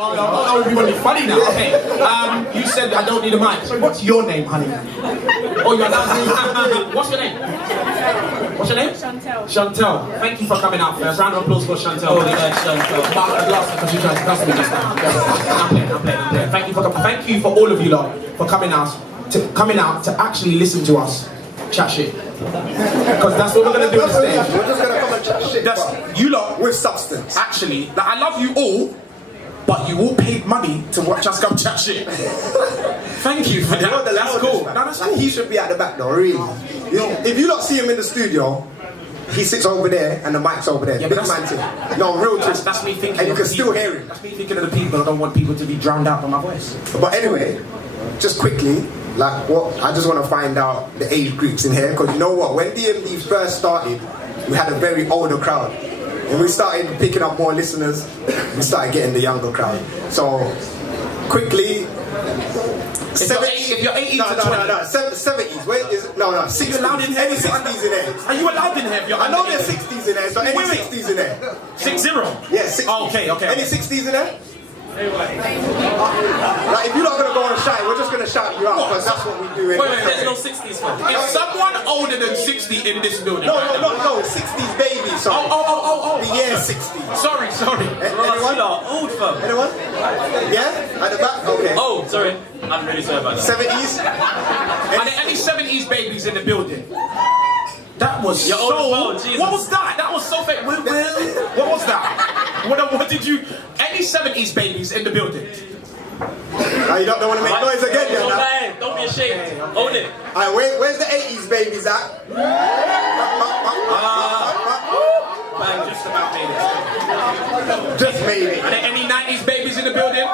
Oh, you want to be funny now? Okay. You said I don't need a mic. So what's your name, honey? Oh, you're allowed to. What's your name? What's your name? Chantel. Thank you for coming out first. Round of applause for Chantel. Oh, Chantel. Last because you tried to cuss me just now. I'm playing. Thank you for coming. Thank you for all of you lot for coming out to actually listen to us chat shit. Because that's what we're gonna do on the stage. We're just gonna come and chat shit. That's you lot with substance. Actually, like, I love you all, but you all paid money to watch us come chat shit. Thank you for that. You're the that's loudest, cool. Man. No, that's cool. He should be at the back though, really. If you don't see him in the studio, he sits over there and the mic's over there. Yeah, big man thing. No, real talk. That's me thinking. And you can still hear him. That's me thinking of the people. I don't want people to be drowned out by my voice. But anyway, just quickly, like what I just want to find out the age groups in here, because you know what? When DMD first started, we had a very older crowd. When we started picking up more listeners, we started getting the younger crowd. So quickly. If you're 18 to 20. No, 70s. Where is it? No, 60s. Are you allowed in here? Any 60s in there? Are you allowed in here? I know there's 60s in there, so any 60s in there? 60? Yeah, 60s. Oh, okay. Any 60s in there? Like, if you're not going to go and shout, we're just going to shout you out, because that's what we do. Wait, there's no 60s for If someone older than 60 in this building. No, 60s baby, sorry. Oh. The year 60. Sorry. Anyone? Old fam. Anyone? Yeah? At the back? Okay. Oh, sorry. I'm really sorry about that. 70s? Are there any 70s babies in the building? That was You're so... old, Jesus. What was that? That was so fake. What was that? What did you... Any 70s babies in the building? You don't want to make noise again, yeah? Don't be ashamed. Own it. Alright, where's the 80s babies at? Man, just about made it. Just made it. Are there any 90s babies in the building?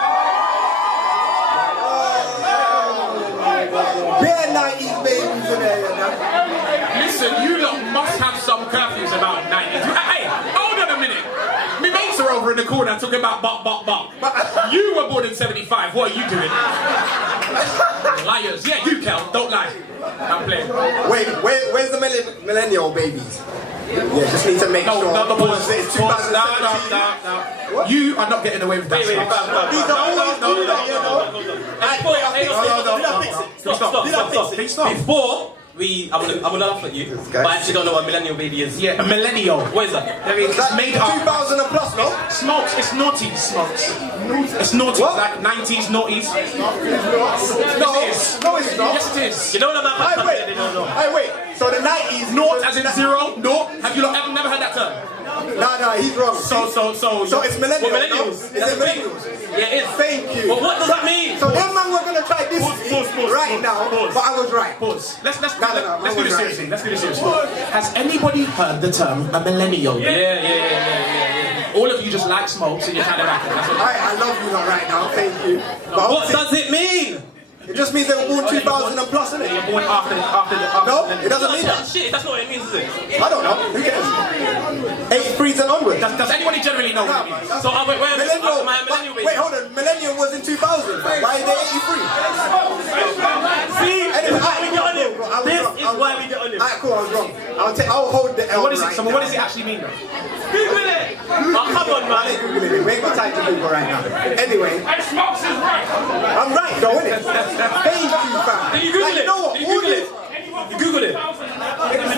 Bare 90s babies in there, you know? Listen, you lot must have some curfews about 90s. Hey, hold on a minute. My mates are over in the corner talking about bop. You were born in 75. What are you doing? Liars. Yeah, you, Kel. Don't lie. I'm playing. Wait, where's the millennial babies? Yeah, just need to make sure. No, pause. It's 2017. No. You are not getting away with that. Wait, These are always do that, you know? Stop. Before I'm gonna laugh at you, but I actually don't know what a millennial baby is. Yeah, a millennial. What is that? It's made up. 2000 and plus, no? Smokes. It's naughty. Smokes. It's naughty. What? Like 90s naughties. No, it's not. Yes, it is. You know what about Wait. So the 90s, Naught as in zero. Naught. Have you never heard that term? No, he's wrong. So it's millennials. Well, millennials. No? Is it millennials? Yeah, it is. Thank you. But what does that mean? So them man, we're gonna try this right now, Pause. but I was right. Pause. Let's do I this was seriously. Let's do this seriously. Has anybody heard the term a millennial? Yeah. All of you just like smoke, so you're kind of like it. That's what I love you lot right now. Thank you. But What does it mean? it just means they were born 2000 and plus, isn't you're it? born after No, it doesn't mean that. Shit, that's not what it means, is it? I don't know. Who cares? 83s and onwards. Does anybody generally know what it means? So wait, Millennial. my millennial baby. Wait, hold on. Millennial was in 2000. Why are they 83? See, Anyway, we get on him. This is why we get on him. Alright, cool. I was wrong. I'll hold the L. What is it? right So now. what does it actually mean, though? Google it. Oh, come on, I ain't man. Googling it. We ain't got time to Google right now. Anyway, Smokes is right. I'm right though, innit? Thank you, fam. Did you Google Like, it? you know what? Did you Google it? You Google it.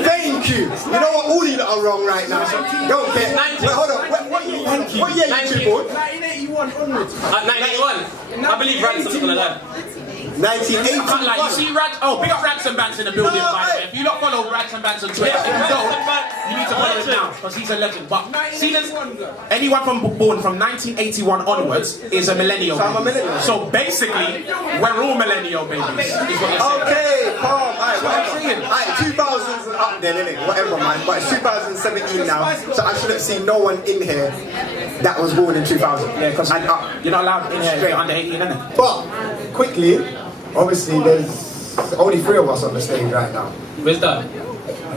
Thank you. You know what? All you lot are wrong right now. Don't care. 90. Wait, hold on. What year you two born? 1981 onwards. 1981. I believe Ransom's gonna learn. 1980. I can't lie. You see big up Ransom Banks in the building, by the way. If you don't follow Ransom Banks on Twitter, if you don't, you need to follow him now, because he's a legend. But see, anyone born from 1981 onwards is a millennial. So I'm a millennial. So basically, we're all millennial babies. Is what you're saying. Okay, calm. Alright, what I'm saying. Alright, 2000s and up then, innit? Whatever, man. But it's 2017 now, so I shouldn't see no one in here that was born in 2000. Yeah, because you're not allowed in here if you're under 18, innit? But, quickly, obviously there's only 3 of us on the stage right now. Where's that?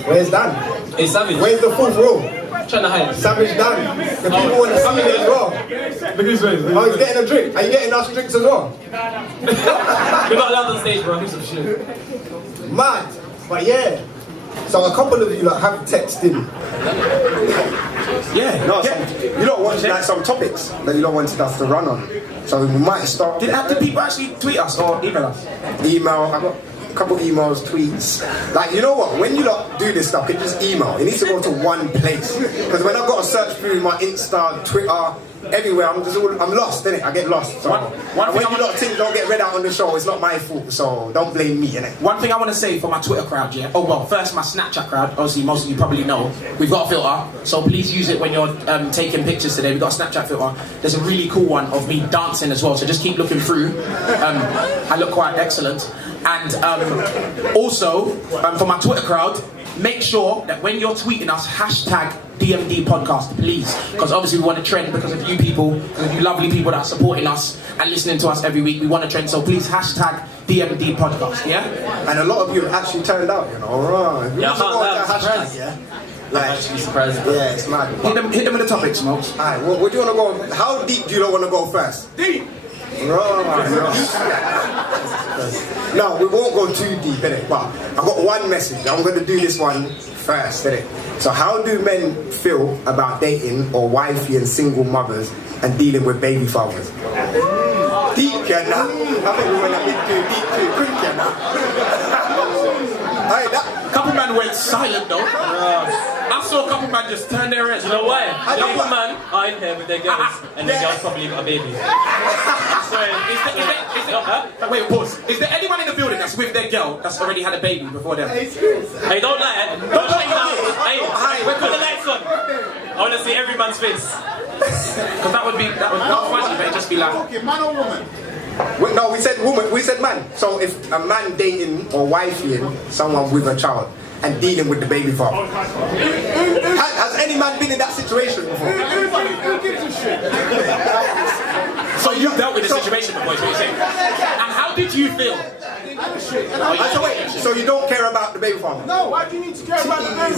Where's Dan? It's Savage. Where's the 4th row? Trying to hide. Savage Dan. The people want to see it as well. Oh, he's getting a drink. Are you getting us drinks as well? We're not allowed on stage, bro. Do some shit. Mad. But yeah. So a couple of you like, have texted Yeah. No, you don't want like some topics that you don't want us to run on. So we might start. Did people actually tweet us or email us? Email. I got a couple emails, tweets. Like, you know what? When you lot do this stuff, it just email. It needs to go to one place. Because when I've got to search through my Insta, Twitter, everywhere, I'm lost, innit? I get lost. So when you lot things don't get read out on the show, it's not my fault. So don't blame me, innit? One thing I want to say for my Twitter crowd, yeah. Oh well, first my Snapchat crowd. Obviously, most of you probably know we've got a filter, so please use it when you're taking pictures today. We've got a Snapchat filter. There's a really cool one of me dancing as well. So just keep looking through. I look quite excellent. And also for my Twitter crowd, make sure that when you're tweeting us, hashtag Dmd Podcast, please. Because obviously we want to trend because of you people, because of you lovely people that are supporting us and listening to us every week. We want to trend, so please hashtag Dmd Podcast, yeah? And a lot of you have actually turned out, you know. Right. Yeah, I'm hashtag, yeah? Like, I'm actually surprised. Yeah, it's mad. Hit them with the topic, Smokes. Alright, what do you want to go? How deep do you want to go first? Deep! Right. No, we won't go too deep, innit? But I've got one message. I'm going to do this one first, innit? So how do men feel about dating or wifey and single mothers and dealing with baby fathers? Deep, yeah, nah. I think we went a bit too quick, yeah, nah. Hey, that Couple man went silent though. I saw a couple man just turn their heads. You know why? Couple man are in here with their girls, and their girls probably got a baby. Sorry, Wait, pause. Is there anyone in the building that's with their girl that's already had a baby before them? Hey, don't lie. Don't shut down. Hey, put the lights on. I want to see every man's face. Because that would not funny, but it'd just be like, Okay, man or woman? No, we said woman, we said man. So if a man dating or wifeying someone with a child and dealing with the baby father. Has any man been in that situation before? Who gives a shit? so you dealt with the situation before, is what you're saying. And how did you feel? So wait, so you don't care about the baby father? No, why do you need to care about the baby?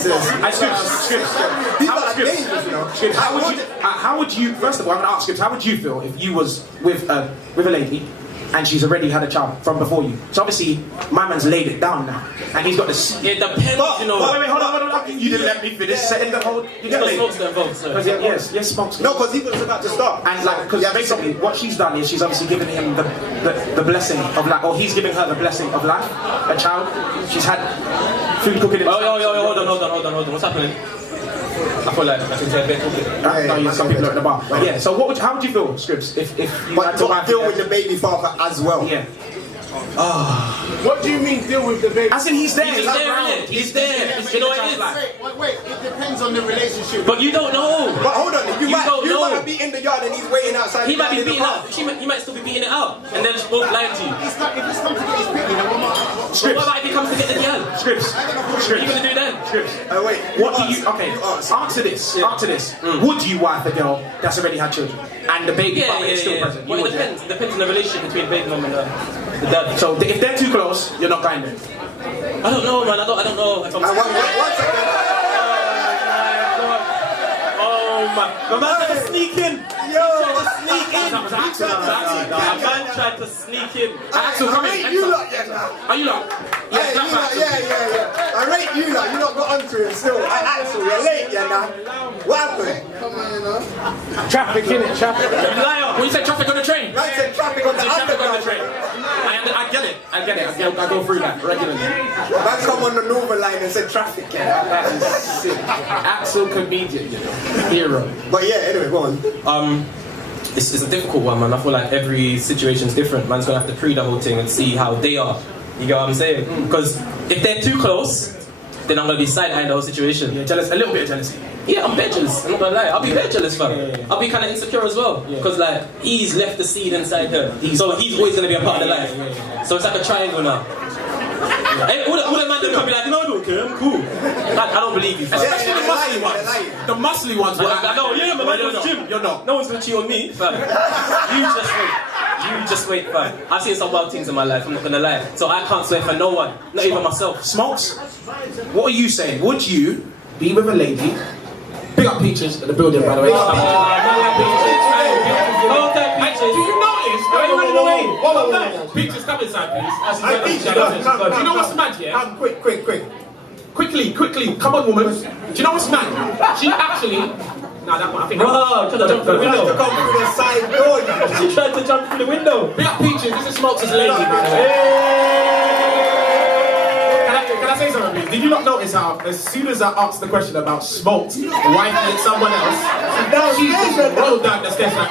How would you, first of all, I'm going to ask Skips, how would you feel if you was with a lady and she's already had a child from before you? So obviously, my man's laid it down now, and he's got the... It depends, you know. Wait, hold on. You didn't let me finish setting the whole... You get Smokes don't vote, sir. Yes, Smokes. No, because he was about to start. And like, because basically what she's done is she's obviously given him the blessing of life, or he's giving her the blessing of life, a child. She's had food cooking in the hold on. What's happening? I feel like I think they're talking. Some people are at the bar. But yeah, so how would you feel, Scripps, if you had to deal with the baby father as well? Yeah. What do you mean deal with the baby? As in he's there. He's there, innit? He's there. You know what it is? Wait, it depends on the relationship. But you don't know. But hold on, you might know. be in the yard and he's waiting outside. He might be beating out. He might still be beating it out, and then both lying to you. If it's come to get his picking, then what? So what about if he comes to get the girl? Scripps. What are you gonna do then? Scripps. Wait. What do you? Okay. Answer this. Answer this. Would you wife a girl that's already had children and the baby father is still present? Well, it depends. It depends on the relationship between baby mum and the dad. So if they're too close, you're not going there. I don't know, man. I don't know. If I'm One second. Oh my! The man tried to sneak in. Yo, A man tried to sneak in. Axel, come in. you lot, yeah. Are you lot? Yeah. I rate you lot. You lot got onto him still. Axel, you're late, yeah, now. What happened? Traffic, innit? Traffic. Liar. When you said traffic on the train? I said traffic on the underground. I get it. I go through that regularly. Man come on the Northern line and said traffic, yeah. That is sick. Axel comedian, you know. Hero. But yeah, anyway, go on. It's a difficult one, man. I feel like every situation's different. Man's gonna have to pre the whole thing and see how they are. You get what I'm saying? Because if they're too close, then I'm gonna be side-eyeing the whole situation. Yeah, jealous. A little bit of jealousy. Yeah, I'm bit jealous. I'm not gonna lie. I'll be bit jealous, fam. Yeah. I'll be kind of insecure as well. Because like he's left the seed inside her, so he's always gonna be a part of the life. So it's like a triangle now. Hey, all the man can be like, no, I don't care, I'm cool. Like, I don't believe you, fam. Especially the muscly ones. The muscly ones. No, yeah, man, I go to the gym. You're not. No one's gonna cheat on me, fam. You just wait, fam. I've seen some wild things in my life, I'm not gonna lie. So I can't swear for no one, not even myself. Smokes, what are you saying? Would you be with a lady? Big up Peaches at the building, by the way. Do you notice? Why are you running away? Peaches, come inside, please. Do you know what's mad, yeah? Quick. Quickly, come on, woman. Do you know what's mad? She actually No, that one, I think. Bro, trying to jump through the window. To come through the side door. She tried to jump through the window. Big up Peaches, this is Smokes' lady. Can I say something, please? Did you not notice how, as soon as I asked the question about Smokes wifing someone else, she just rolled down the stairs like,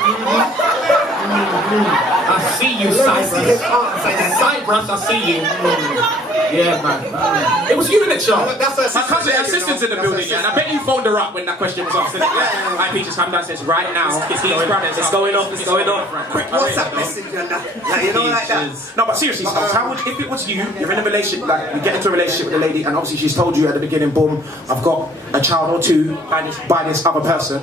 I see you, Cyprus. Cyprus, I see you. Yeah, man. It was you in it, Sean. My cousin, assistant's in the building, and I bet you phoned her up when that question was asked. Hi, Peaches, come downstairs right now. It's going off. Quick WhatsApp message and that. Like, you know, like that. No, but seriously, Smokes, how would, if it was you, you're in a relationship, like, you get into a relationship with a lady, and obviously she's told you at the beginning, boom, I've got a child or two by this other person,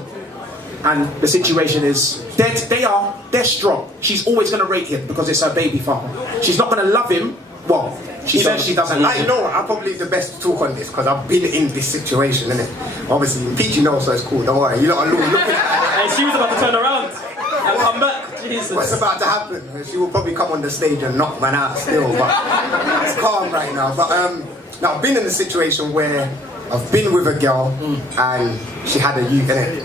and the situation is, they're strong. She's always going to rate him because it's her baby father. She's not going to love him. Well, she says she doesn't love him. I know, I'm probably the best to talk on this because I've been in this situation, innit? Obviously, Peachy knows, so it's cool, don't worry. You're not alone looking at her. And she was about to turn around and come back. Jesus. What's about to happen? She will probably come on the stage and knock man out still, but it's calm right now. But now I've been in a situation where I've been with a girl and she had a youth in it.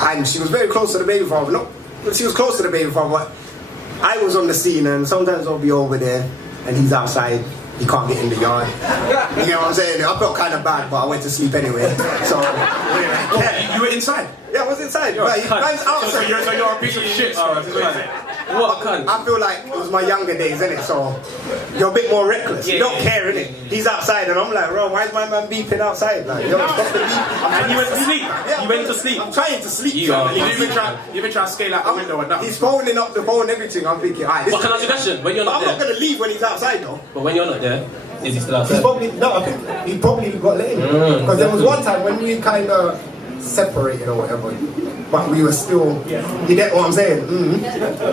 And she was very close to the baby father. No, she was close to the baby father, but I was on the scene and sometimes I'll be over there and he's outside. He can't get in the yard. You know what I'm saying? I felt kind of bad, but I went to sleep anyway. So, yeah. You were inside? Yeah, I was inside. Right, he runs outside. So you're a piece of shit. What cunt? I feel like it was my younger days, innit? So you're a bit more reckless. You don't care, innit? He's outside, and I'm like, bro, why is my man beeping outside? Like, yo, stop the beep. And you went to sleep. Yeah, you went to sleep. I'm trying to sleep. You even try to scale out the window or nothing. He's phoning up the phone, everything. I'm thinking, alright. What can I ask you a question? When you're not there? I'm not gonna leave when he's outside, though. But when you're not there, is he still outside? He's probably I think he probably got let in because there was one time when we kind of separated or whatever, but we were still. You get what I'm saying?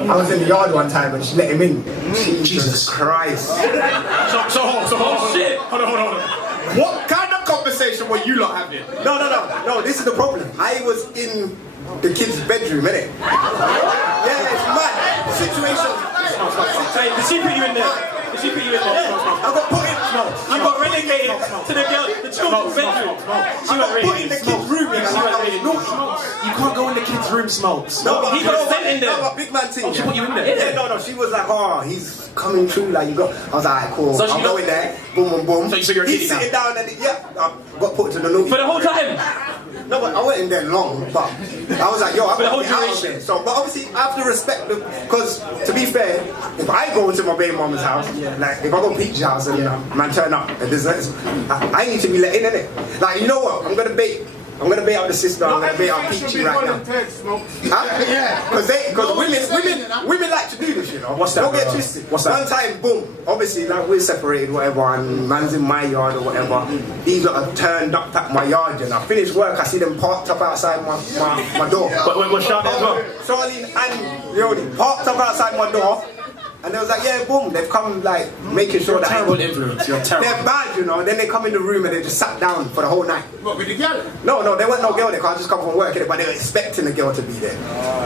I was in the yard one time and she let him in. Jesus Christ! So shit! Hold on. What kind of conversation were you lot having? No. This is the problem. I was in the kid's bedroom, innit? Yeah, it's mad. The situation. Did she put you in there? I got put in. You got relegated to the children's bedroom. I got put in the kid's room. You can't go in the kid's room, Smokes. No, but he got sent in there. No, but big man thing. She put you in there? Yeah, no. She was like, oh, he's coming through. Like you got. I was like, alright, cool. So I'll go in there. Boom. So you're a he's sitting down and I got put to the nookie. For the whole time. No, but I wasn't in there long, but I was like, yo, I'm the whole out of duration. there. So, but obviously, I have to respect them, because to be fair, if I go to my baby mama's house, like if I go to Peach's house and man turn up and there's I need to be let in it. Like, you know what? I'm gonna bait out the sister. I'm gonna bait out Peachy right now. Because women like to do this, you know. What's that? Don't get twisted. What's that? One time, boom. Obviously, like we're separated, whatever, and man's in my yard or whatever. These lot are turned up at my yard, and I finish work. I see them parked up outside my door. But was Charlie as well? Charlie and Leonie parked up outside my door. And they was like, yeah, boom, they've come like making sure that terrible influence. You're terrible. They're bad, you know. Then they come in the room and they just sat down for the whole night. What, with the girl? No, there wasn't no girl there because I just come from work, but they were expecting the girl to be there.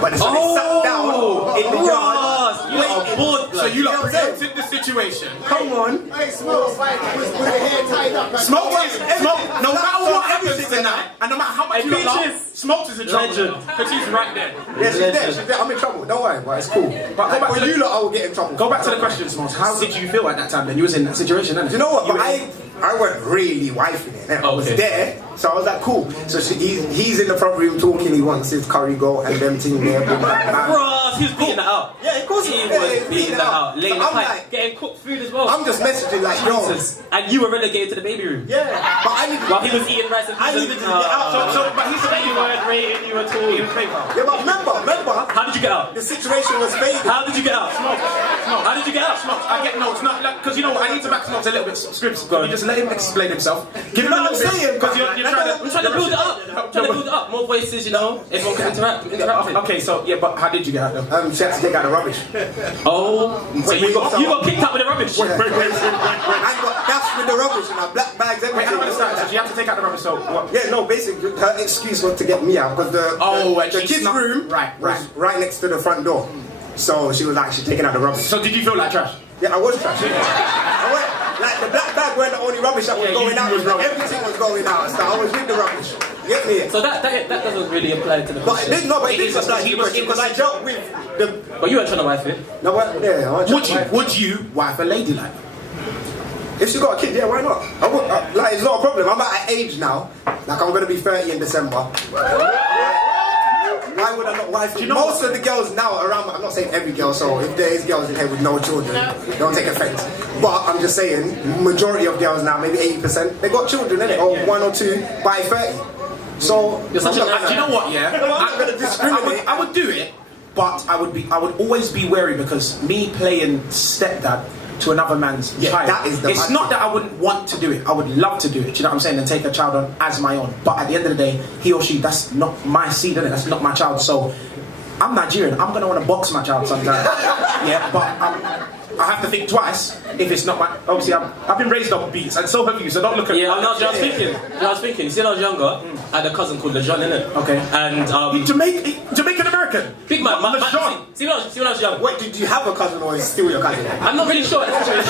But so they sat down in the yard. So you lot preempted the situation. Come on. Hey, Smoke, with the hair tied up. Smoke. No matter what happens tonight, and no matter how much you laugh, Smokes is in trouble. Because she's right there. Yeah, she's there. I'm in trouble. Don't worry, but it's cool. But go back to you lot, I will get in trouble. Go back to the question, Smokes. How did you feel at that time then? You was in that situation, didn't you? You know what? But I weren't really wifing it. I was there, so I was like, cool. So he's in the front room talking. He wants his curry go and them thing there. Bro, he was beating that out. Yeah, of course he was beating that out. Laying the pipe, getting cooked food as well. I'm just messaging like, yo. And you were relegated to the baby room. Yeah, but I needed. While he was eating rice and I needed to get out. But he said you weren't rating, you were tall, you were fake. Yeah, but remember. How did you get out? The situation was fading. How did you get out? How did you get out? I get no, it's not because you know what, I need to back Smokes a little bit. Scripts, you just let him explain himself. Give him a little bit because you're trying to build it up. Trying to build it up. More voices, you know. Everyone can interact. Okay, so yeah, but how did you get out though? She had to take out the rubbish. Oh, so you got picked up with the rubbish. I got dashed with the rubbish and black bags, everything. Wait, I don't understand. So you have to take out the rubbish. So what? Yeah, no. Basically, her excuse was to get me out because the kids' room was right next to the front door. So she was actually taking out the rubbish. So did you feel like trash? Yeah, I was trash. Like the black bag weren't the only rubbish that was going out. Everything was going out. So I was with the rubbish. Get me? So that doesn't really apply to the question. But it is apply to the question because I dealt with the. But you weren't trying to wife it. No, but yeah. Would you wife a lady like? If she got a kid, yeah, why not? I would, like, it's not a problem. I'm at an age now. Like, I'm gonna be 30 in December. Why would I not wife? Most of the girls now around, I'm not saying every girl, so if there is girls in here with no children, don't take offense. But I'm just saying, majority of girls now, maybe 80%, they got children, innit? Or one or two by 30. So, you're such a do you know what? Yeah, I'm not gonna discriminate. I would do it, but I would always be wary because me playing stepdad to another man's child. That is it's not that I wouldn't want to do it. I would love to do it. Do you know what I'm saying? And take a child on as my own. But at the end of the day, he or she, that's not my seed, innit? That's not my child. So I'm Nigerian. I'm gonna want to box my child sometime. Yeah, but I have to think twice if it's not my. Obviously, I've been raised off beats, and so have you. So don't look at me. Yeah, I was thinking. You see, when I was younger, I had a cousin called LeJean, innit? Okay. And Jamaican American. Big man. See, when I was young. Wait, did you have a cousin or is still your cousin? I'm not really sure. I'm not gonna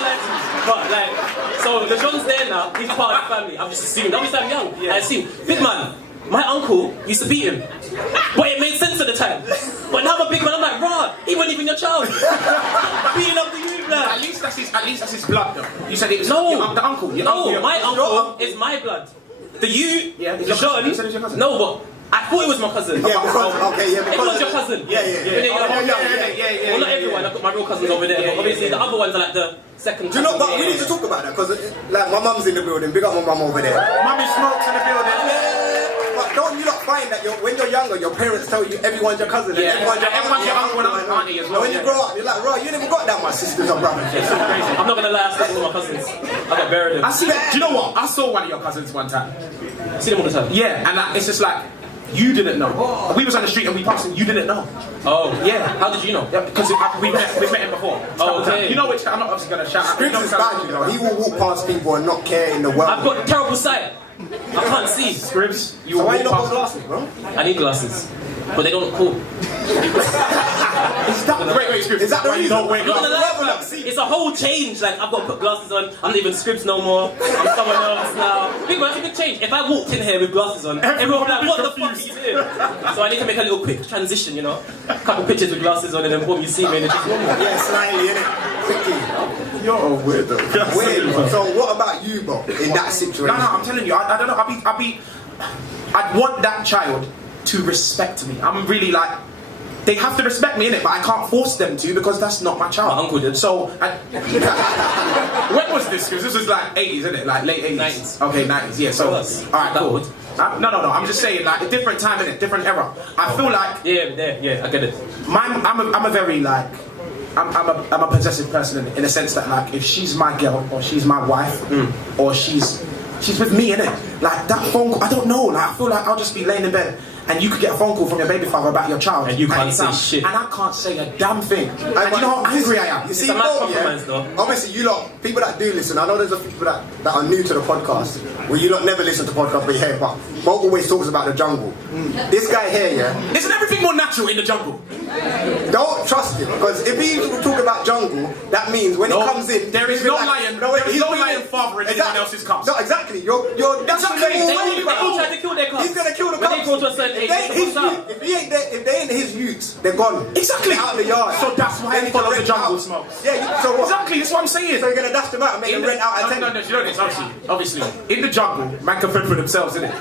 lie to you. But like, so LeJean's there now. He's part of the family. I've just assumed. Obviously, I'm young. Yeah. I assume. Big man. My uncle used to beat him, but it made sense at the time. But now I'm a big man. I'm like, rah, he wasn't even your child. Beating up the youth, man. At least that's his blood, though. You said it was no, the uncle. My uncle is my blood. The you, LeJean. You said it was your cousin. No, but I thought it was my cousin. Yeah, because everyone's your cousin. Yeah. Well, not everyone. I've got my real cousins over there, but obviously the other ones are like the second. Do you know? But we need to talk about that because, like, my mum's in the building. Big up my mum over there. Mummy smokes in the building. But don't you not find that when you're younger, your parents tell you everyone's your cousin, and everyone's your uncle and auntie as well. When you grow up, you're like, right, you never got that much sisters or brothers. I'm not gonna lie, I still all my cousins. I got buried them. Do you know what? I saw one of your cousins one time. See them all the time. Yeah, and it's just like. You didn't know. We was on the street and we passed him. You didn't know. Oh. Yeah. How did you know? Yeah, because we've met him before. Oh, okay. You know which? I'm not obviously gonna shout out. Scripps is bad, you know. He will walk past people and not care in the world. I've got terrible sight. I can't see. Scribs, So why you not got glasses, bro? I need glasses, but they don't look cool. Wait, Scribs. Is that the reason? Don't wear I'm not gonna glasses? lie, fam. It's a whole change. Like, I've got to put glasses on. I'm not even Scribs no more. I'm someone else now. Big man, that's a big change. If I walked in here with glasses on, everyone would be like, what the fuck are you doing? So I need to make a little quick transition, you know? A couple pictures with glasses on and then boom, you see me and it's just normal. Yeah, slightly, innit? Quickly. You're a weirdo. Weird. So what about you, bro, in that situation? No, I'm telling you, I don't know. I'd want that child to respect me. I'm really like, they have to respect me, innit? But I can't force them to because that's not my child. My uncle did. So, when was this? Because this was like 80s, isn't it? Like late 80s. 90s. Okay, 90s. Yeah. So, alright, cool. No. I'm just saying, like, a different time, innit? Different era. I feel like. Yeah, I get it. I'm a very like. I'm a possessive person in a sense that, like, if she's my girl or she's my wife or she's with me, innit? Like, that phone call, I don't know. Like, I feel like I'll just be laying in bed and you could get a phone call from your baby father about your child. And you can't say shit. And I can't say a damn thing. And you know how angry I am. You see, it's a mad compromise, though. Obviously, you lot, people that do listen, I know there's a few people that are new to the podcast, well, you lot never listen to podcasts, but you hear, but Mo always talks about the jungle. This guy here, yeah. Isn't everything more natural in the jungle? Don't trust him, because if he talk about jungle, that means when he comes in, there is no lion. There is no lion father in anyone else's cubs. No, exactly. You're exactly. They all try to kill their cubs. He's gonna kill the when cubs. they grow to a certain age. If they ain't his youths, they're gone. Exactly. They're out of the yard. So that's why they follow the jungle smokes. Yeah. So what? Exactly. That's what I'm saying. So you're gonna dash them out and make them rent out at 10. No. You know this. Obviously, in the jungle, man can fend for themselves, innit?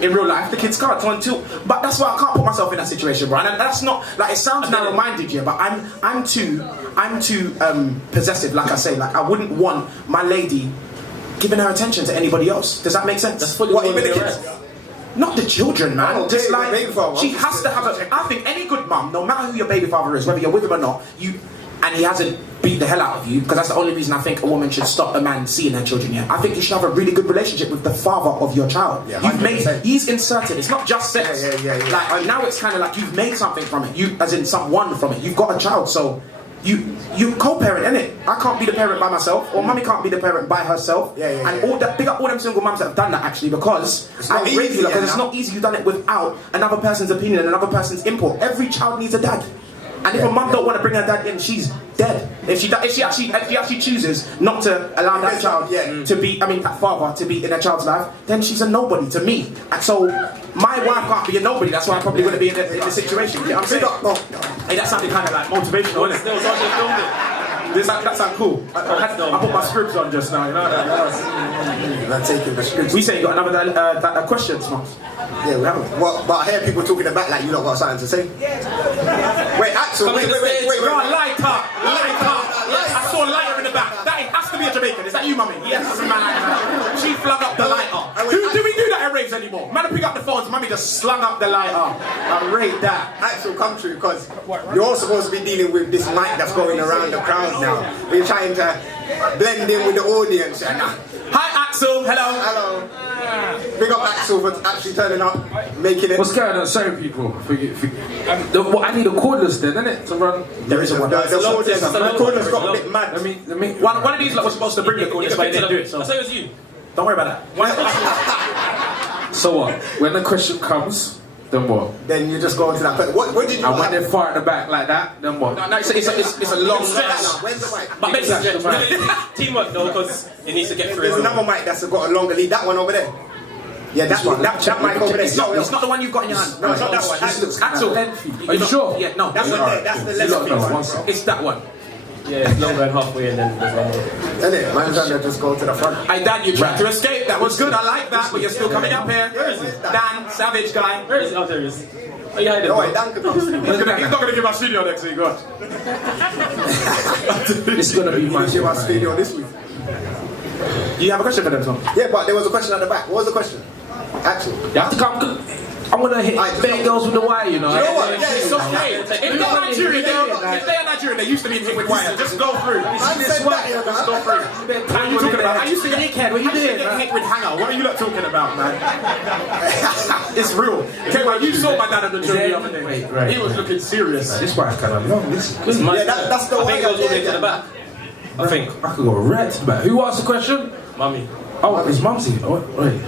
In real life, the kids can't until. But that's why I can't put myself in that situation, bro. And that's not like it sounds narrow-minded, yeah. But I'm too possessive, like I say. Like I wouldn't want my lady giving her attention to anybody else. Does that make sense? That's fully what even the kids. Not the children, man. Oh, just like she Well, has to have a. I think any good mum, no matter who your baby father is, whether you're with him or not, and he hasn't beat the hell out of you, because that's the only reason I think a woman should stop a man seeing her children. Yeah, I think you should have a really good relationship with the father of your child. Yeah, he's inserted. It's not just sex. Yeah. Like and now it's kind of like you've made something from it. You, as in someone from it. You've got a child, so. You co-parent, innit? I can't be the parent by myself, or mummy can't be the parent by herself. And all that, big up all them single mums that have done that actually, because it's not easy. Because it's not easy. You've done it without another person's opinion and another person's input. Every child needs a dad. And if a mum don't want to bring her dad in, she's dead. If she actually chooses not to allow that child to be, that father to be in a child's life, then she's a nobody to me. And so my wife can't be a nobody. That's why I probably wouldn't be in the situation. You know what I'm saying? Hey, that sounded kind of like motivational, isn't it? That sounds cool. I put my scripts on just now. You know I'm taking the scripts. We say you got another question, Smarts. Yeah, we haven't. Well, but I hear people talking in the back like you lot got something to say. Wait, Axel, wait. Lighter. I saw a lighter in the back. That has to be a Jamaican. Is that you, mummy? Yes, man. She flung up the lighter. Do we do that at raves anymore? Man, pick up the phones. Mummy just slung up the lighter. I rate that. Axel, come true, because you're all supposed to be dealing with this mic that's going around the crowd now. We're trying to blend in with the audience. Hi, Axel. Hello. Big up Axel for actually turning up, making it. What's going on? Sorry, people. I need a cordless then, innit? To run. There is a one. The cordless got a bit mad. One of these lot was supposed to bring the cordless, but they didn't do it. So I say it was you. Don't worry about that. So what? When the question comes, then what? Then you just go into that. But what did you? And when they're far at the back like that, then what? No, it's a long stretch. Where's the mic? But basically, teamwork though, because it needs to get through. There's another mic that's got a longer lead. That one over there. Yeah, that one. That mic over there. It's not the one you've got in your hand. No, it's not that one. Axel. Are you sure? Yeah, no. That's the left one. It's that one. Yeah, it's longer and halfway and then there's one more. Isn't it? Man's trying to just go to the front. Hey Dan, you tried to escape. That was good. I like that, but you're still coming up here. Where is it? Dan, savage guy. Where is it? Oh, there it is. Oh, you hiding? No, wait, Dan could come. He's not going to give us studio next week, God. It's gonna be my Give us video this week. Do you have a question for them, Tom? Yeah, but there was a question at the back. What was the question? Axel. You have to come. I'm gonna hit big girls with the wire, you know. You know what? Yeah, it's okay. If they're Nigerian, they used to be hit with wire. Just go through. Just go through. What are you talking about? I used to get hit with hanger. What are you lot talking about, man? It's real. Okay, well, you saw my dad at the jury the other day. Right. He was looking serious. This wire's kind of long. Yeah, that's the I one. think it goes all the way to the back. I think. I could go right to back. Who asked the question? Mummy. Oh, it's Mumsy. Oh, wait.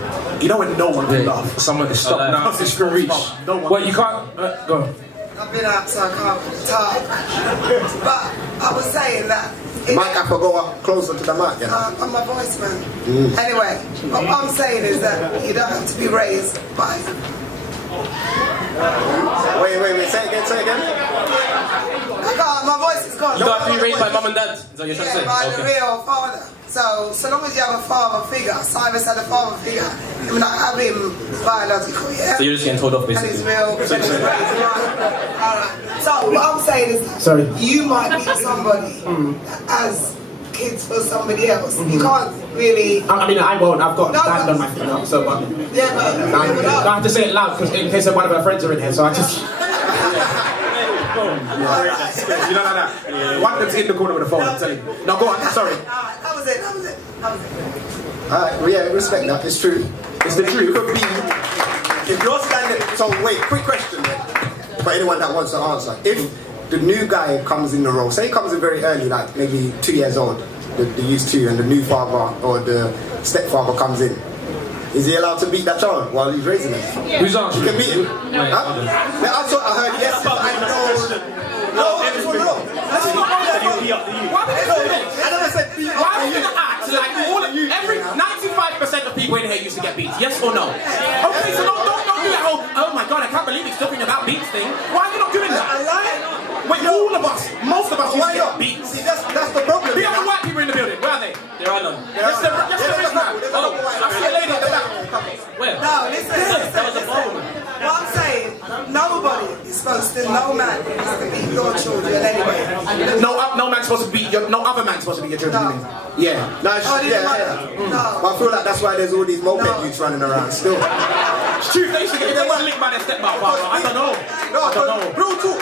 You know when no one can laugh. Someone is stop now. It's for reach. Well, you can't. Go. I've been out so I can't talk. But I was saying that. Mic have to go up closer to the mic, yeah? On my voice, man. Anyway, what I'm saying is that you don't have to be raised by. Wait, say again. I can't, my voice is gone. You got to be raised by mum and dad. Is that what you're trying to say? By the real father. So long as you have a father figure, Cyrus had a father figure, you not have him biological, yeah? So you're just getting told off basically? And he's real, and he's raised right. Alright. So what I'm saying is, you might meet somebody as kids for somebody else. You can't really... I won't. I've got a band on my feet now, so... Yeah, but... I have to say it loud, because in case one of her friends are in here, so I just... You know like that? One of them's in the corner with the phone, I'm telling you. No, go on, sorry. That was it. Alright, well, yeah, respect that. It's true. It's the truth. Could be. If you're standing... So, wait, quick question then. For anyone that wants to answer. If the new guy comes in the role, say he comes in very early, like maybe 2 years old, the used to, and the new father or the stepfather comes in, is he allowed to beat that child while he's raising him? Who's answering? He can beat him. No. Huh? I heard yes, but I know. No. Let's not know that. Why would they do this? I never said beat up. Why would you act like every 95% of people in here used to get beats? Yes or no? Okay, so don't do that whole, oh my god, I can't believe he's talking about beats thing. Why are you not doing that? I lie. Wait, all of us, most of us used to get beats. See, that's the problem. The other white people in the building, where are they? There are none. Yes, there is now. Oh, I see a lady at the back. Where? No, listen. That was a problem. What I'm saying, nobody is supposed to, no man is to beat your children anyway. No man's supposed to beat your, no other man's supposed to beat your children. No. Yeah. No, No. But I feel like that's why there's all these moped youths running around still. It's true, they used to get licked by their stepmother. I don't know. Real talk.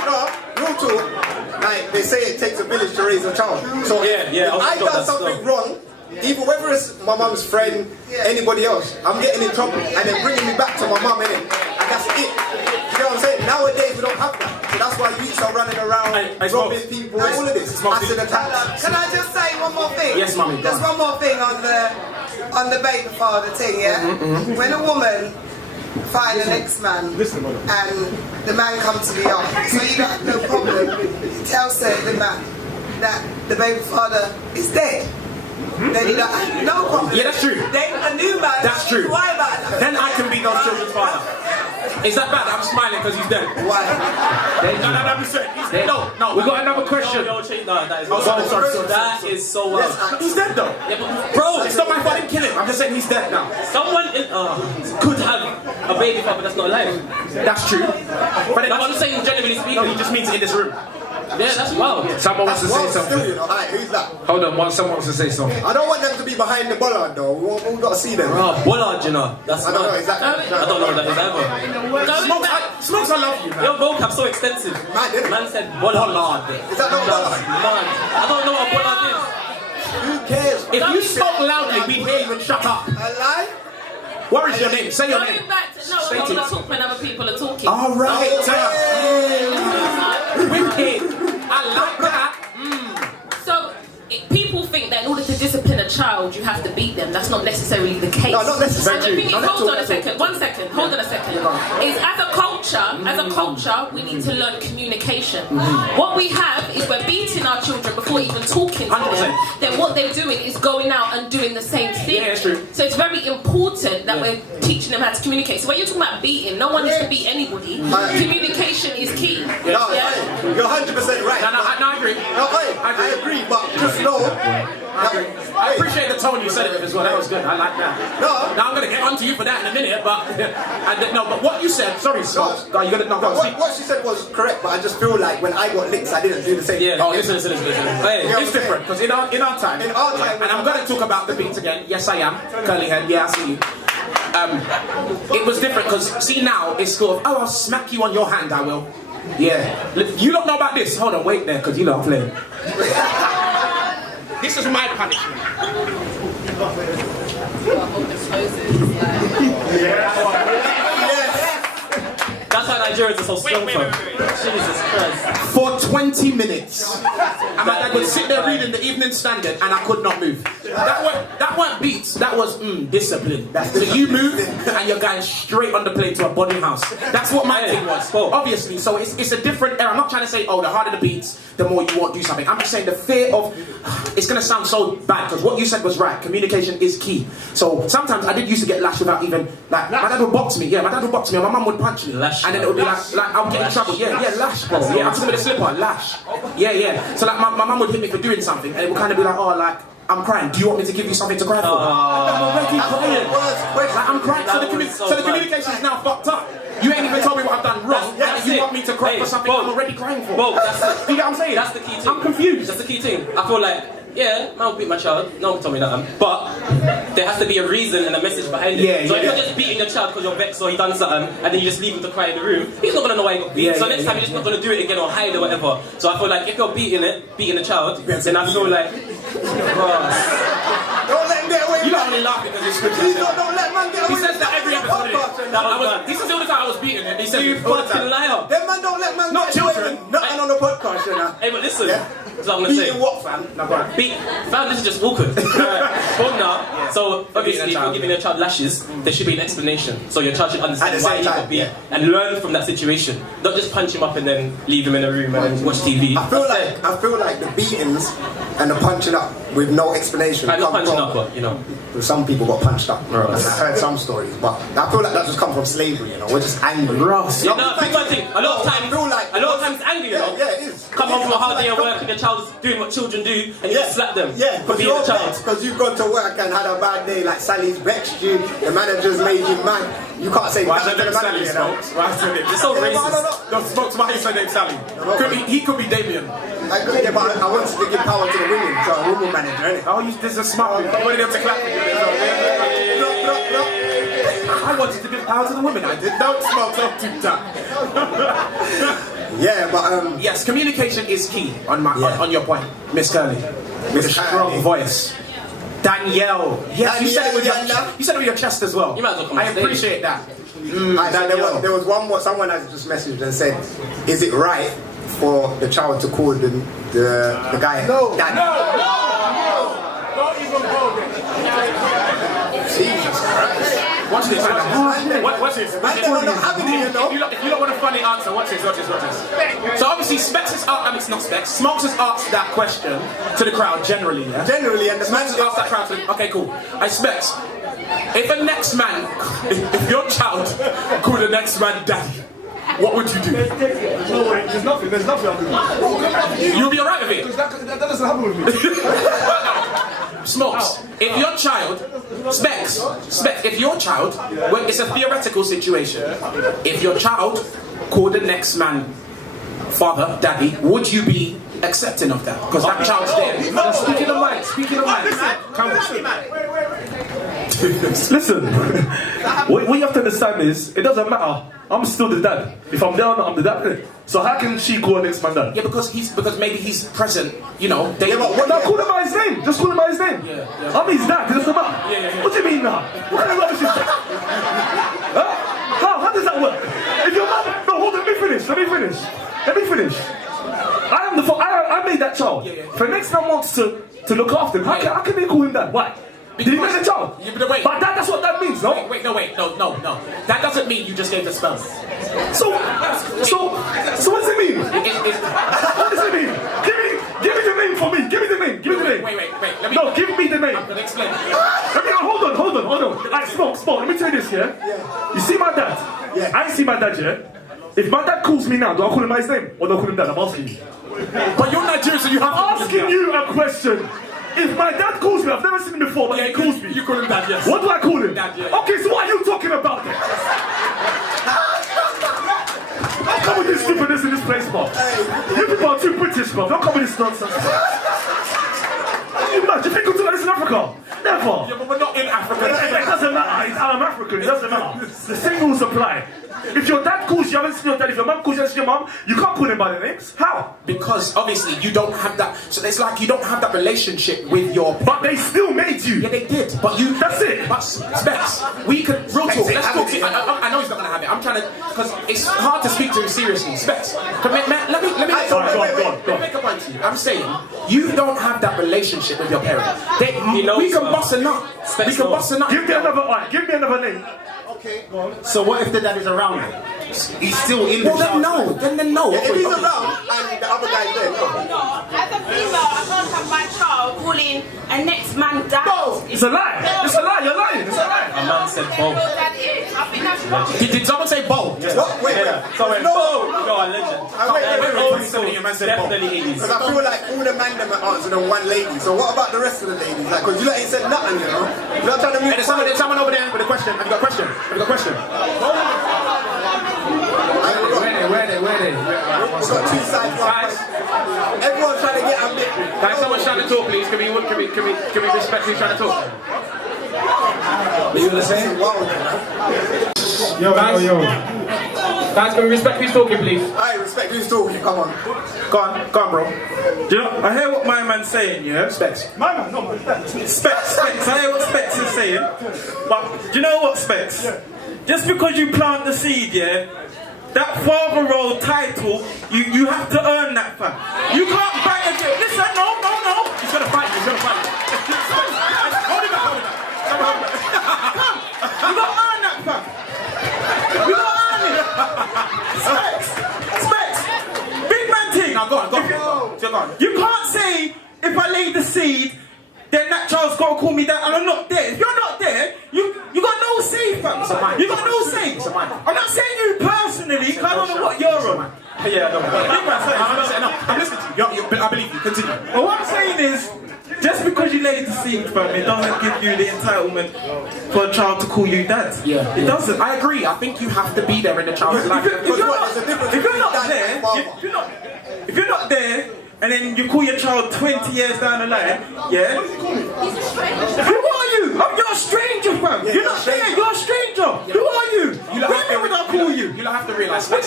Like, they say it takes a village to raise a child. So Yeah, if I done something wrong, even whether it's my mum's friend, anybody else, I'm getting in trouble and then bringing me back to my mum, innit? And that's it. You know what I'm saying? Nowadays we don't have that. So that's why youths are running around, robbing people, all of this. Acid attacks. Can I just say one more thing? Yes, mummy. Just one more thing on the baby father thing, yeah? When a woman find the next man and the man comes to the yard. So you got no problem. Tell the man that the baby father is dead. Then you got no problem. Yeah, that's true. Then a new man. That's true. Why about that? Then I can be those children's father. Is that bad? I'm smiling because he's dead. Why? No. We got another question. No, that is sorry. That is so wild. He's dead though. Yeah, bro, It's not my fault I didn't kill him. I'm just saying he's dead now. someone could have a baby father that's not alive. That's true. But then I'm saying, generally speaking. no, he just means in this room. Yeah, that's wild. Someone wants to say Still, something. you know. Alright, who's that? Hold on, someone wants to say something. I don't want them to be behind the bollard though. We've got to see them. Bro, Bollard, you know. That's I don't know mad. exactly. I don't know what that is either. Smokes, I love you, man. Your vocab so extensive. Man said Bollard. Is that not bollard? Man, I don't know what Bollard is. Who cares? If you spoke loudly, we'd hear you and shut up. A lie? What is your name? Say your name. No, I want to talk when other people are talking. All right. Wicked. I like that. So, people think that in order to discipline a child, you have to beat them. That's not necessarily the case. No, not necessarily. And the thing is, hold on a second. 1 second. Hold on a second. Is as a culture, we need to learn communication. What we have is we're beating our children before even talking to 100%. them. Then what they're doing is going out and doing the same thing. Yeah, that's true. So it's very important that we're teaching them how to communicate. So when you're talking about beating, no one needs to beat anybody. Communication is key. No, you're 100% right. No, I agree. No, I agree, but just know. I appreciate the tone you said it with as well. That was good. I like that. No. Now I'm gonna get onto you for that in a minute, but but what you said. Sorry, Smokes. No, you gotta no. What she said was correct, but I just feel like when I got licks, I didn't do the same. Yeah, Oh, listen. Hey, Yeah, it's different because in our time, In our time, and I'm gonna talk about the beats again. Yes, I am. Curly head. Yeah, I see you. It was different because see now it's sort of I'll smack you on your hand. I will. Yeah. You don't know about this. Hold on, wait there because you know I'm playing. This is my punishment. That's why Nigerians are so strong from. Jesus Christ. For 20 minutes. And my dad would sit there reading the Evening Standard and I could not move. That weren't beats, that was discipline. So you move and you're going straight on the plane to a boarding house. That's what my thing was. Obviously, so it's a different era. I'm not trying to say, oh, the harder the beats, the more you won't do something. I'm just saying the fear of, it's going to sound so bad because what you said was right. Communication is key. So sometimes I did used to get lashed without even, like, my dad would box me. Yeah, my dad would box me and my mum would punch me. Lash. And then it would be like I'll get in trouble. Yeah, lash, bro. Yeah, I'm just with a slipper, lash. Yeah. So like my mum would hit me for doing something and it would kind of be like, oh, like, I'm crying. Do you want me to give you something to cry for? I'm already crying. Like, I'm crying. So the communication is now fucked up. You ain't even told me what I've done wrong, and you want me to cry for something I'm already crying for. Well, that's you get what I'm saying? That's the key thing. I'm confused. That's the key thing. I feel like, yeah, man will beat my child. No one told me that, but there has to be a reason and a message behind it. So if you're just beating your child because you're vexed or he done something, and then you just leave him to cry in the room, he's not gonna know why he got beat. So next time you're just not gonna do it again or hide or whatever. So I feel like if you're beating the child, then I feel like, Don't let him get away. You don't only laugh because it's scripture. Don't let man get away. He says that every episode. He says all the time I was beating him. He says you fucking liar. Them man don't let man Not get away children. with nothing on the podcast, you know. Hey, but listen. Yeah. That's what I'm gonna say. Beating what, fam? No, go on. Fam, this is just awkward. Boom now. So obviously, if you're giving your child lashes, there should be an explanation. So your child should understand why he got beat and learn from that situation. Not just punch him up and then leave him in a room and then watch TV. I feel like the beatings and the punching up with no explanation. I'm not punching up, but you know. Some people got punched up. I heard some stories, but I feel like that just come from slavery. You know, we're just angry. Yeah, no, big one thing. A lot of times, anger. You know. Yeah, it is. Come home from a hard day of work and your child is doing what children do, and you just slap them. Yeah, for being a child. Because you've gone to work and had a bad day, like Sally's vexed you, the manager's made you mad. You can't say Why is that her to the name manager. Sally, Smokes? Why is her name? It's so racist. No, Smokes, why is her name Sally? He could be Damien. Yeah, but I wanted to give power to the women, so a woman manager, innit? Oh, this is a smart one. I wanted them to clap for you. I wanted to give power to the women. I did. Don't smoke up too tight. Yeah, but yes, communication is key on your point, Miss Curly. With a strong voice. Danielle. Yes, you said it with your chest as well. You might as well come I appreciate that. There was one more. Someone has just messaged and said, "Is it right for the child to call the guy Daddy?" No. Don't even go there. Jesus Christ. Watch this. Watch this. Man, they're not having it, you know. If you don't want a funny answer, watch this. So obviously, Specs has asked, it's not Specs, Smokes has asked that question to the crowd generally, yeah? Generally, and the man Smokes has asked that crowd to, okay, cool. I Specs, if a next man, if your child called the next man daddy, what would you do? No way, there's nothing I can do. You'll be alright with it? Because that doesn't happen with me. Smokes, if your child, Specs, if your child, well, it's a theoretical situation, if your child called the next man father, daddy, would you be accepting of that? Because that child's there. Speaking of mind. Listen, what you have to understand is, it doesn't matter. I'm still the dad. If I'm there or not, I'm the dad. So how can she call next man dad? Yeah, because maybe he's present, you know. Call him by his name. Just call him by his name. Yeah. I'm his dad, it doesn't matter. Yeah. What do you mean now? What kind of rubbish is that? Huh? How does that work? If your mom... No, hold on, let me finish. I made that child. Yeah. If the next man wants to look after him, how can they call him dad? Why? Did he make the child? Yeah, but that's what that means, no? Wait, no. That doesn't mean you just gave the spell. So what does it mean? What does it mean? Give me the name for me. Give me the name. Wait. No, give me the name. I'm gonna explain. Hold on. Alright, Smoke. Let me tell you this, yeah? You see my dad? Yeah. I see my dad, yeah? If my dad calls me now, do I call him by his name? Or do I call him dad? I'm asking you. But you're Nigerian, so you have I'm asking you a question. If my dad calls me, I've never seen him before, but he calls me. You call him dad, yes. What do I call him? Dad, yeah. Okay, so what are you talking about then? Don't come with this stupidness in this place, Bob. You people are too British, Bob. Don't come with this nonsense. You mad? Do you think we'll do this in Africa? Never. Yeah, but we're not in Africa. It doesn't matter. I'm African. It doesn't matter. The same rules apply. If your dad calls you, you haven't seen your dad. If your mum calls you, you haven't seen your mum. You can't call them by their names. How? Because obviously you don't have that. So it's like you don't have that relationship with your. But they still made you. Yeah, they did. But you. That's it. But Specs, we could real talk. Let's talk. I know he's not gonna have it. I'm trying to, because it's hard to speak to him seriously. Specs, let me make a point to you. I'm saying you don't have that relationship with your parents. We can bust a nut. We can bust a nut. Give me another name. Okay. So what if the dad is around him? He's still in the Then no. Yeah, if he's around and the other guy's there, no. As a female, I can't have my child calling a next man dad. No. It's a lie. You're lying. It's a lie. A man said both. That is. I think that's wrong. Did someone say bowl? What? Wait. Sorry. No. No, a legend. Wait. Definitely 80s. Because I feel like all the man them are answering on one lady. So what about the rest of the ladies? Like, because you ain't said nothing, you know? You're not trying to move. There's someone over there with a question. Have you got a question? Where they? We've got two sides. Everyone's trying to get a bit. Guys, someone's trying to talk, please. Can we respect who's trying to talk? What you gonna say? Yo. Guys, can we respect who's talking, please? I respect who's talking. Come on. Go on, bro. Do you know, I hear what my man's saying, yeah? Specs. My man, no, Specs. I hear what Specs is saying. But do you know what, Specs? Yeah. Just because you plant the seed, yeah, that father role title, you have to earn that, fam. You can't bang a girl. Listen, no. He's gonna fight. Hold him back. Come. You gotta earn that, fam. You gotta earn it. Specs. Big man thing. Now go on. You can't say, if I lay the seed, then that child's gotta call me that, and I'm not there. If you're not there, you got no say, fam. You got no say. I'm not saying you personally, because I don't know what you're on. Yeah, I'm listening to you. I believe you. Continue. But what I'm saying is, just because you laid the seed, fam, it doesn't give you the entitlement for a child to call you dad. Yeah. It doesn't. I agree. I think you have to be there in the child's life. If you're not there, and then you call your child 20 years down the line, yeah? He's a stranger. Who are you? You're a stranger, fam. You're not there, you're a stranger. Who are you? When would I call you? You don't have to realise, Specs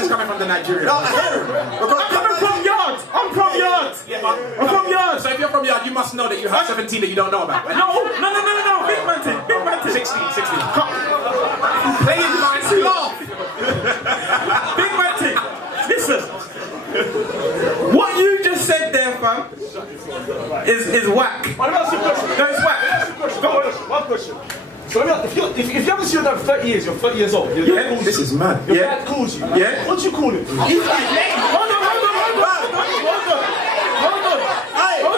is coming from the Nigerian. No, I hear him. I'm coming from Yard. I'm from Yard. I'm from Yard. So if you're from Yard, you must know that you have 17 that you don't know about. No. Big man thing. 16. Play it nice, laugh. Big man thing. Listen. What you just said there, fam, is whack. What about the question? No, it's whack. Go on, one question. So if you haven't seen your dad for 30 years, you're 30 years old. Yeah, this is mad. Your dad calls you. Yeah. What do you call him? Hold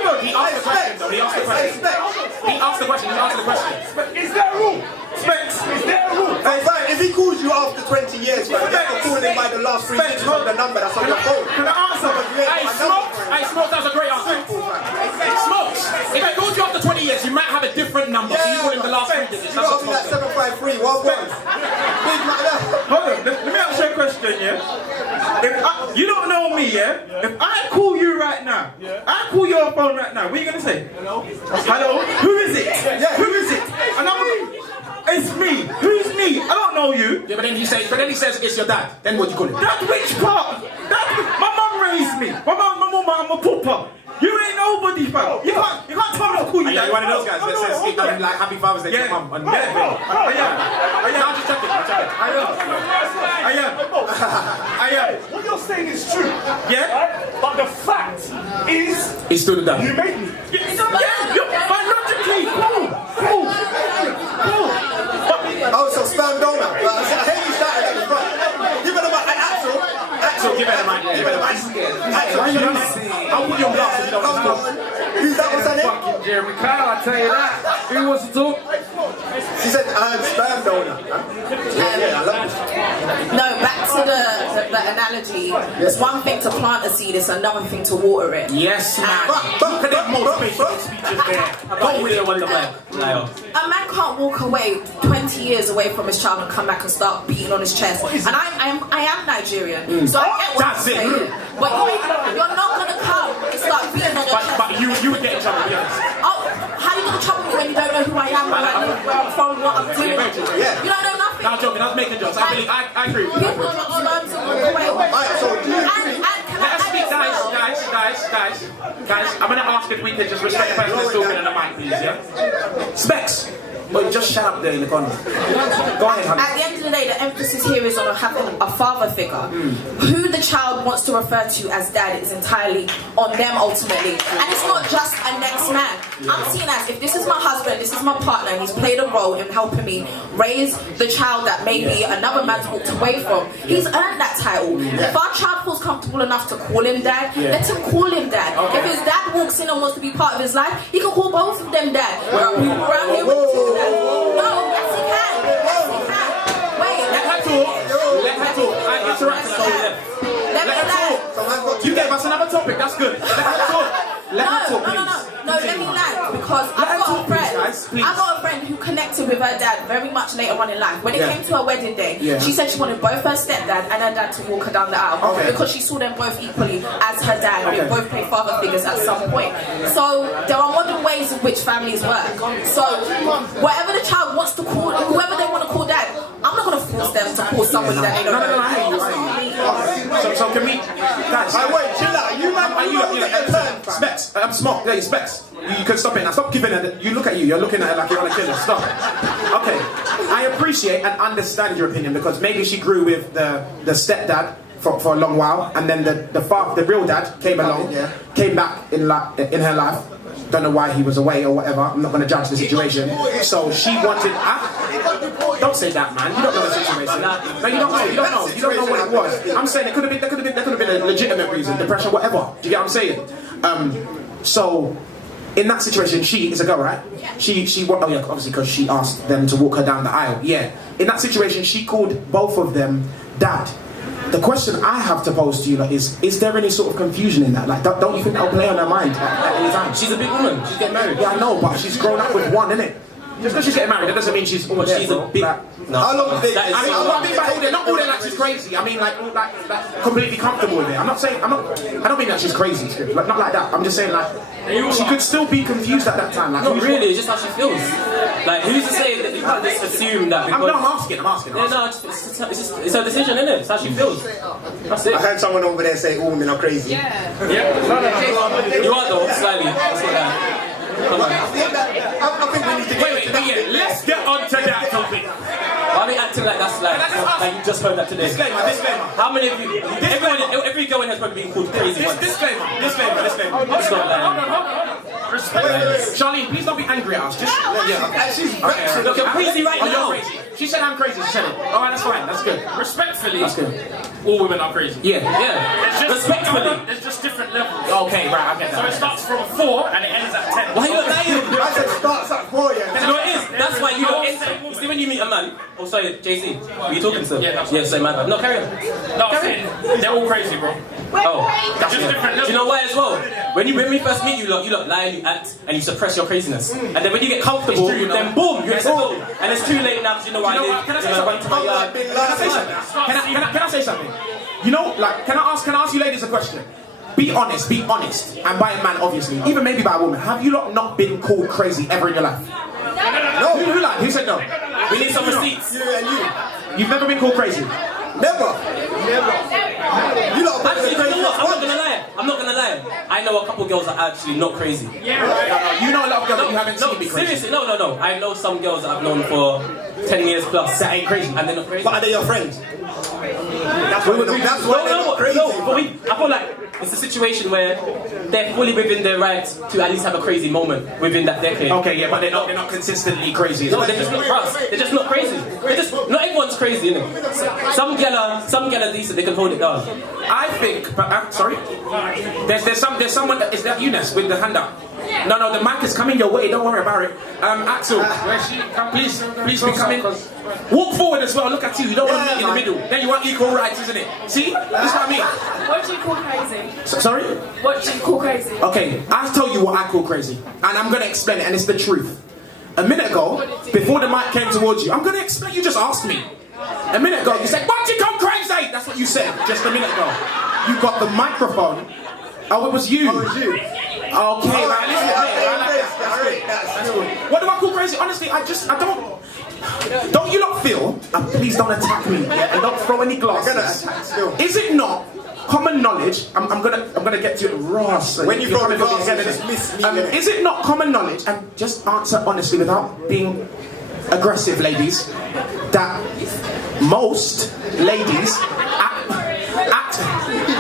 on. He asked the question. Is there a rule? Specs. Is there a rule? If he calls you after 20 years, man, you have to call him by the last 3 digits of the number that's on your phone. Can I answer? Smokes, that's a great answer. Smokes, if he calls you after 20 years, you might have a different number. So you call him the last 3 digits. You got to be like 753, one word. Big like that. Hold on, let me ask you a question, yeah? You don't know me, yeah? If I call you right now, I call your phone right now, what are you going to say? Hello? Who is it? Yeah. Who is it? And it's me. Who's me? I don't know you. Yeah, but then he says it's your dad. Then what do you call him? That which part? My mum raised me. My mum, I'm a pooper. You ain't nobody, fam. You can't tell me to call you that. Are you one of those guys that says like Happy Father's Day to your mum? I am. What you're saying is true. Yeah? Right? But the fact is... He's still the dad. You made me. Biologically, cool. Oh, so sperm donor. I hate you started at the front. Give it a mic. Axel, give it a mic. Axel, I'll put you on blast if you don't know. Who's that? What's her name? Fucking Jeremy Kyle, I tell you that. Who wants to talk? She said, sperm donor. Yeah, I love this. No, back to the analogy. It's one thing to plant a seed, it's another thing to water it. Yes, man. Look at that motivational speeches there. Go with it, Wonder Man. A man can't walk away 20 years away from his child and come back and start beating on his chest. And I am Nigerian, so I get what you're saying. But you're not gonna come and start beating on your chest. But you would get in trouble, to be honest. Oh, how are you gonna trouble me when you don't know who I am, where I'm from, what I'm doing? Yeah. You don't know nothing. No, I'm joking. I was making jokes. I agree with you. People drop sperms and walk away. Let us speak, guys. I'm gonna ask if we could just respect the person that's talking in the mic, please, yeah? Specs. But just shout up there in the corner. Go ahead, honey. At the end of the day, the emphasis here is on having a father figure. Who the child wants to refer to as dad is entirely on them ultimately. And it's not just a next man. I'm seen as, if this is my husband, this is my partner, and he's played a role in helping me raise the child that maybe another man's walked away from, he's earned that title. If our child feels comfortable enough to call him dad, let him call him dad. If his dad walks in and wants to be part of his life, he can call both of them dad. There are people around here with two dads. No, yes he can. Wait, let her talk. I interrupt her. Let her talk. You gave us another topic. That's good. Let her talk. Let her talk, please. No, let me land because I've got a friend who connected with her dad very much later on in life. When it came to her wedding day, she said she wanted both her stepdad and her dad to walk her down the aisle because she saw them both equally as her dad. They both played father figures at some point. So there are modern ways in which families work. So whatever the child wants to call, whoever they want to call dad, I'm not going to force them to call somebody that they don't know. No, I hear you. So can we... Guys, wait, chill out. You man, Specs, I'm smart. Yeah, Specs. You can stop it now. Stop giving her. You look at you. You're looking at her like you're on a killer. Stop. Okay. I appreciate and understand your opinion because maybe she grew with the stepdad for a long while, and then the real dad came along, came back in her life. Don't know why he was away or whatever. I'm not going to judge the situation. So she wanted. Don't say that, man. You don't know the situation. No, you don't know. You don't know what it was. I'm saying there could have been a legitimate reason, depression, whatever. Do you get what I'm saying? So in that situation, she is a girl, right? She obviously because she asked them to walk her down the aisle. Yeah. In that situation, she called both of them dad. The question I have to pose to you is there any sort of confusion in that? Like, don't you think that'll play on her mind at any time? She's a big woman. She's getting married. Yeah, I know, but she's grown up with one, innit? Just because she's getting married, that doesn't mean she's almost she's a big... No. How long did they... I mean by all, they're not all there like she's crazy. I mean like completely comfortable with it. I don't mean that she's crazy, like, not like that. I'm just saying like she could still be confused at that time. Like, not really, it's just how she feels. Like, who's to say that you can't just assume that because... I'm asking. Yeah, no, it's her decision, isn't it? It's how she feels. That's it. I heard someone over there say all women are crazy. Yeah. You are though, slightly. I think we need to wait, let's get on to that topic. Why are we acting like that's like you just heard that today? Disclaimer. How many of you... Every girl in has probably been called crazy once. Disclaimer. It's not like... Charlene, please don't be angry at us. Just she's Look, you're crazy right oh, now. you're crazy. She said I'm crazy. She said it. All right, that's fine. That's good. Respectfully, That's good. all women are crazy. Yeah. There's just, Respectfully. There's just different levels. Okay, right. I get that. So it starts from 4 and it ends at 10. Why are you lying? I said starts at 4, You know what it is? That's why you don't enter. You see when you meet a man. Oh, sorry, JC. Are you talking to him? Yeah, say my bad. No, carry on. No, I'm saying, they're all crazy, bro. Oh, That's just different levels. do you know why as well? When we first meet you lot lie, you act, and you suppress your craziness. And then when you get comfortable, It's true, you know. then boom, you accept it. And it's too late now because you know why I live. Can I say You know, I went to my yard. Can I say something? You know, like, can I ask you ladies a question? Be honest, and by a man, obviously, even maybe by a woman. Have you lot not been called crazy ever in your life? No. Who lied? Who said no? We need some receipts. You and you. You've never been called crazy? Never. You lot are Actually, crazy. you know what? I'm not gonna lie. I know a couple girls that are actually not crazy. Yeah, right. You know a lot of girls that you haven't seen be crazy. Seriously, no. I know some girls that I've known for 10 years plus that ain't crazy, and they're not crazy. But are they your friends? That's why they're not crazy. No, but I feel like it's a situation where they're fully within their right to at least have a crazy moment within that decade. Okay, yeah, but they're not consistently crazy. No, they're just not us. They're just not crazy. Not everyone's crazy, innit? Some gal are decent. They can hold it down. I think, but sorry. There's someone that is that Eunice with the hand up. No, the mic is coming your way. Don't worry about it. Axel, please be coming. Walk forward as well. Look at you. You don't want to meet in the middle. Then you want equal rights, isn't it? See, that's what I mean. What do you call crazy? Sorry. What do you call crazy? Okay, I'll tell you what I call crazy, and I'm gonna explain it, and it's the truth. A minute ago, before the mic came towards you, I'm gonna explain. You just asked me. A minute ago, you said, "What you call crazy?" That's what you said just a minute ago. You got the microphone. Oh, it was you. Oh, it was you. Okay, right, listen. What do I call crazy? Honestly, I don't. Don't you lot feel? And please don't attack me, yeah? And don't throw any glasses. Is it not common knowledge? I'm gonna get to it, Ross. When you throw the glasses, just miss me. Is it not common knowledge? And just answer honestly without being aggressive, ladies. That most ladies act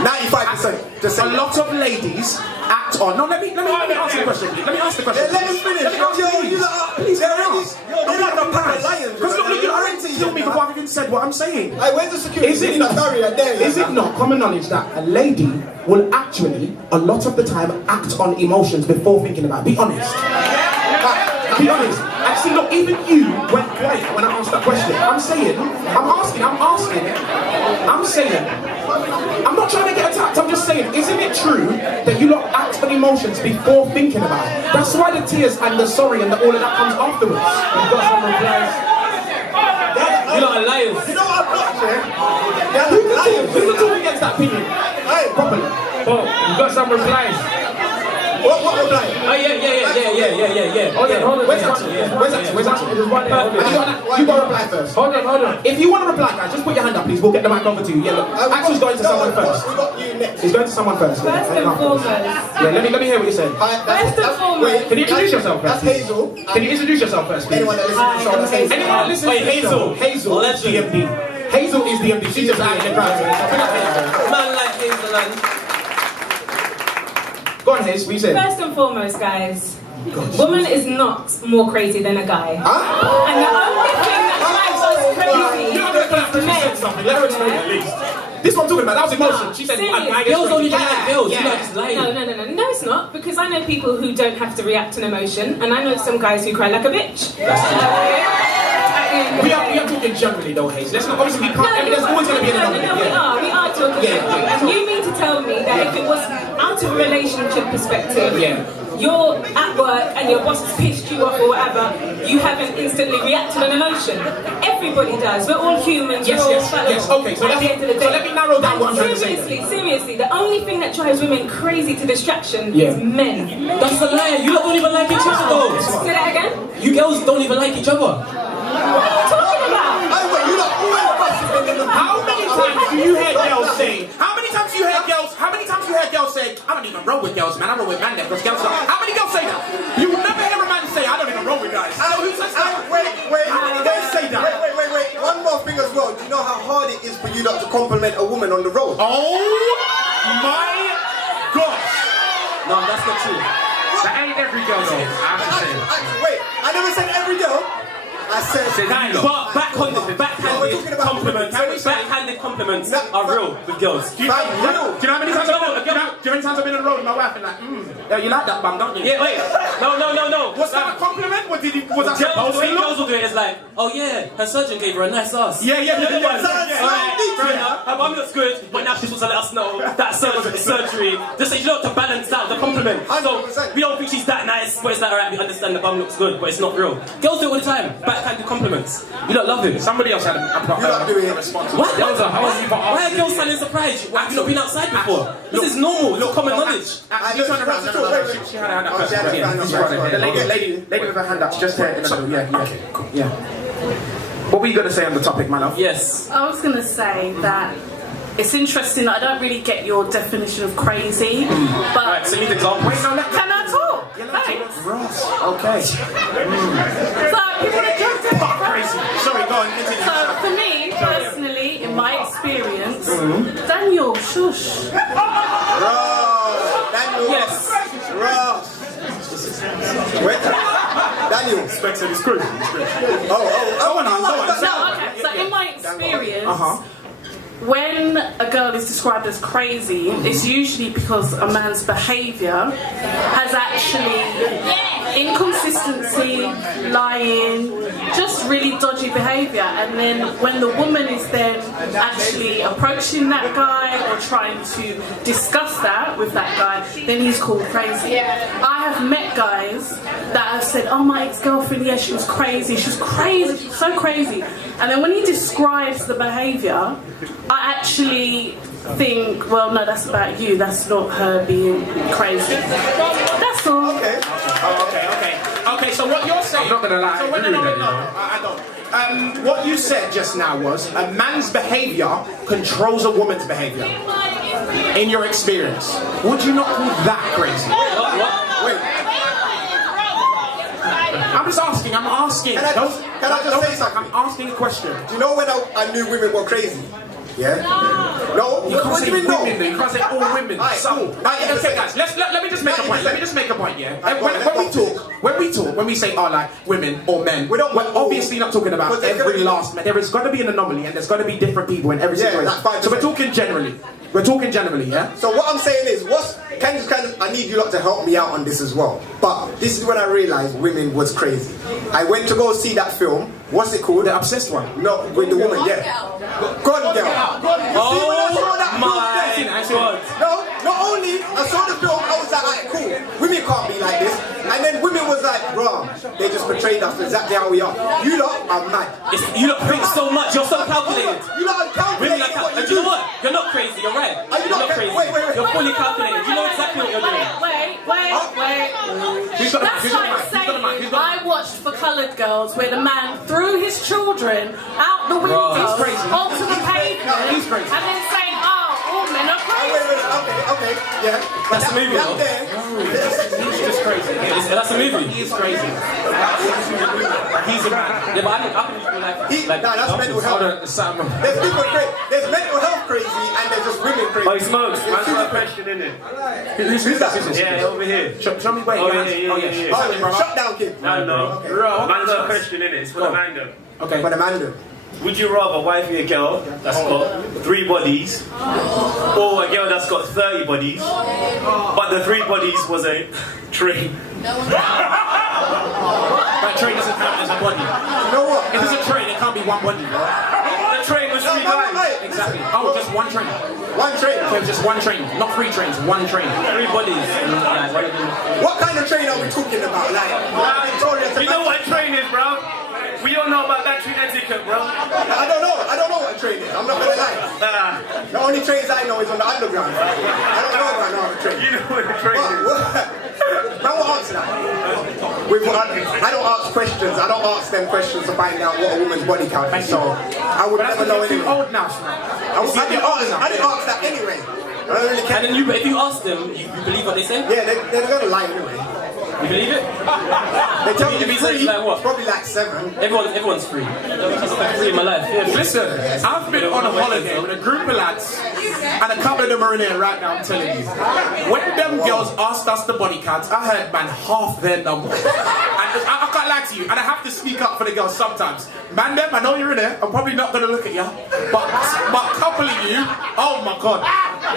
95%. A lot of ladies act on. No, let me answer the question. Let me ask the question. Let him finish. Please, let me ask. You're like a lion. Because look, you already kill me before I've even said what I'm saying. Hey, where's the security? Is it not common knowledge that a lady will actually, a lot of the time, act on emotions before thinking about it? Be honest. Be honest. Actually, look, even you went quiet when I asked that question. I'm saying, I'm not trying to get attacked, I'm just saying, isn't it true that you lot act on emotions before thinking about it? That's why the tears and the sorry and all of that comes afterwards. You've got some replies. You lot are liars. You know what I'm not, Who can talk against that opinion? Hey, properly. Oh, you got some replies. What reply? Oh yeah. Hold on. Where's Axel? You got to reply first. Hold on. If you want to reply, guys, just put your hand up, please. We'll get the mic over to you. Yeah, look. Axel's going to someone first. We got you next. He's going to someone first. First and foremost. Yeah, let me hear what you said. First and foremost. Can you introduce yourself first? That's Hazel. Can you introduce yourself first, please? Anyone that listens to the show, that's Hazel. Anyone that listens to the show? Hazel is DMD. Hazel is DMD. She's just out in the crowd. Man like Hazel. Go on, Hazel, what you say? First and foremost, guys, woman is not more crazy than a guy. Huh? And the only thing that drives us crazy is men. Let her explain at least. This is what I'm talking about. That was emotion. She said, girls don't even like girls. You know, just lying. No, it's not. Because I know people who don't have to react to an emotion, and I know some guys who cry like a bitch. We are talking generally though, Hayes. Let's not obviously we can't. I mean, there's always going to be an anomaly. We are talking generally. And you mean to tell me that if it was out of a relationship perspective, you're at work and your boss has pissed you off or whatever, you haven't instantly reacted an emotion. Everybody does. We're all humans. Yes. Okay, so at the end of the day. let me narrow down what I'm trying to say. Seriously, the only thing that drives women crazy to distraction is men. That's a lie. You don't even like each other though. Say that again? You girls don't even like each other. What are you talking about? How many times do you hear girls say? How many times you hear girls say? I don't even roll with girls, man. I roll with men because girls. How many girls say that? You will never hear a man say, I don't even roll with guys. Who says that? Wait. How many girls say that? Wait. One more thing as well. Do you know how hard it is for you not to compliment a woman on the road? Oh my gosh! No, that's not true. That ain't every girl though. I have to say. Wait, I never said every girl. I said Guys, but backhanded compliments are real with girls. Do you know how many times I've been on the road with my wife and like, yo, you like that bum, don't you? Yeah, wait. No. Was that a compliment? Was that supposed to girls will do it. It's like, oh yeah, her surgeon gave her a nice ass. Yeah. Her bum looks good, but now she's supposed to let us know that surgery. Just so you know, to balance out the compliment. So we don't think she's that nice, but it's like, alright, we understand the bum looks good, but it's not real. Girls do it all the time. Backhanded compliments. You don't love it. Somebody else had a response. What? Why are girls sounding surprised? Have you not been outside before? This is normal. It's common knowledge. She turn around. She had a hand up. The lady with her hand up. She just here in the middle. Yeah. What were you going to say on the topic, my love? Yes. I was going to say that it's interesting that I don't really get your definition of crazy, but... Right, so you need an example. Can I talk? Thanks. Okay. So, people are just crazy. Sorry, go on. So, for me, personally, in my experience, Daniel, shush. Daniel. Yes. Wait. Daniel. Spectre is crazy. So, in my experience... When a girl is described as crazy, it's usually because a man's behaviour has actually inconsistency, lying, just really dodgy behaviour. And then when the woman is then actually approaching that guy or trying to discuss that with that guy, then he's called crazy. I have met guys that have said, oh, my ex-girlfriend, yeah, she was crazy, she was so crazy. And then when he describes the behaviour, I actually think, well, no, that's about you. That's not her being crazy. That's all. Okay. So what you're saying? I'm not gonna lie. I don't. What you said just now was a man's behaviour controls a woman's behaviour. In your experience, would you not call that crazy? Wait. I'm just asking. I'm asking. Can I just say something? I'm asking a question. Do you know when I knew women were crazy? Yeah? No? You can't say women women, though. You can't say all women. Okay, guys, let me just make a point. Yeah. When we say like women or men, we're obviously not talking about every last man. There is going to be an anomaly, and there's going to be different people in every situation. So we're talking generally. Yeah. So what I'm saying is, I need you lot to help me out on this as well. But this is when I realised women was crazy. I went to go see that film. What's it called? The Obsessed one. No, with the woman, yeah. Gone Girl. No, not only I saw the film, I was like, alright, cool. Women can't be like this. And then women was like, bro, they just betrayed us exactly how we are. You lot are mad. You lot think so much. You're so calculated. You lot are calculated. And you know what? You're not crazy. You're right. You're not crazy. Wait. You're fully calculated. You know exactly what you're doing. Wait. That's like saying I watched For Coloured Girls where the man threw his children out the window onto the pavement and then saying, all men are crazy. Okay, yeah. That's a movie, though. He's just crazy. That's a movie. He is crazy. He's a man. Yeah, but I can that's mental health. There's people crazy. There's mental health crazy and there's just women crazy. Oh, he smokes. Man's got a question, innit? Who's that? Yeah, over here. Show me where Shut down, kid. No. Man's got a question, innit? It's for the man. Okay. For the man. Would you rather wifey a girl that's got 3 bodies or a girl that's got 30 bodies, but the 3 bodies was a train? That train doesn't count as a body. You know what? If it's a train, it can't be one body, bro. The train was 3 guys. Exactly. Oh, just one train. One train. So just one train, not 3 trains, one train. 3 bodies. What kind of train are we talking about? You know what a train is, bro? We all know about that train etiquette, bro. I don't know what a train is. I'm not gonna lie. The only trains I know is on the underground. I don't know about a train. You know what a train is. Man, what answer that? I don't ask questions. I don't ask them questions to find out what a woman's body count is. So I would never know anyway. Old now, I didn't ask that anyway. I don't really care. And then if you ask them, you believe what they say? Yeah, they're gonna lie anyway. You believe it? They tell me If he free, says like what? probably like 7. Everyone's free. That's like free in my life. Yeah. Listen, I've been on a holiday with a group of lads And a couple of them are in here right now, I'm telling you. When them girls asked us the body counts, I heard, man, half their number. And I can't lie to you, and I have to speak up for the girls sometimes. Man, them, I know you're in there, I'm probably not going to look at you, but a couple of you, oh my God.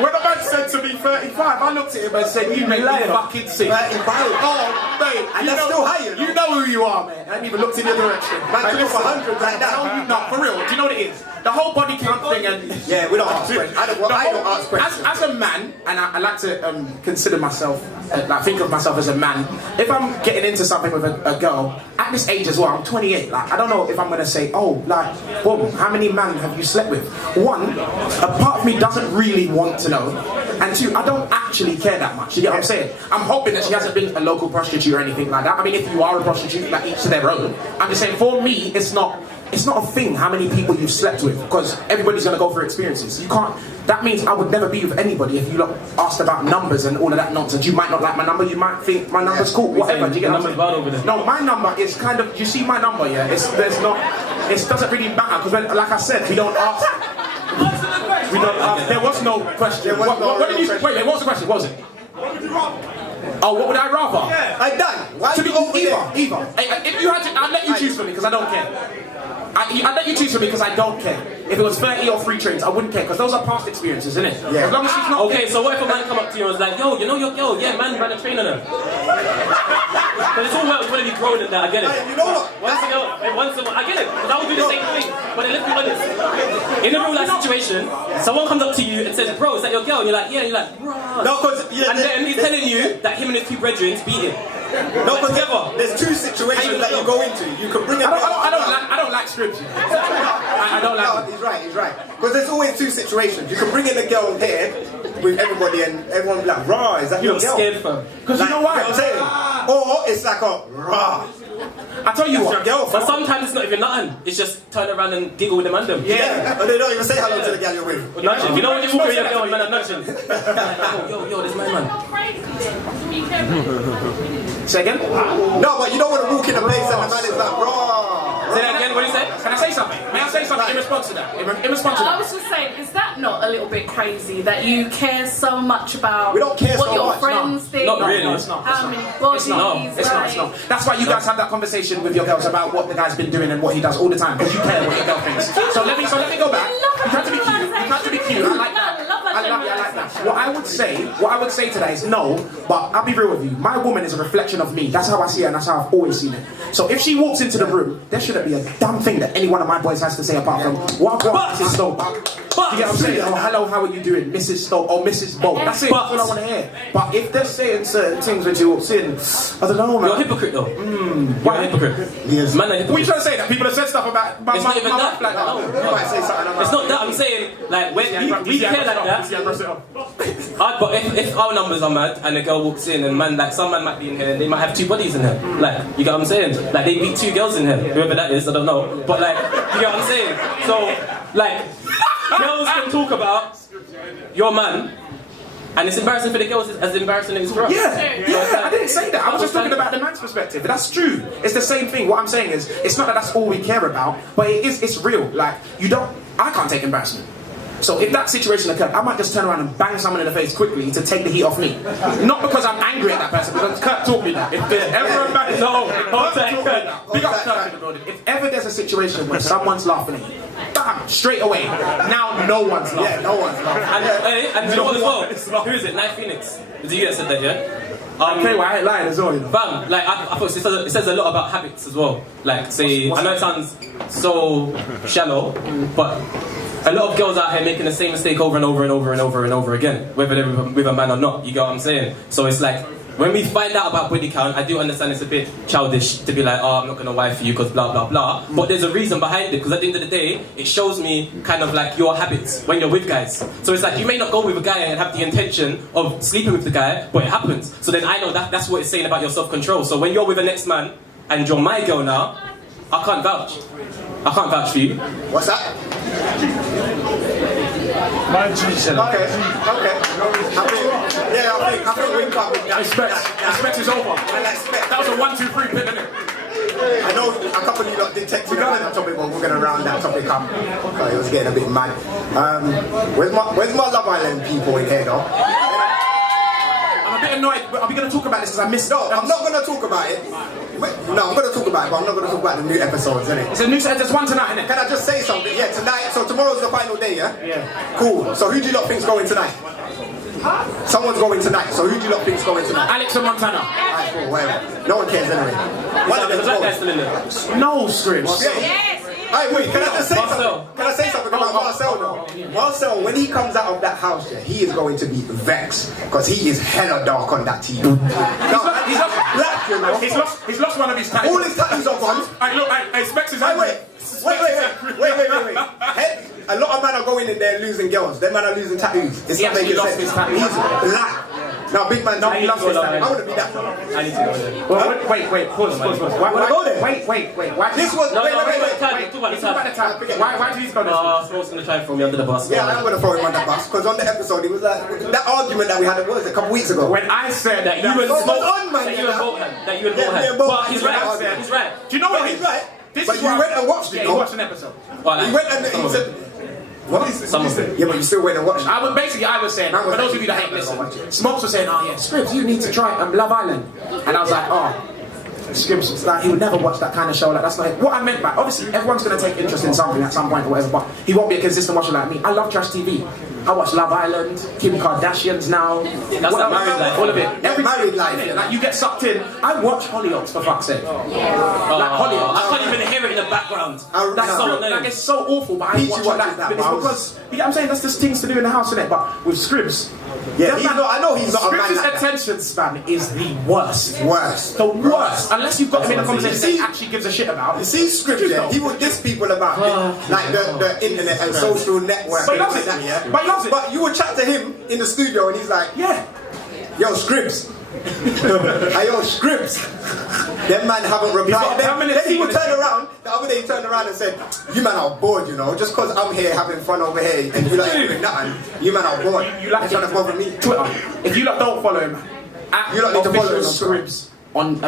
When a man said to me 35, I looked at him and said, you make me fucking sick. 35? Oh, mate. And that's still higher. You know who you are, man. I haven't even looked in your direction. Man, you look for 100 like that. No, for real. Do you know what it is? The whole body count thing and... Yeah, we don't ask questions. I don't ask questions. As a man, and I like to consider myself, like think of myself as a man, if I'm getting into something with a girl, at this age as well, I'm 28, like, I don't know if I'm going to say, oh, like, boom, how many men have you slept with? One, a part of me doesn't really want to know, and two, I don't actually care that much, you get what I'm saying? I'm hoping that she hasn't been a local prostitute or anything like that. I mean, if you are a prostitute, like, each to their own. I'm just saying, for me, it's not a thing how many people you've slept with, because everybody's going to go through experiences. You can't, that means I would never be with anybody if you lot asked about numbers and all of that nonsense. You might not like my number, you might think my number's cool, whatever. Do you get what I'm saying? No, my number is kind of, you see my number, yeah? It doesn't really matter, because like I said, we don't ask. There was no question. What did you say? Wait, what was the question? What was it? What would you rather? Oh, what would I rather? Yeah. I'm done. Why to be either. If you had to, I'd let you choose for me because I don't care. I'd let you choose for me because I don't care. If it was 30 or free trains, I wouldn't care because those are past experiences, isn't it? Yeah. As long as she's not. Okay, so what if a man come up to you and was like, yo, you know your girl? Yeah, man, ran a train on her. But it's all well, it's going to be grown in that. I get it. You know what? Once a while, I get it. But I would do the same thing. But then let's be honest. In a real life situation, someone comes up to you and says, bro, is that your girl? And you're like, yeah. And you're like, bruh. No, because and then he's telling you that him and his two brethren beat him. No, because there's two situations that you go into. You can bring a girl. I don't like scripts. I don't like. No, he's right. Because there's always two situations. You can bring in a girl here with everybody, and everyone will be like, "Raw, is that your girl?" Scared for. Because you know why? I'm saying, or it's like a raw. I tell you what, but sometimes it's not even nothing. It's just turn around and giggle with the man them. Yeah, but they don't even say hello to the girl you're with. Nudging. You know when you walk with your girl and man are nudging. Yo, this is my man. Say again? No, but you don't want to walk in a place and the man is like, raw. Say that again, what did you say? Can I say something? May I say something in response to that? In response to that? I was just saying, is that not a little bit crazy that you care so much about we don't care what so your much, friends think? Not really. No, it's not. How many bodies? It's not. That's why you guys have that conversation with your girls about what the guy's been doing and what he does all the time, because you care what your girl thinks. So let me go back. You try to be cute. I like that. I like that. What I would say to that is no, but I'll be real with you. My woman is a reflection of me. That's how I see her and that's how I've always seen it. So if she walks into the room, there shouldn't be a damn thing that any one of my boys has to say apart from what Mrs. Stoke. You get what I'm saying? Oh, hello, how are you doing, Mrs. Stoke or Mrs. Bolt? That's it. That's all I want to hear. But if they're saying certain things when she walks in, I don't know, man. You're a hypocrite though. You're a hypocrite. Yes. Man, a hypocrite. What are you trying to say? That people have said stuff about my not even that. like that? No. You might say something. It's not that. I'm saying, like, when we care like that. But if our numbers are mad and a girl walks in and man, like some man might be in here and they might have two bodies in here. Like, you get what I'm saying? Like they beat two girls in here. Whoever that is, I don't know. But like, you get what I'm saying? So, like, girls can talk about your man. And it's embarrassing for the girls as embarrassing as it is for us. Yeah, I didn't say that. I was just talking about the man's perspective. That's true. It's the same thing. What I'm saying is, it's not that that's all we care about, but it's real. Like, I can't take embarrassment. So if that situation occurred, I might just turn around and bang someone in the face quickly to take the heat off me. Not because I'm angry at that person, because Kurt taught me that. If there's ever a man, big up Kurt in the building. If ever there's a situation where someone's laughing at you, bam, straight away. Now no one's laughing. Yeah, no one's laughing. And you know what as well? Who is it? Night Phoenix. Is it you that said that, yeah? Okay, well, I ain't lying as well, you know. Bam, like I thought it says a lot about habits as well. Like, say, I know it sounds so shallow, but a lot of girls out here making the same mistake over and over and over and over and over again, whether they're with a man or not. You get what I'm saying? So it's like, when we find out about body count, I do understand it's a bit childish to be like, oh, I'm not going to wife you because blah, blah, blah. But there's a reason behind it, because at the end of the day, it shows me kind of like your habits when you're with guys. So it's like, you may not go with a guy and have the intention of sleeping with the guy, but it happens. So then I know that's what it's saying about your self-control. So when you're with the next man, and you're my girl now, I can't vouch. I can't vouch for you. What's that? Okay. I think we can't. Respect is over. That was a 1, 2, 3 pit, isn't it? I know a couple of you lot did text me about that topic, but we're going to round that topic up. It was getting a bit mad. Where's my Love Island people in here, though? I'm a bit annoyed. Are we going to talk about this because I missed it? No, I'm not going to talk about it. No, I'm going to talk about it, but I'm not going to talk about the new episodes, innit? It's a new there's one tonight, innit? Can I just say something? Yeah, tonight. So tomorrow's the final day, yeah? Yeah. Cool. So who do you lot think's going tonight? Someone's going tonight. So who do you lot think's going tonight? Alex and Montana. Alright, cool, whatever. No one cares anyway. One of them's going. No, Scribs. Yes. Hey, wait, can I just say something? Can I say something about Marcel though? Marcel, when he comes out of that house, yeah, he is going to be vexed because he is hella dark on that TV. He's lost one of his tattoos. All his tattoos are gone. I expect his Wait. A lot of men are going in there losing girls. Them men are losing tattoos. It's not making sense. He's black. Now, big man, he lost his tattoo. I want to be that. I need to go there. Well, wait, pause. Why go there? Wait. Why? This was. Wait. Talk about the time. Why do you go there? Smoke's going to try and throw me under the bus. Yeah, I'm going to throw him under the bus because on the episode, it was like that argument that we had, what was it, a couple weeks ago? When I said that you and Smoke, that you and Boat. But he's right. Do you know what? He's right. But you went and watched it. Yeah, he watched an episode. He went and he said. What? Yeah, but you still went and watched it. I was saying, for those of you that ain't listen, Smokes was saying, oh yeah, Scribs, you need to try Love Island. And I was like, oh, Scribs was like, he would never watch that kind of show. Like, that's not it. What I meant by, obviously, everyone's going to take interest in something at some point or whatever, but he won't be a consistent watcher like me. I love trash TV. I watch Love Island, Kim Kardashians now. That's the married life. All of it. Every married life. Like, you get sucked in. I watch Hollyoaks, for fuck's sake. Like Hollyoaks. I can't even hear it in the background. It's so awful, but I watch it like that. But it's because, I'm saying that's just things to do in the house, isn't it? But with Scribs, I know he's not a man Scribs' like attention span is the worst. Worst. The worst. Unless you've got him in a conversation that he actually gives a shit about. You see Scribs, yeah, he would diss people about like the internet and social network. But he loves it. But he loves it. But you would chat to him in the studio and he's like, yeah, yo, Scribs. Hey, yo, Scribs. Them man haven't replied. Then he would turn around. The other day he turned around and said, you man are bored, you know. Just because I'm here having fun over here and you like doing nothing, you man are bored. You're trying to bother me. Twitter. If you lot don't follow him, you lot need to follow him Scribs on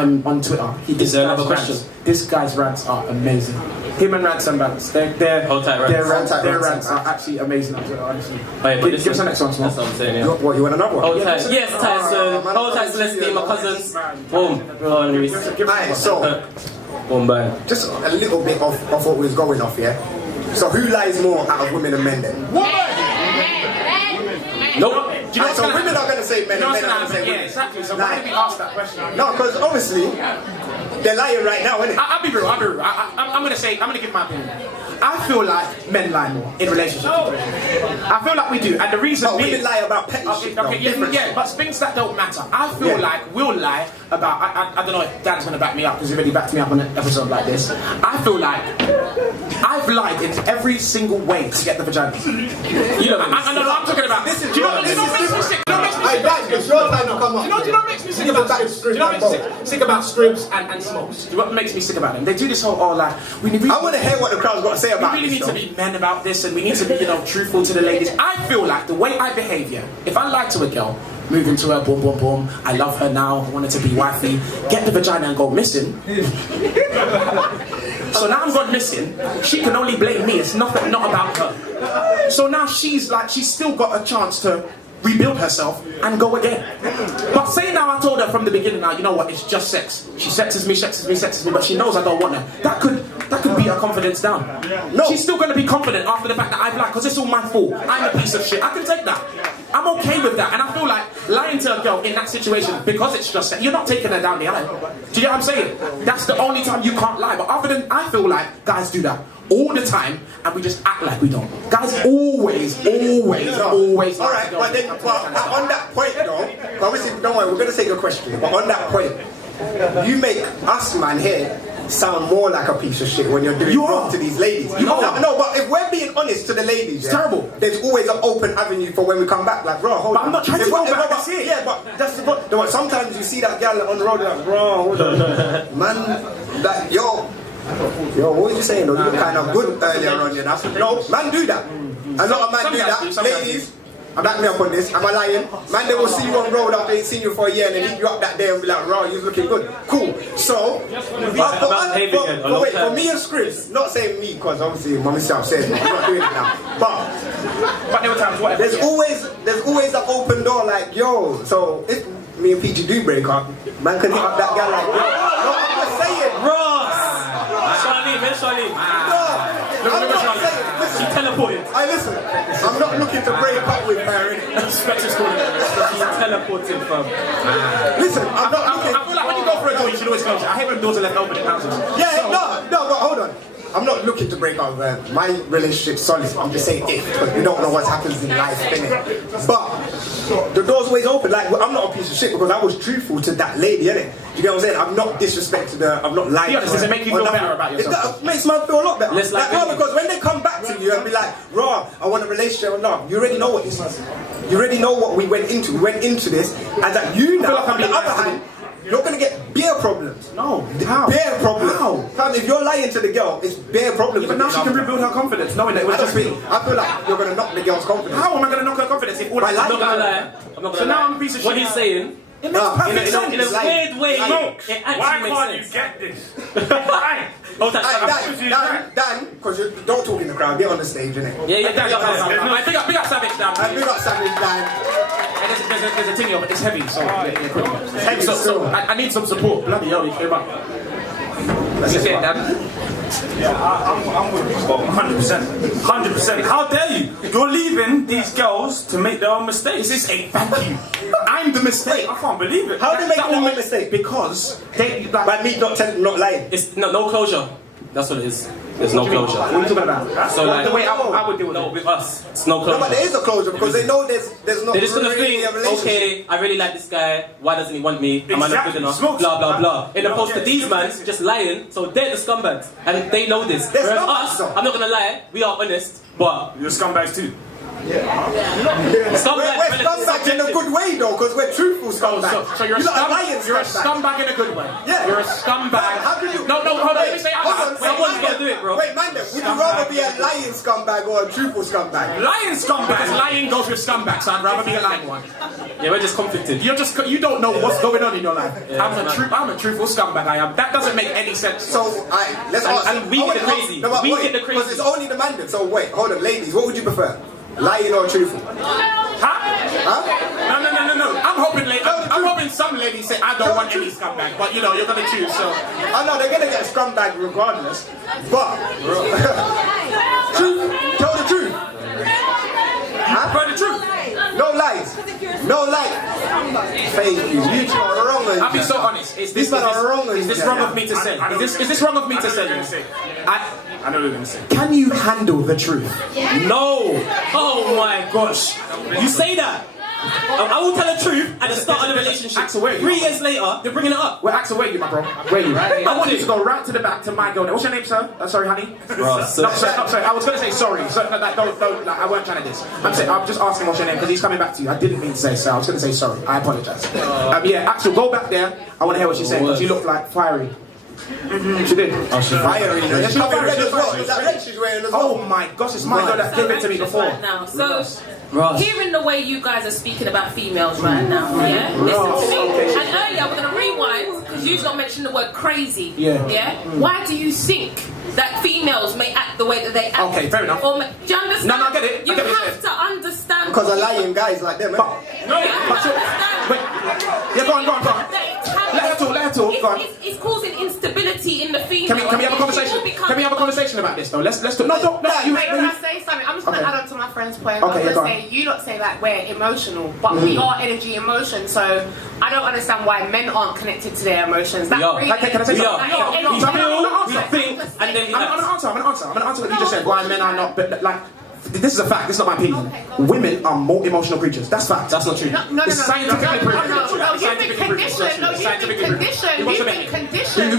Twitter. Is there another question? This guy's rants are amazing. Him and Rants and Bants, their rants are actually amazing on Twitter, honestly. Give us the next one, Small. That's what I'm saying, yeah. What, you want another one? Yes, Tyson. Hold tight, Celestine, my cousins. Boom. Alright, so, boom, bang. just a little bit of what we was going off, yeah? So who lies more out of women and men then? Nope. So women are going to say men and men are going to say women. Yeah, exactly. So why did we ask that question? No, because obviously, they're lying right now, isn't it? I'll be real. I'm going to give my opinion. I feel like men lie more in relationships. I feel like we do, and the reason being, women lie about petty shit. But things that don't matter. I feel like we'll lie about. I don't know if Dan's going to back me up because he already backed me up on an episode like this. I feel like I've lied in every single way to get the vagina. You know, I'm talking about. Do you know what makes me sick? It's your time to come up. Do you know what makes me sick about Scribs? Do you know what makes me sick about Scribs and Smokes? Do you know what makes me sick about them? They do this whole I want to hear what the crowd's got to say about this. We really need to be men about this, and we need to be, truthful to the ladies. I feel like the way I behave, if I lie to a girl, move into her, boom, boom, boom, I love her now, I want her to be wifey, get the vagina and go missing. So now I'm gone missing, she can only blame me, it's not about her. So now she's still got a chance to rebuild herself and go again. But say now I told her from the beginning, now you know what, it's just sex. She sexes me, but she knows I don't want her. That could beat her confidence down. No. She's still going to be confident after the fact that I've lied, because it's all my fault. I'm a piece of shit. I can take that. I'm okay with that. And I feel like lying to a girl in that situation, because it's just sex, you're not taking her down the aisle. Do you get what I'm saying? That's the only time you can't lie. But other than, I feel like guys do that all the time, and we just act like we don't. Guys always. Alright, but then, on that point though, obviously, don't worry, we're going to take a question, but on that point, you make us, man, here sound more like a piece of shit when you're doing wrong to these ladies. No, but if we're being honest to the ladies, it's terrible. There's always an open avenue for when we come back. Like, bro, hold on. I'm not trying to go back. That's it. Yeah, but that's the point. Sometimes you see that girl on the road, like, bro, hold on, man, that yo, what was you saying? Though? You look kind of good earlier on, you know. No, man, do that. A lot of men do that. Ladies, back me up on this. Am I lying? Man, they will see you on road after they seen you for a year and then hit you up that day and be like, raw, you're looking good. Cool. So, for me and Scripps, not saying me, because obviously myself said I'm not doing it now. But there were times whatever. There's always an open door like, yo, so if me and PG do break up, man can hit up that guy like, yo. No, I'm just saying. Ross! Charlie. I'm not saying. Listen, she teleported. Listen, I'm not looking to break up with her. Spectre's calling her. She teleported from. Listen, I'm not looking. I feel like when you go for a door, you should always close it. I hate when doors are left open in houses. Yeah, no, but hold on. I'm not looking to break up with her. My relationship's solid. I'm just saying if, because we don't know what happens in life, innit? But the door's always open. Like, I'm not a piece of shit because I was truthful to that lady, innit? You know what I'm saying? I'm not disrespecting her. I'm not lying. Be honest, does it make you feel better about yourself? It makes man feel a lot better. Because when they come back to you and be like, raw, I want a relationship or not, you already know what this is. You already know what we went into. We went into this, and that you now, on the other hand, you're gonna get beer problems. No, how? Beer problems. How? If you're lying to the girl, it's beer problems. But now she can rebuild her confidence, knowing that it was just me. I feel like you're gonna knock the girl's confidence. How am I gonna knock her confidence if all I like? I'm not gonna lie. So now I'm a piece of shit. What he's saying. It makes perfect sense. In a weird way, it actually makes can't sense. you get this? Dan, because you don't talk in the crowd, get on the stage, innit? Yeah, Big up Savage, Dan. Big up Savage, Dan. There's a thing here, but it's heavy, so it's heavy. So I need some support. Bloody hell, he came up. That's it, Dan. Yeah, I'm with you, Bob. 100%. How dare you? You're leaving these girls to make their own mistakes. This is a thank you. I'm the mistake. I can't believe it. How do they make their own mistake? Because they by me not lying. It's no closure. That's what it is. There's no closure. What are you talking about? So like the way I would deal with it. with us, it's no closure. No, but there is a closure because they know there's not They're just gonna really a think, relationship. okay, I really like this guy. Why doesn't he want me? Am I not good enough? Blah blah blah. In opposed to these man just lying, so they're the scumbags and they know this. Whereas us, I'm not gonna lie, we are honest, but you're scumbags too. We're scumbags in a good way though, because we're truthful scumbags. So you're a scumbag in a good way. Yeah. You're a scumbag. How could you? No, hold on. Let me say someone's gotta do it, bro. Wait, man, would you rather be a lying scumbag or a truthful scumbag? Lying scumbag. Because lying goes with scumbag, so I'd rather be a lying one. Yeah, we're just conflicted. You don't know what's going on in your life. Yeah, I'm a truthful scumbag. I am. That doesn't make any sense. So let's ask. And we get the crazy. We get the crazy. Because it's only the man. So wait, hold on, ladies. What would you prefer? Lying or truthful? Huh? No. I'm hoping some ladies say I don't want any scumbag, but you know you're gonna choose. So I know they're gonna get scumbag regardless. But tell the truth. Tell the truth. No lies. No lies. Thank you. You two are wrong. I'll be so honest. Is this wrong of me to say? Is this wrong of me to say? I know what you're going to say. Can you handle the truth? No. Oh my gosh. You say that. I will tell the truth at the start of the relationship. Axel, where are you? 3 years later, they're bringing it up. Well, Axel, where are you, my bro? Where are you? I want you to go right to the back to my girl. What's your name, sir? Sorry, honey. Ross. No, sorry. I was going to say sorry. So, don't. I weren't trying to diss. I'm just asking what's your name because he's coming back to you. I didn't mean to say so. I was going to say sorry. I apologize. Yeah, Axel, go back there. I want to hear what she's saying because you look like fiery. She did. Oh, she's fiery. She's not red fiery. as well. Is that red she's wearing as well? Oh my gosh, it's my girl that gave it to me before. Right now. So, hearing the way you guys are speaking about females right now, yeah? Listen to me. And earlier, we're going to rewind, because you not mentioned the word crazy. Yeah? Why do you think that females may act the way that they act? Okay, fair enough. Do you understand? No, I get it. You have to understand. Because of lying guys like them, You have to understand. Yeah, go on. Let her talk. Go on. It's causing instability in the female. Can we have a conversation? Can we have a conversation about this though? Let's talk. No, don't. Wait, when I say something, I'm just going to add on to my friend's point. I'm going to say, you lot say that we're emotional, but we are energy emotion, so I don't understand why men aren't connected to their emotions. That really can I say something? We think, and then I'm gonna answer what you just said. Why men are not, but like, this is a fact. This is not my opinion. Okay, women are more emotional creatures. That's fact. That's not true. No, it's scientifically proven. No, you've been conditioned. Who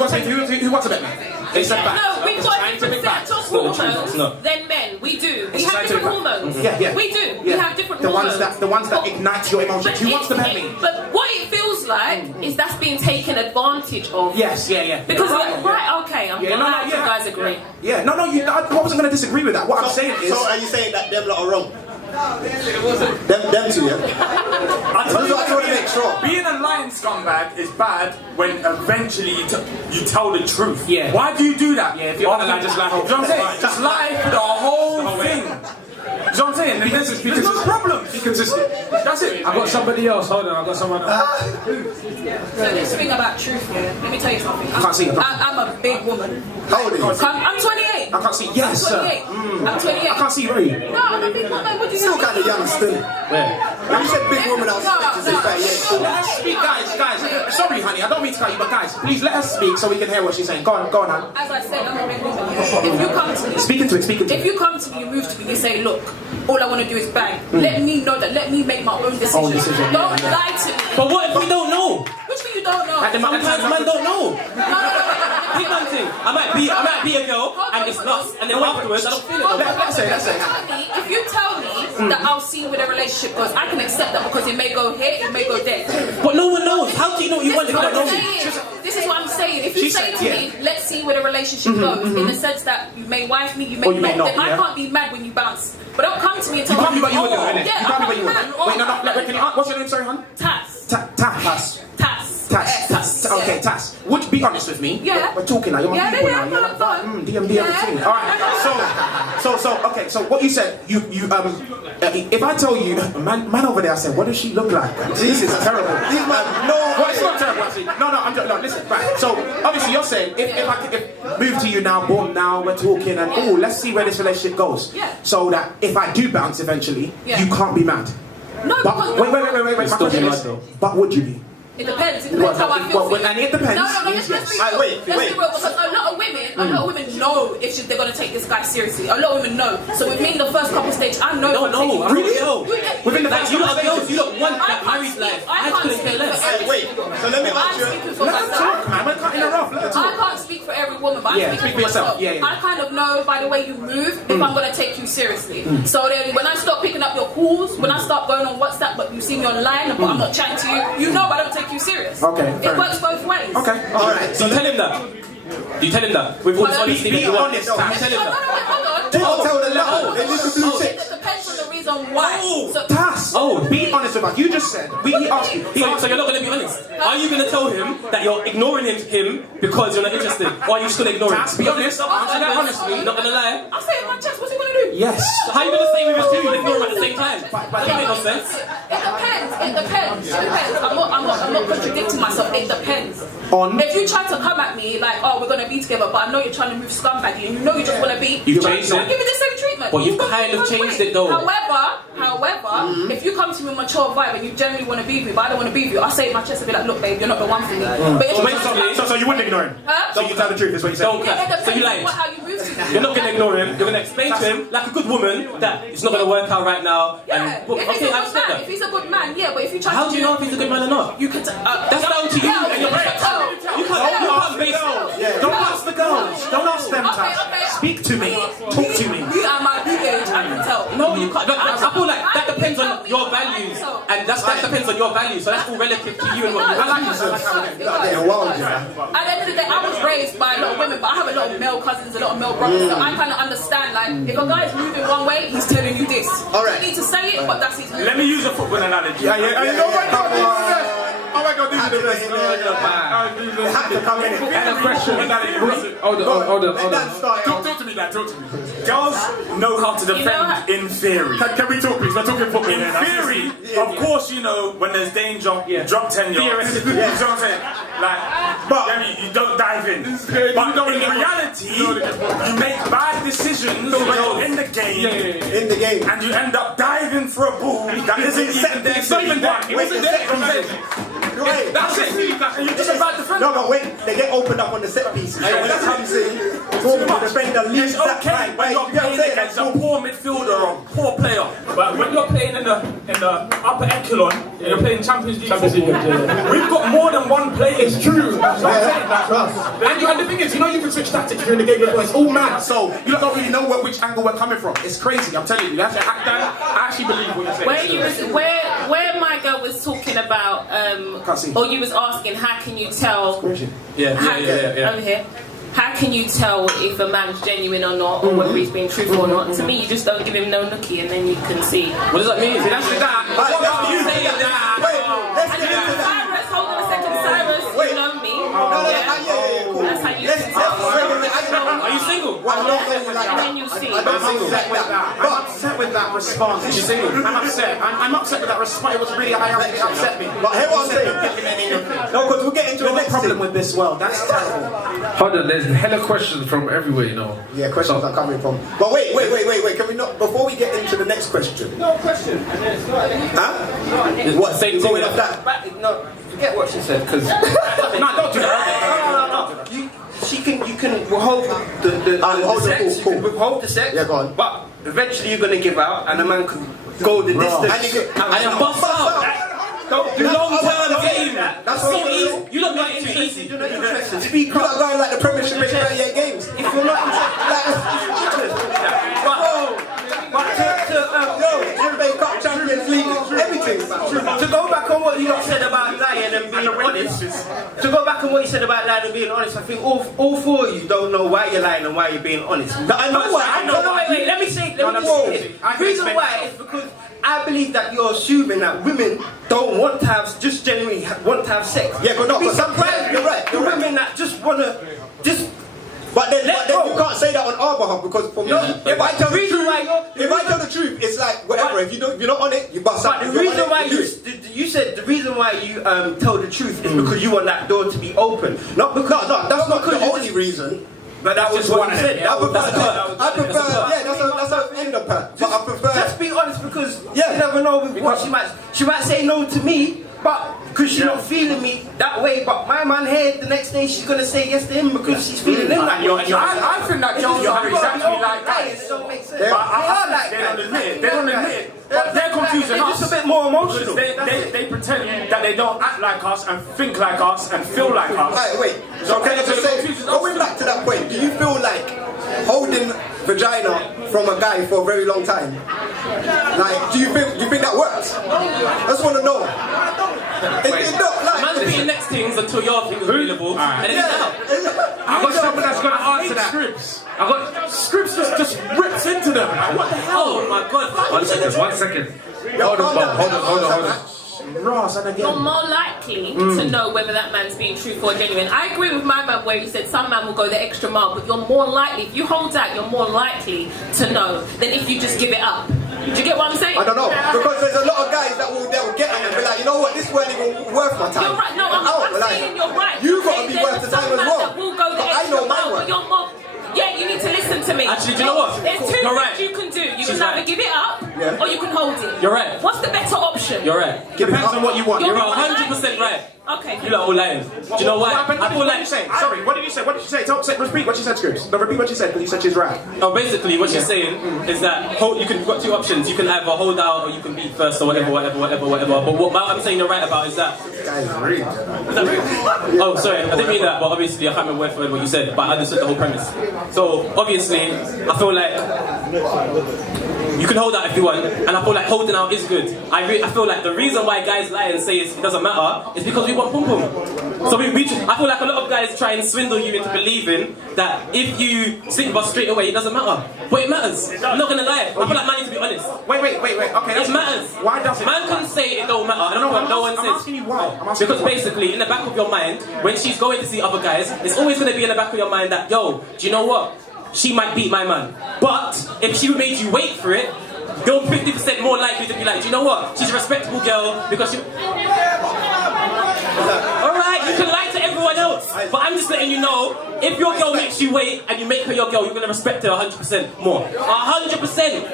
wants a bet man? It's a fact. No, we've got different sets of hormones than men. We do. We have different hormones. Yeah. We do. We have different hormones. The ones that ignite your emotions. Who wants to bet me? But what it feels like is that's being taken advantage of. Yes, yeah. Because okay, I'm glad you guys agree. Yeah, no, I wasn't going to disagree with that. What I'm saying is... So are you saying that them lot are wrong? Them two, yeah? I tell you I want to make sure. Being a lying scumbag is bad when eventually you tell the truth. Yeah. Why do you do that? Yeah, if you're gonna lie, just lie. You know what I'm saying? Just lie for the whole thing. You know what I'm saying? There's no problem. Be consistent. That's it. I got somebody else. Hold on, I got someone else. So this thing about truth, yeah, let me tell you something. I can't see it. I'm a big woman. How old are you? I'm 28. I can't see. Yes, I'm 28. I'm 28. I can't see Ray. No, I'm a big woman. What do you Still mean? kind of young still. When you said big woman, I was expecting to say 38. Let us speak, guys. Sorry, honey, I don't mean to cut you, but guys, please let us speak so we can hear what she's saying. Go on, hon. As I said, I'm a big woman. If you come to me, Speak into it. if you come to me, you move to me, you say, look, all I want to do is bang. Let me know that. Let me make my own decision. Don't lie to me. But what if we don't know? Which one you don't know? Sometimes man don't know. No. Keep on saying, I might be a girl and it's lost, and then afterwards I don't feel it. Let's say. If you tell me that I'll see where the relationship goes, I can accept that because it may go here, it may go there. But no one knows. How do you know what you want if you don't know me? This is what I'm saying. If you say to me, let's see where the relationship goes, in the sense that you may wife me, you may not, then I can't be mad when you bounce. But don't come to me and tell me. You can't be what you want to do, innit? Yeah, You can't be what you want. Wait, no. Can you, what's your name, sorry, hon? Tass. Tass. Tass. Okay, Tass. Would you be honest with me? Yeah. We're talking now. You're my people now. You're like, DMD everything. All right. Okay. So what you said, you if I tell you, man over there, I said, what does she look like? This is terrible. It's not terrible. Actually. No. Listen. Right. So obviously you're saying if I could move to you now, boom, now we're talking, and let's see where this relationship goes. Yeah. So that if I do bounce eventually, you can't be mad. No. But wait. My question is, but would you be? It depends. It depends how I feel. And it depends. No. Let's be real. Wait. Let's be real, because a lot of women know if they're going to take this guy seriously. A lot of women know. So with me in the first couple stages, I know. No, really? Within the Like first you couple lot girls, stages. you lot want that married life. I couldn't care less. Wait. So let me ask you. Let her talk, man. We're cutting her off. Let her I talk. can't speak for every woman, but I speak for yourself. myself. Yeah. I kind of know by the way you move if I'm going to take you seriously. So then when I start picking up your calls, when I start going on WhatsApp, but you see me online, but I'm not chatting to you, you know I don't take you serious. Okay. It works both ways. Okay. All right. So tell him that. Do you tell him that? With all this honesty that you want? honest. You tell him No, that. hold on. Don't tell the level. They live in blue It ticks. depends on the reason why. So, Tass. Be honest with us. You just said. He asked you. So you're not going to be honest? Are you going to tell him that you're ignoring him because you're not interested? Or are you just going to ignore him? Tass, be honest. Answer that honestly. Not going to lie? I'll say it in my chest. What's he going to do? Yes. So how are you going to say we were two and ignore him at the same time? That doesn't make no sense. It depends. I'm not contradicting myself. It depends. If you try to come at me like, oh, we're going to be together, but I know you're trying to move scumbaggy and you know you just want to be, You've changed it. give me the same treatment. But you've kind of changed it though. However, if you come to me with a mature vibe and you generally want to be with me, but I don't want to be with you, I'll say it in my chest and be like, look, babe, you're not the one for me. But if So you wouldn't ignore him? Huh? So you tell the truth is what you said? Don't clap. So you lied. How you move to me. You're not going to ignore him. You're going to explain to him, like a good woman, that it's not going to work out right now. Yeah, And, okay, I respect that. if he's a good man, yeah, but if you try How to do you know if he's a good man or not? You can That's down to you and your perspective. You can't base it. Don't ask the girls. Don't ask them, Tass. Speak to me. Talk to me. You are my new age, I can tell. No, you can't. But I feel like that depends on your values, and that depends on your values. So that's all relative to you and what you value. At the end of the day, I was raised by a lot of women, but I have a lot of male cousins, a lot of male brothers, so I kind of understand, like, if a guy's moving one way, he's telling you this. All right. You need to say it, but that's his movement. Let me use a football analogy. Oh my God, this is the best. They have to come in. Hold on. Talk to me, Dad. Talk to me. Girls know how to defend in theory. Can we talk, please? We're talking football. In theory, of course, you know when there's danger, drop 10 yards. You know what I'm saying? Like, but you don't dive in. But in reality, you make bad decisions when you're in the game. And you end up diving for a ball that isn't even there. It's not even there. It wasn't there. That's it. And you're just a bad defender. No, but wait, they get opened up on the set piece. So when it comes in, the defender leaves It's that okay right. when you're playing against a poor midfielder or a poor player. But when you're playing in the upper echelon, and you're playing Champions League football, we've got more than one player. It's true. And the thing is, you can switch tactics during the game as well. It's all mad. So you don't really know which angle we're coming from. It's crazy. I'm telling you. That's I actually believe what you're saying. Where my girl was talking about, or you was asking, how can you tell? Yeah. Over here. how can you tell if a man's genuine or not, or whether he's being truthful or not? To me, you just don't give him no nookie, and then you can see. What does that mean? See, that's that. What are you saying that? Let's get into that. Cyrus, hold on a second, Cyrus. You know me. Cool. That's how you Are you single? I don't know like and then you see. I'm upset with that. I'm upset with that response. She's single. I'm upset. I'm upset with that response. It was really high up. It upset me. But hear what I'm saying. No, because we'll get into the next problem thing. with this world. That's terrible. Hold on, there's hella questions from everywhere, you know. Yeah, questions are coming from. But wait. Can we not, before we get into the next question? No question. Huh? What? Same Going thing. off that? No, forget what she said, because... No, don't do that. No. You can hold the sex. You can withhold the sex. Yeah, go on. But eventually you're going to give out, and a man could go the distance. And then bust out. Don't do Long-term game. That's so what easy. You look like too easy. You're not interested. Speak You're not up. going like the Premiership in 38 games. If you're not interested, Everybody Cup, Champions League, everything. to go back on what you lot said about lying and being honest, I think all four of you don't know why you're lying and why you're being honest. I know why. Wait, let me say this. The reason why is because I believe that you're assuming that women don't want to have, just genuinely want to have sex. Yeah, but no, Be but surprised you're right. the women that just want to, just... But then you can't say that on our behalf, because for me, if I tell the truth, it's like whatever. If you're not on it, you bust up. But the reason why you said the reason why you tell the truth is because you want that door to be open, not because that's not the only reason. But that was what you said. I prefer, that's an end of part. But I prefer. Just be honest, because you never know with what she might say no to me, but because she's not feeling me that way. But my man here, the next day she's gonna say yes to him because she's feeling him that way. I think that girls are exactly like guys. Don't make sense. They don't admit it. But they're confusing they're us. just a bit more emotional. They pretend that they don't act like us and think like us and feel like us. Right, wait. So can I just say, going back to that point, do you feel like holding vagina from a guy for a very long time? Like, do you think that works? I just want to know. It's not like... Man's beating next things until your thing is available, and then it's out. I've got someone that's going to answer that. Scripps just rips into them. What the hell? Oh my god. 1 second. Hold on. Ross, and again. You're more likely to know whether that man's being truthful or genuine. I agree with my man where he said some man will go the extra mile, but you're more likely, if you hold out, you're more likely to know than if you just give it up. Do you get what I'm saying? I don't know, because there's a lot of guys that will get it and be like, you know what, this wasn't even worth my time. You're right. No, I'm saying you're right. You've got to be worth the time as well. That will go the I extra know my mile, worth. but you're more. Yeah, you need to listen to me. Actually, do you know what? There's two You're things right. you can do. You She's can either right. give it up or you can hold it. You're right. What's the better option? You're right. Depends on what you want. You're 100% right. Okay. You lot all lying. Do you know why? What did you say? Sorry, what did you say? What did you say? Repeat what you said, Scripps. No, repeat what you said, because you said she's right. Oh, basically, what she's saying is that you've got two options. You can either hold out or you can beat first or whatever. But what I'm saying you're right about is that... Oh, sorry, I didn't mean that, but obviously I can't remember word for word what you said, but I understood the whole premise. So, obviously, I feel like you can hold out if you want, and I feel like holding out is good. I feel like the reason why guys lie and say it doesn't matter is because we want pum pum. So I feel like a lot of guys try and swindle you into believing that if you sleep with us straight away, it doesn't matter. But it matters. I'm not gonna lie. I feel like man needs to be honest. Wait. Okay, it matters. Why does it? Man can say it don't matter. I don't know what no one says. I'm asking you why. Because basically, in the back of your mind, when she's going to see other guys, it's always going to be in the back of your mind that, yo, do you know what? She might beat my man. But if she made you wait for it, you're 50% more likely to be like, do you know what? She's a respectable girl because she... Alright, you can lie to everyone else. But I'm just letting you know, if your girl makes you wait and you make her your girl, you're going to respect her 100% more. 100%.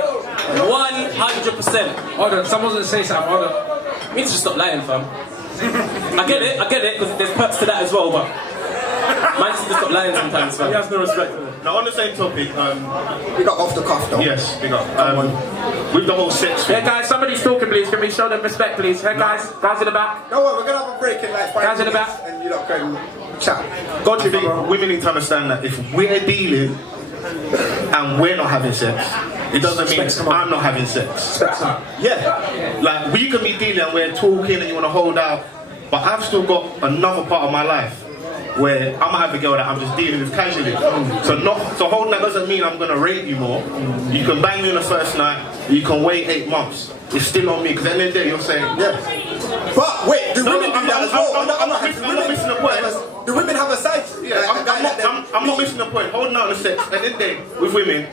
100%. Hold on, someone's going to say something. Hold on. You need to just stop lying, fam. I get it, because there's perks to that as well, but man needs to stop lying sometimes, fam. He has no respect for it. Now on the same topic, we got off the cuff though. Yes, we got with the whole sex thing. Hey guys, somebody's talking please, can we show them respect please? Hey guys in the back. No worry, we're gonna have a break in like 5 guys minutes. In the back. And you lot can chat. I think women need to understand that if we're dealing and we're not having sex, it doesn't mean I'm not having sex. Yeah. Like we can be dealing and we're talking and you want to hold out, but I've still got another part of my life where I might have a girl that I'm just dealing with casually. So holding that doesn't mean I'm gonna rate you more. You can bang me on the first night, you can wait 8 months. It's still on me, because at the end of the day you're saying, yeah. But wait, do women do that as well? I'm not missing the point. Do women have a side? Yeah, I'm not missing the point. Holding out the sex, at the end of the day, with women,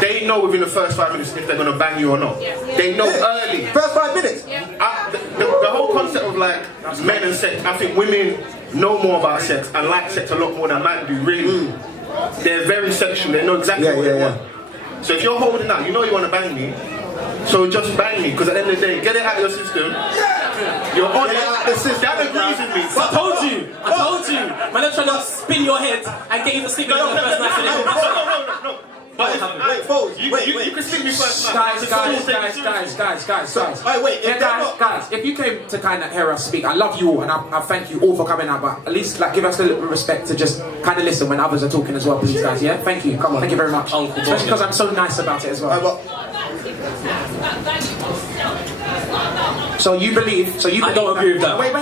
they know within the first 5 minutes if they're gonna bang you or not. They know early. First 5 minutes? The whole concept of like men and sex, I think women know more about sex and like sex a lot more than men do, really. They're very sexual, they know exactly what they want. So if you're holding out, you know you want to bang me, so just bang me, because at the end of the day, get it out of your system. You're on it. That agrees with me. I told you. Man, I'm trying to spin your head and get you to sleep in the first night. No. But you can stick me first. Guys. Guys, if you came to kind of hear us speak, I love you all and I thank you all for coming out, but at least like give us a little respect to just kind of listen when others are talking as well, please, guys. Yeah, thank you. Come on, thank you very much. Especially because I'm so nice about it as well. So you believe? I don't agree with that. Wait.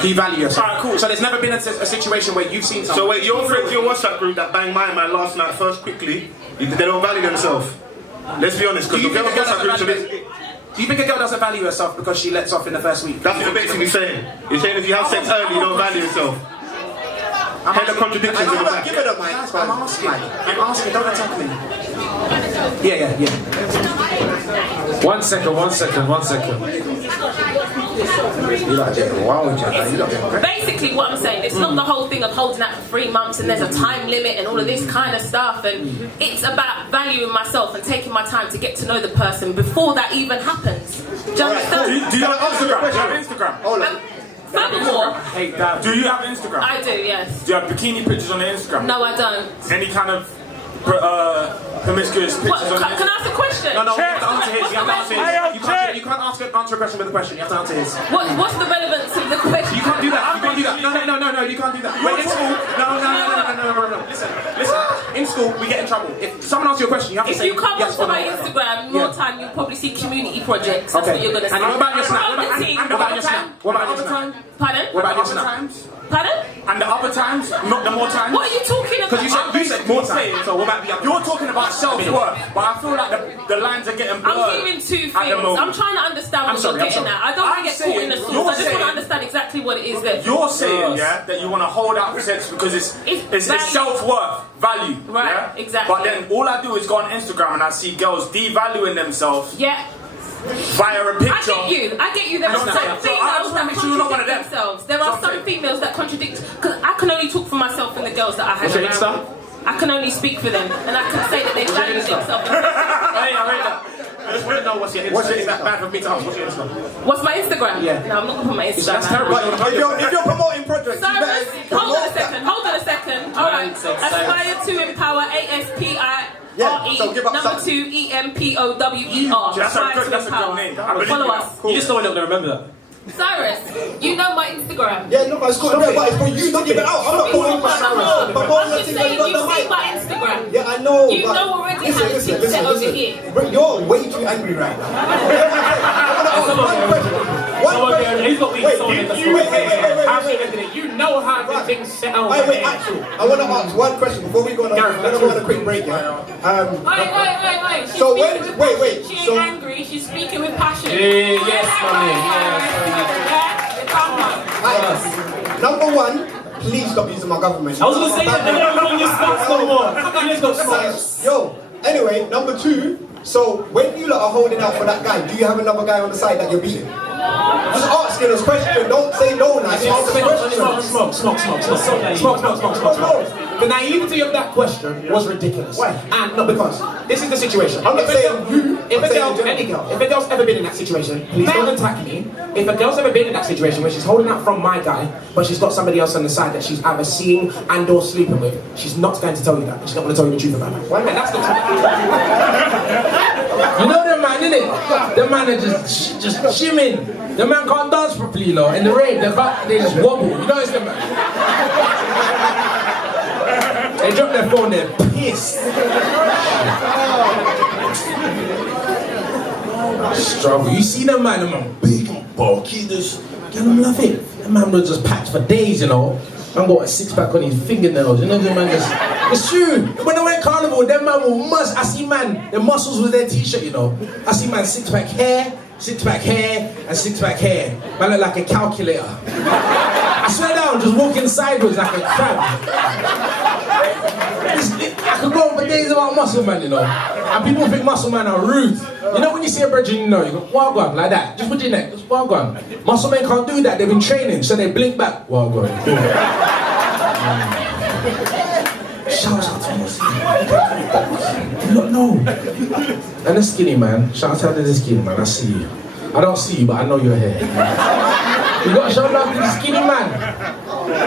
Do you value yourself? Alright, cool. So there's never been a situation where you've seen something. So wait, your friends, your WhatsApp group that banged my man last night first quickly, they don't value themselves. Let's be honest, because do you think a girl doesn't value herself because she lets off in the first week? That's what you're basically saying. You're saying if you have sex early, you don't value yourself. Head of contradictions in the back. Give it a mic. I'm asking, don't attack me. Yeah. 1 second. Basically, what I'm saying, it's not the whole thing of holding out for 3 months and there's a time limit and all of this kind of stuff. And it's about valuing myself and taking my time to get to know the person before that even happens. Do you understand? Do you have Instagram? Furthermore, do you have Instagram? I do, yes. Do you have bikini pictures on your Instagram? No, I don't. Any kind of promiscuous pictures on your Instagram? Can I ask a question? No, you have to answer his. You can't answer a question with a question. You have to answer his. What's the relevance of the question? You can't do that. No, you can't do that. We're in school. No. Listen. In school, we get in trouble. If someone asks you a question, you have to say yes or no. If you come onto my Instagram, more time you'll probably see community projects. That's what you're going to see. And what about your snap? What about your snap? Pardon? What about your snap? Pardon? And the other times, not the more times. What are you talking about? Because you said more times. So what about the other? You're talking about self-worth, but I feel like the lines are getting blurred. I'm hearing two things. I'm trying to understand what you're getting at. I don't want to get caught in the sauce. I just want to understand exactly what it is that you're saying, that you want to hold out for sex because it's self-worth, value. Right, exactly. But then all I do is go on Instagram and I see girls devaluing themselves. Yeah. Via a picture. I get you. There are some females that contradict themselves. There are some females that contradict. Because I can only talk for myself and the girls that I have around. I can only speak for them, and I can say that they value themselves. I just want to know what's your Instagram. Is that bad for me to ask? What's your Instagram? What's my Instagram? Yeah. No, I'm not gonna put my Instagram. That's terrible. If you're promoting projects, Cyrus, hold on a second. All right. Aspire to empower. ASPI. So give up number 2 EMPOWER. That's a good name. Follow us. You just don't want to remember that. Cyrus, you know my Instagram. Yeah, no, but it's good. But it's for you. Don't give it out. I'm not calling for Cyrus. I'm just saying you've seen my Instagram. Yeah, I know. You know already how it's set over here. You're way too angry right now. He's got weak soul in the wait. You know how everything's set over. Wait, actually, I want to ask one question before we go on a quick break. Wait. So wait. She ain't angry. She's speaking with passion. Yes, mommy. Number one, please stop using my government. I was going to say that, they're not on your spots no more. Let's go. Yo, anyway, number two, so when you lot are holding out for that guy, do you have another guy on the side that you're beating? Just asking this question, don't say no now. Smoke. The naivety of that question was ridiculous. Why? And not because this is the situation. I'm not saying you. If a girl's ever been in that situation, please don't attack me. If a girl's ever been in that situation where she's holding out from my guy, but she's got somebody else on the side that she's either seeing and or sleeping with, she's not going to tell you that. She's not going to tell you the truth about that. And that's the truth. You know the man, innit? The man is just shimming. The man can't dance properly, you know. In the rain, they just wobble. You know it's the man. They drop their phone, they're pissed. Struggle. You see them man big and bulky, just get them love it. That man was just packed for days, you know. Man got a six-pack on his fingernails, you know, the man just... It's true. When I went carnival, them man will I see man, the muscles with their t-shirt, you know. I see man six-pack hair, and six-pack hair. Man look like a calculator. I swear down, just walking sideways like a crab. I could go on for days about muscle man, you know. And people think muscle man are rude. You know when you see a brethren, you know, you go, wild gun, like that. Just put your neck, just wild gun. Muscle men can't do that, they've been training, so they blink back. Wild gun. Shout out to muscle man. No. And the skinny man, shout out to the skinny man, I see you. I don't see you, but I know you're here. You gotta show love to the skinny man.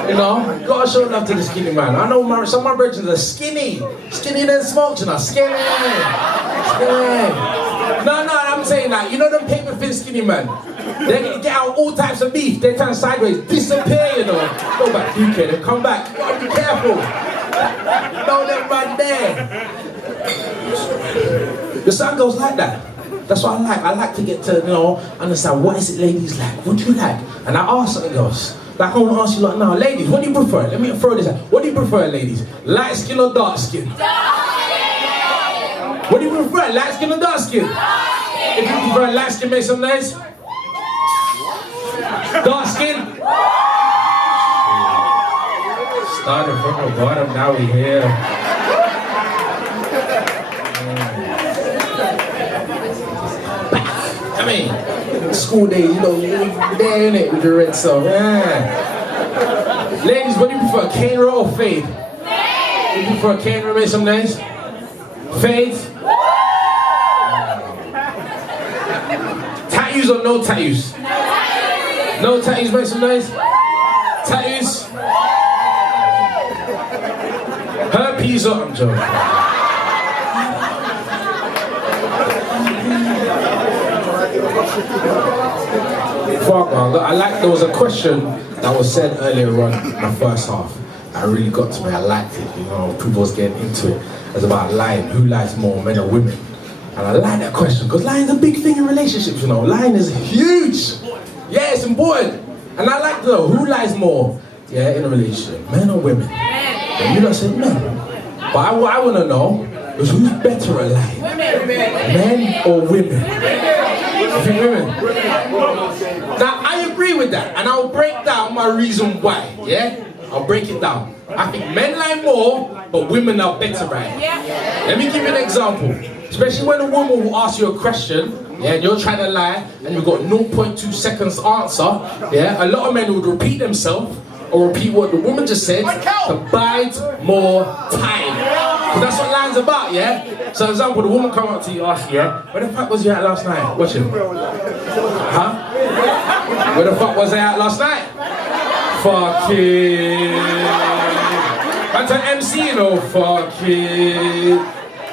You know, you gotta show love to the skinny man. I know some of my brethren are skinny. Skinny than smoked, you know. Skinny. No, I'm saying that. You know them paper thin skinny man? They get out all types of beef. They turn sideways, disappear, you know. Go back, UK, they come back. You gotta be careful. Know them right there. The sun goes like that. That's what I like. I like to get to, you know, understand what is it ladies like? What do you like? And I ask something else. Like I want to ask you like now, ladies, what do you prefer? Let me throw this out. What do you prefer, ladies? Light skin or dark skin? Dark skin! What do you prefer? Light skin or dark skin? Dark skin! If you prefer light skin, make some noise. Dark skin? Started from the bottom, now we're here. I mean, school days, you know, you're there in it with the red song. Yeah. Ladies, what do you prefer, cane roll or fade? Fade! You prefer cane roll, make some nice? Fade? Tattoos or no tattoos? No tattoos, make some nice? Tattoos? Herpes or... I'm joking. Fuck man, I like there was a question that was said earlier on in the first half. That really got to me, I liked it, you know, people was getting into it. It's about lying, who lies more, men or women? And I like that question, because lying is a big thing in relationships, you know. Lying is huge. Yeah, it's important. And I like to know, who lies more, yeah, in a relationship, men or women? And you don't say men. But what I want to know is who's better at lying? Men or women? You think women? Now, I agree with that, and I'll break down my reason why, yeah? I'll break it down. I think men lie more, but women are better at it. Let me give you an example. Especially when a woman will ask you a question, yeah, and you're trying to lie, and you've got 0.2 seconds to answer, yeah? A lot of men would repeat themselves, or repeat what the woman just said, to bide more time. Because that's what lying's about, yeah? So, for example, the woman come up to you, ask you, yeah, where the fuck was you at last night? Watching. Huh? Where the fuck was I at last night? Fucking. That's an MC, you know, fucking.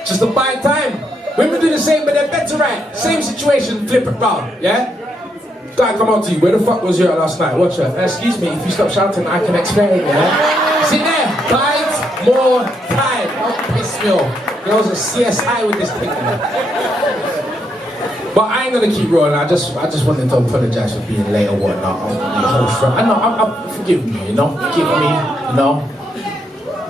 Just to buy time. Women do the same, but they're better at. Same situation, flip it round, yeah? Guy come up to you, where the fuck was you at last night? Watch her. Excuse me, if you stop shouting, I can explain, yeah? Sit there, bite more time. Don't piss me off. Girls are CSI with this thing. But I ain't gonna keep rolling. I just wanted to apologize for being late or whatnot. I know, forgive me, you know? Forgive me, you know?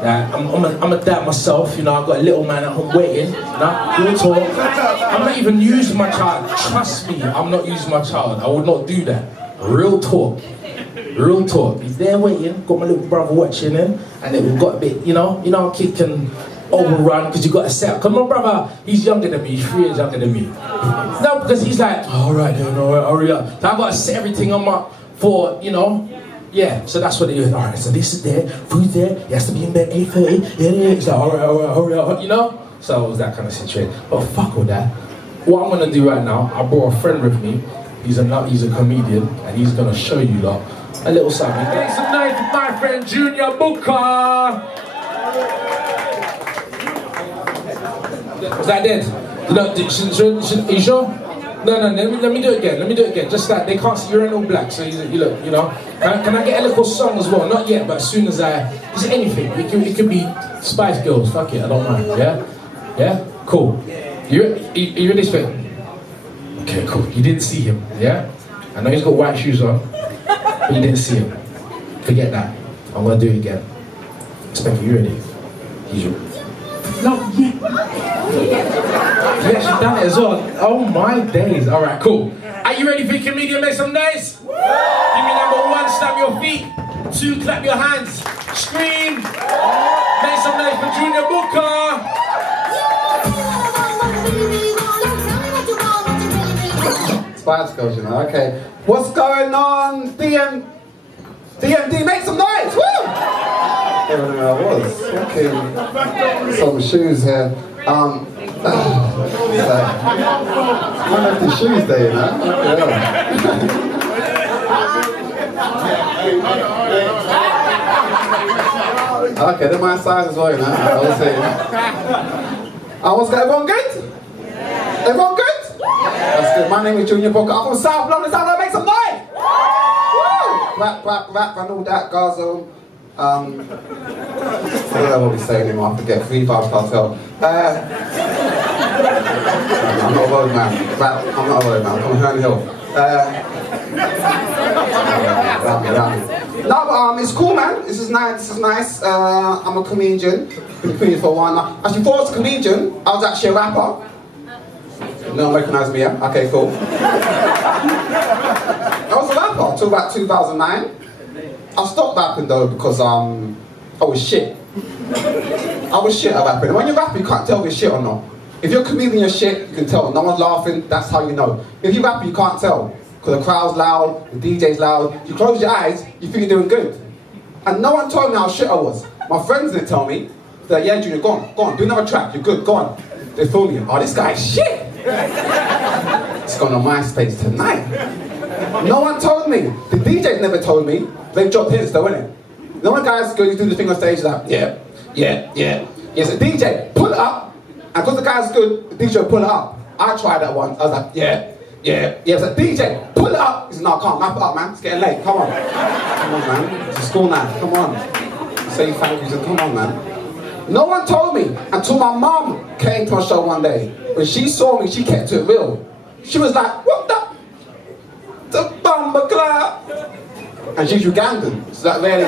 I'm a dad myself, you know, I've got a little man at home waiting, you know, real talk. I'm not even using my child, trust me, I'm not using my child, I would not do that. Real talk, he's there waiting, got my little brother watching him, and then we've got a bit, you know a kid can overrun, because you got to set up, because my brother, he's younger than me, he's 3 years younger than me. No, because he's like, alright, hurry up. So I've got to set everything on my, for, you know, yeah, so that's what it is. Alright, so this is there, food's there, he has to be in bed 8:30, yeah, it's like, alright, hurry up, you know? So it was that kind of situation. But fuck all that. What I'm gonna do right now, I brought a friend with me, he's a comedian, and he's gonna show you lot a little something. Thanks a night to my friend Junior Booker! Was that dead? You sure? No, let me do it again. Just that they can't see you're in all black, so you look, you know. Can I get a little song as well? Not yet, but as soon as just anything. It could be Spice Girls. Fuck it, I don't mind. Yeah, cool. You ready, Spit? Okay, cool. You didn't see him, yeah? I know he's got white shoes on, but you didn't see him. Forget that. I'm gonna do it again. Spanky, you ready? He's ready. No, yeah. You actually done it as well. Oh my days. Alright, cool. Are you ready for your comedian? Make some noise. Give me number 1, stamp your feet. 2, clap your hands. Scream. Make some noise for Junior Booker. Spice Girls, you know, okay. What's going on, DMD, make some noise, woo! I don't know where I was. Okay. Some shoes here. I left the shoes there, you know? Yeah. Okay, they're my size as well, you know? I was saying. What's going on? Everyone good? Everyone good? That's good. My name is Junior Booker. I'm from South London. South London, make some noise! Woo! Rap, and all that, Gazo. I don't know what we say anymore. I forget. 3 5 cartel. I'm not a road man. Rap, I'm not a road man. I'm from Herne Hill. No, but it's cool, man. This is nice. I'm a comedian. Been a comedian for a while now. Actually, before I was a comedian, I was actually a rapper. You don't recognise me, yeah? Okay, cool. I was a rapper until about 2009. I stopped rapping though because I was shit. I was shit at rapping. And when you rap, you can't tell if you're shit or not. If you're a comedian, you're shit, you can tell. No one's laughing, that's how you know. If you rap, you can't tell. Because the crowd's loud, the DJ's loud. You close your eyes, you think you're doing good. And no one told me how shit I was. My friends didn't tell me. They're like, yeah, Junior, go on, do another track, you're good, go on. They told me, oh, this guy's shit. It's going on MySpace tonight. No one told me. The DJs never told me. They dropped hints though, innit? No one guys go do the thing on stage like, yeah. Yes, a DJ, pull it up. And because the guy's good, the DJ will pull it up. I tried that once. I was like, yeah. It's like, DJ, pull it up. He said, no, I can't, wrap it up, man. It's getting late, come on. Come on, man. It's a school night, come on. Say thank you, come on, man. No one told me until my mum came to my show one day. When she saw me, she kept it real. She was like, what the bumper clap? And she's Ugandan, so that really...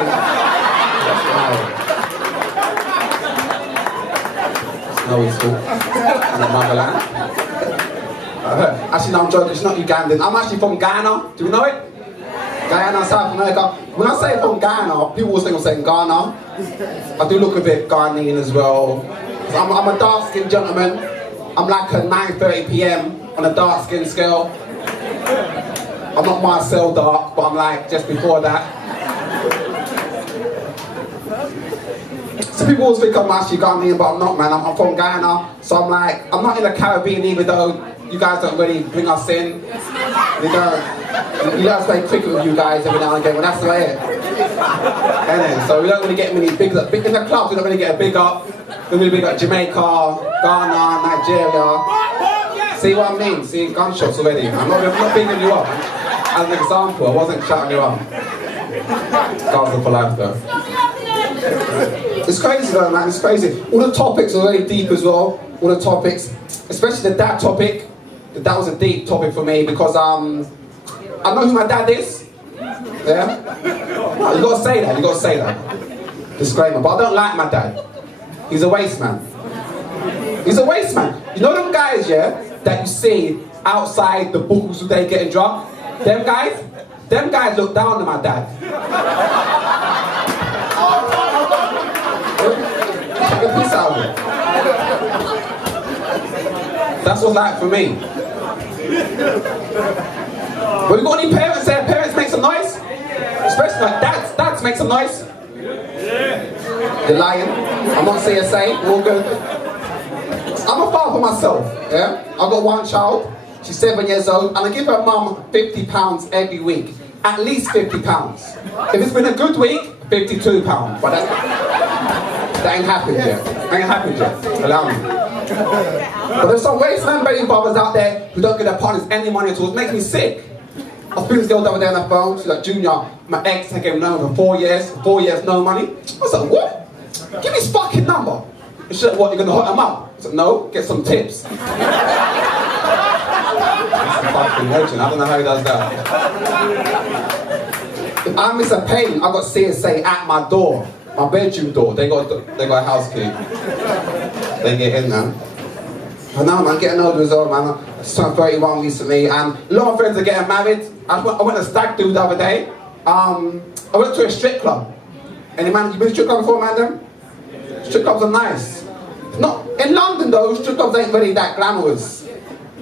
No, it's cool. In the motherland. Actually, no, I'm joking, she's not Ugandan. I'm actually from Ghana, do you know it? Guyana, South America. When I say from Ghana, people always think I'm saying Ghana. I do look a bit Ghanaian as well. I'm a dark-skinned gentleman. I'm like a 9:30 PM on a dark-skinned scale. I'm not Marcel dark, but I'm like just before that. So people always think I'm actually Ghanaian, but I'm not, man. I'm from Ghana, so I'm like, I'm not in the Caribbean either though. You guys don't really bring us in. You don't. You guys play cricket with you guys every now and again, but that's the way it is. So we don't really get many big in the clubs. We don't really get a big up. We really big up Jamaica, Ghana, Nigeria. See what I mean? See gunshots already. I'm not bigging you up. As an example, I wasn't shouting you up. Guys are for life though. It's crazy though, man. It's crazy. All the topics are really deep as well. All the topics, especially the dad topic. That was a deep topic for me because I know who my dad is. Yeah? No, you gotta say that, Disclaimer, but I don't like my dad. He's a waste man. He's a waste man. You know them guys, yeah, that you see outside the booths when they getting drunk? Them guys look down on my dad. Take a piss out of it. That's what's like for me. But you got any parents there? Parents make some noise? Especially like dads make some noise? You're lying. I'm not CSA, all good. I'm a father myself, yeah? I've got one child, she's 7 years old, and I give her mum £50 every week. At least £50. If it's been a good week, £52. But that ain't happened yet. Allow me. But there's some waste man baby fathers out there who don't give their partners any money at all. It makes me sick. I was speaking to this girl the other day on the phone. She's like, Junior, my ex had given me for 4 years. 4 years, no money. I was like, what? Give me his fucking number. And she's like, what, you're gonna hot him up? I was like, no, get some tips. That's a fucking legend. I don't know how he does that. If I miss a payment, I got CSA at my door, my bedroom door. They got a house key. They get in there. I know, man, getting older as well, man. I just turned 31 recently, and a lot of friends are getting married. I went to a stag do the other day. I went to a strip club. Any man, you been to a strip club before, man? Strip clubs are nice. Not in London though. Strip clubs ain't really that glamorous.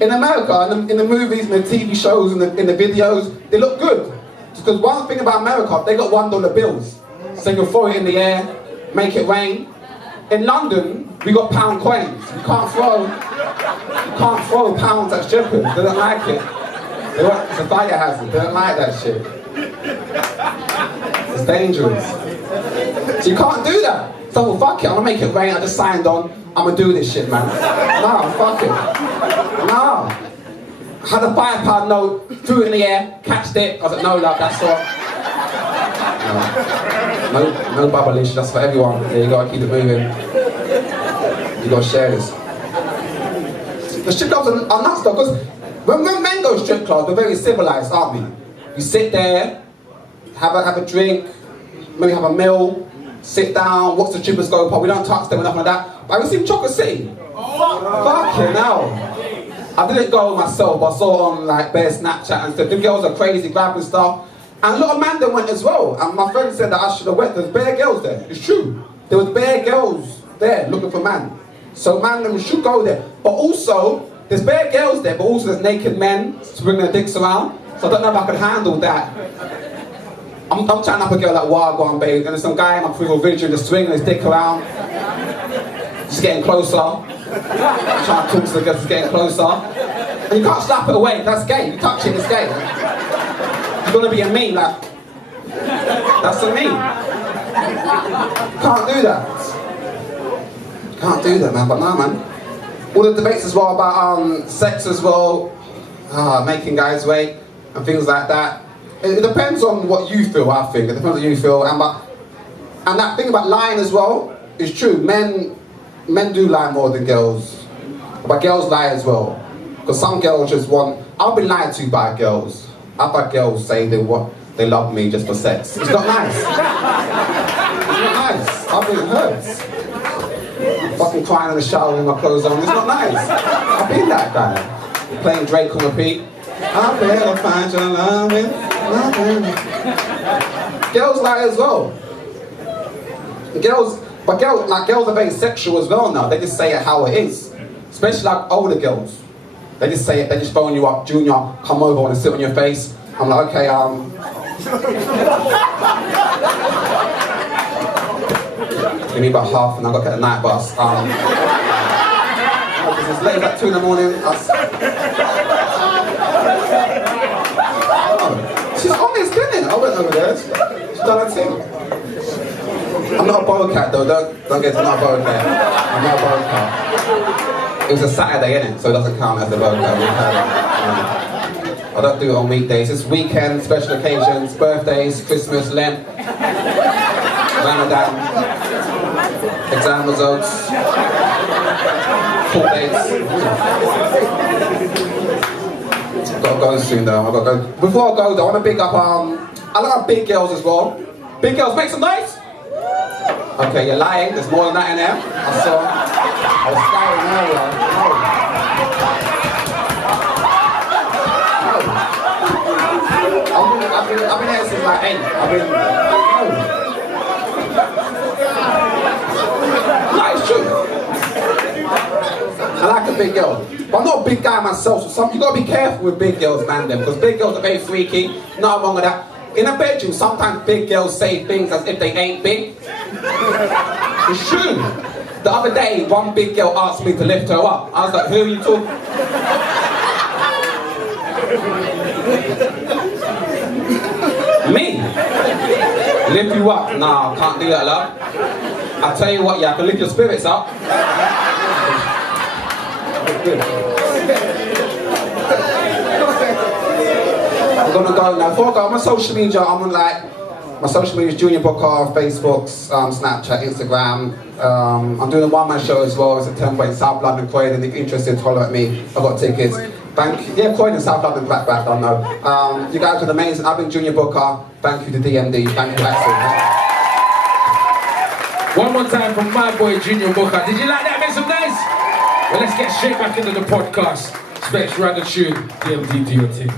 In America, in the movies, in the TV shows, in the videos, they look good. Because one thing about America, they got $1 bills, so you can throw it in the air, make it rain. In London, we got pound coins. You can't throw pounds at strippers. They don't like it. It's a fire hazard. They don't like that shit. It's dangerous. So you can't do that. So well, fuck it. I'm gonna make it rain. I just signed on. I'm gonna do this shit, man. No, fuck it. No. Had a £5 note, threw it in the air, catched it. I was like, no, love, that's all. No bubbleish, that's for everyone. Yeah, you gotta keep it moving. You gotta share this. The strip clubs are nuts though, because when men go to strip clubs, we're very civilized, aren't we? You sit there, have a drink, maybe have a meal, sit down, watch the strippers go pop. We don't touch them or nothing like that. But have you seen Chocolate City? Fucking hell. I didn't go myself, but I saw on like bare Snapchat and stuff. The girls are crazy, grabbing stuff. And a lot of men then went as well. And my friend said that I should have went. There's bare girls there. It's true. There was bare girls there looking for man. So man them should go there. But also, there's bare girls there, but also there's naked men swinging their dicks around. So I don't know if I could handle that. I'm chatting up a girl like Wagwan, babe, and there's some guy in my previous video just swinging his dick around. Just getting closer. Trying to talk to the girl, just getting closer. And you can't slap it away, that's gay. You touch it, it's gay. You're gonna be a meme, like, that's a meme. Can't do that. Can't do that, man, but no, man. All the debates as well about sex as well, making guys wait, and things like that. It depends on what you feel, I think. It depends on what you feel. And that thing about lying as well is true. Men do lie more than girls. But girls lie as well. Because some girls just want... I've been lied to by girls. I've had girls say they love me just for sex. It's not nice. It's not nice. I've been hurt. I'm fucking crying in the shower with my clothes on. It's not nice. I've been that guy. Playing Drake on repeat. I better find your loving. Girls lie as well. Girls are very sexual as well now. They just say it how it is. Especially like older girls. They just say it, they just phone you up, Junior, come over and sit on your face. I'm like, okay, give me about half and I've got to get a night bus. Because it's late, like 2 in the morning. She's honest, isn't it? I went over there. She's done her thing. I'm not a bowcat though. Don't get to not a bowcat. I'm not a bowcat. It was a Saturday, innit? So it doesn't count as a bowcat. I don't do it on weekdays. It's weekends, special occasions, birthdays, Christmas, Lent, Ramadan, exam results, court dates. Gotta go soon though. I've got to go. Before I go though, I want to big up. I like big girls as well. Big girls, make some noise. Okay, you're lying. There's more than that in there. I was scouting earlier. I've been here since like 8. No, it's true. I like a big girl. But I'm not a big guy myself, so you gotta be careful with big girls, man, because big girls are very freaky. Nothing wrong with that. In a bedroom, sometimes big girls say things as if they ain't big. It's true. The other day, one big girl asked me to lift her up. I was like, who are you talking? Me? Lift you up? Nah, can't do that, love. I tell you what, yeah, I can lift your spirits up. Good. I'm gonna go now. Before I go, I'm on social media. I'm on like my social media is Dmd Podcast, Facebook, Snapchat, Instagram. I'm doing a one-man show as well. It's a 10-point South London Croydon. If you're interested, holler at me. I've got tickets. Thank you. Yeah, Croydon, South London, Black, I don't know. You guys are amazing. I've been Junior Booker. Thank you to DMD. Thank you, Axel. One more time from my boy Junior Booker. Did you like that? Make some noise? Well, let's get straight back into the podcast. Specs, run the tune. DMD, do your thing.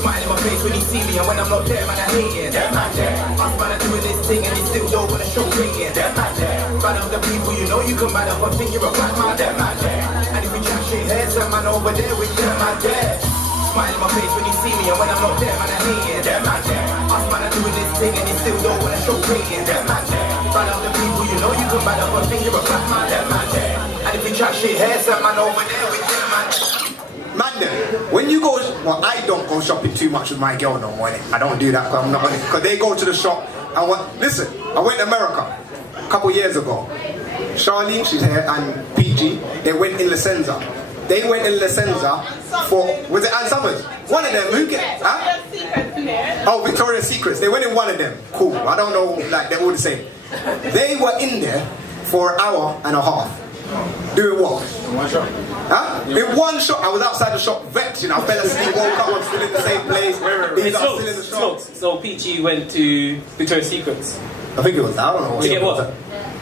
Smile in my face when you see me, and when I'm not there, man, I hate it. They're not there. I'm trying to do this thing, and you still don't want to show it. They're not there. Bad up the people, you know you can bad up and think you're a bad man. They're not there. And if we chat shit, heads, that man over there with them, man, there. Smile in my face when you see me, and when I'm not there, man, I hate it. They're not there. I'm trying to do this thing, and you still don't want to show it. They're not there. Bad up the people, you know you can bad up and think you're a bad man. They're not there. And if we chat shit, heads, that man over there with them, man. Man, when you go, well, I don't go shopping too much with my girl no more. I don't do that because I'm not on it. Because they go to the shop and listen, I went to America a couple years ago. Charlene, she's here, and PG, they went in La Senza. They went in La Senza for, was it Ann Summers? One of them, who get, huh? Oh, Victoria's Secrets. They went in one of them. Cool. I don't know, like, they're all the same. They were in there for an hour and a half. Doing what? One shot. Huh? In one shot, I was outside the shop, vexed, you know, I fell asleep, woke up, I'm still in the same place. These are still in the shop. So PG went to Victoria's Secrets. I think it was, I don't know. To get what?